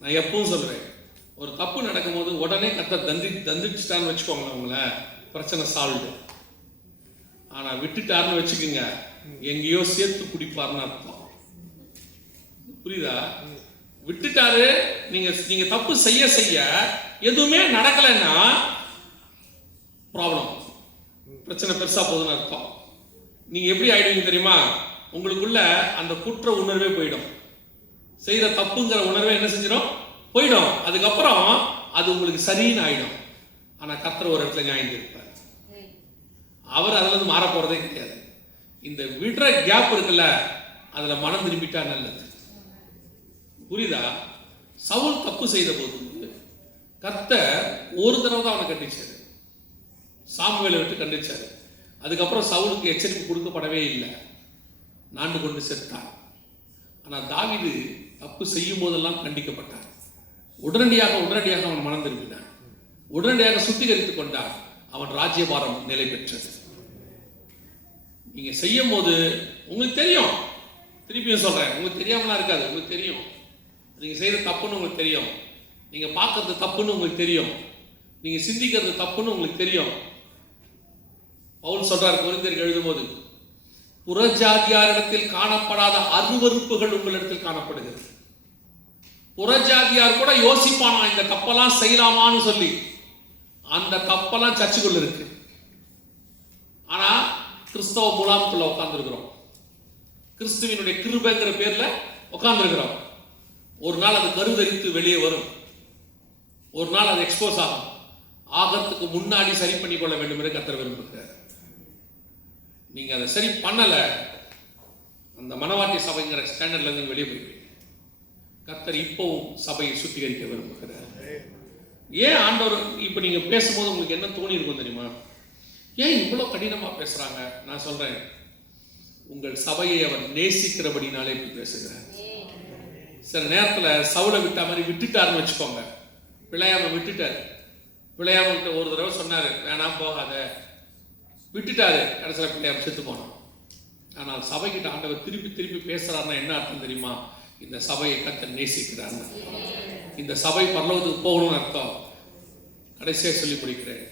நான் எப்பவும் சொல்றேன், ஒரு தப்பு நடக்கும் போது உடனே கர்த்தர் தண்டிச்சுட்டான்னு வச்சுக்கோங்களேன், உங்களை பிரச்சனை சால்வ். ஆனா விட்டுட்டாருன்னு வச்சுக்கோங்க, எங்கேயோ சேர்த்து குடிப்பாருன்னு அர்த்தம். புரியுதா? விட்டுட்டாரு. நீங்க தப்பு செய்ய செய்ய எதுவுமே நடக்கலைன்னா ப்ராப்ளம், பிரச்சனை பெருசா போகுதுன்னு அர்த்தம். நீங்க எப்படி ஆயிடுவீங்க தெரியுமா? உங்களுக்குள்ள அந்த குற்ற உணர்வே போயிடும். செய்யற தப்புங்கிற உணர்வே என்ன செஞ்சிடும்? போயிடும். அதுக்கப்புறம் அது உங்களுக்கு சரின்னு ஆயிடும். ஆனா கர்த்தர் ஒரு இடத்துல நியாயம் இருப்பார். அவர் அதுல இருந்து மாற போறதே கிடையாது. இந்த விடுற கேப் இருக்குல்ல, அதுல மனம் திரும்பிட்டா நல்லது. புரியுதா? சவுல் தப்பு செய்த போது கர்த்தர் ஒரு தடவை தான் அவனை கண்டிச்சாரு, சாமுவேலை விட்டு கண்டிச்சாரு. அதுக்கப்புறம் சவுலுக்கு எச்சரிக்கை கொடுக்கப்படவே இல்லை, நாண்டு கொண்டு செத்தான். ஆனா தாவீது தப்பு செய்யும் போதெல்லாம் கண்டிக்கப்பட்டான். உடனடியாக அவன் மனம் திரும்பினான், உடனடியாக சுத்திகரித்துக் கொண்டான். அவன் ராஜ்யபாரம் நிலை பெற்றது. நீங்க செய்யும் போது உங்களுக்கு தெரியும், திருப்பியும் சொல்றேன், உங்களுக்கு தெரியாமலாம் இருக்காது. உங்களுக்கு தெரியும் நீங்க செய்யற தப்புன்னு உங்களுக்கு தெரியும், நீங்க பார்க்கறது தப்புன்னு உங்களுக்கு தெரியும், நீங்க சிந்திக்கிறது தப்புன்னு உங்களுக்கு தெரியும். பவுல் சொல்றார் கொரிந்தியருக்கு எழுதும் போது, புறஜாதியாரிடத்தில் காணப்படாத அருவருப்புகள் உங்களிடத்தில் காணப்படுகிறது. புறஜாதியார் கூட யோசிப்பானா இந்த தப்பெல்லாம் செய்யலாமான்னு சொல்லி. அந்த தப்பெல்லாம் சர்ச்சுக்குள்ள இருக்கு. ஆனா கிறிஸ்தவ முலாமுக்குள்ள உட்கார்ந்து இருக்கிறோம், கிறிஸ்துவினுடைய கிருபைங்கிற பேர்ல உட்கார்ந்து இருக்கிறோம். ஒரு நாள் அது கருதரித்து வெளியே வரும், ஒரு நாள் அது எக்ஸ்போஸ் ஆகும். ஆகிறதுக்கு முன்னாடி சரி பண்ணி கொள்ள வேண்டும் என்று கர்த்தர் விரும்புகிறார். நீங்க அதை சரி பண்ணல, அந்த மனவாட்டி சபைங்கிற ஸ்டாண்டர்ட்ல இருந்து வெளியே போயிருவீங்க. கர்த்தர் இப்பவும் சபையை சுத்திகரிக்க விரும்புகிறார். ஏன் ஆண்டவர் இப்ப நீங்க பேசும்போது உங்களுக்கு என்ன தோணி இருக்கும் தெரியுமா? ஏன் இவ்வளவு கடினமா பேசுறாங்க? நான் சொல்றேன், உங்கள் சபையை அவர் நேசிக்கிறபடினாலே இப்படி பேசுகிறார். சில நேரத்துல சவுலை விட்ட மாதிரி விட்டுட்டாருன்னு வச்சுக்கோங்க. பிழையாம விட்டுட்டாரு. பிழையாம ஒரு தடவை சொன்னாரு, வேணாம் போகாத, விட்டுட்டாரு. கடைசியில் பிள்ளையாம செத்து போனோம். ஆனால் சபைக்கிட்ட ஆண்டவர் திருப்பி திருப்பி பேசுறாருன்னா என்ன அர்த்தம் தெரியுமா? இந்த சபையை கர்த்தர் நேசிக்கிறார், இந்த சபை பரலோகத்துக்கு போகணும்னு அர்த்தம். கடைசியா சொல்லி முடிக்கிறேன்,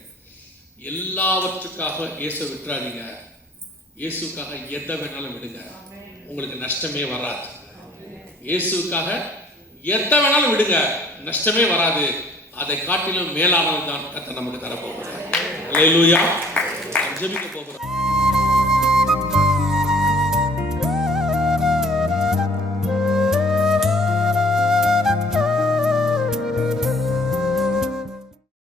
எல்லாவற்றுக்காக இயேசு விட்டுறாதீங்க. இயேசுக்காக எதை வேணாலும் விடுங்க, உங்களுக்கு நஷ்டமே வராது. இயேசுக்காக எதை வேணாலும் விடுங்க, நஷ்டமே வராது. அதை காட்டிலும் மேலானது தான் கர்த்தர் நமக்கு தரப்போகிறார். அல்லேலூயா. ஜெபிக்க போகிறோம்.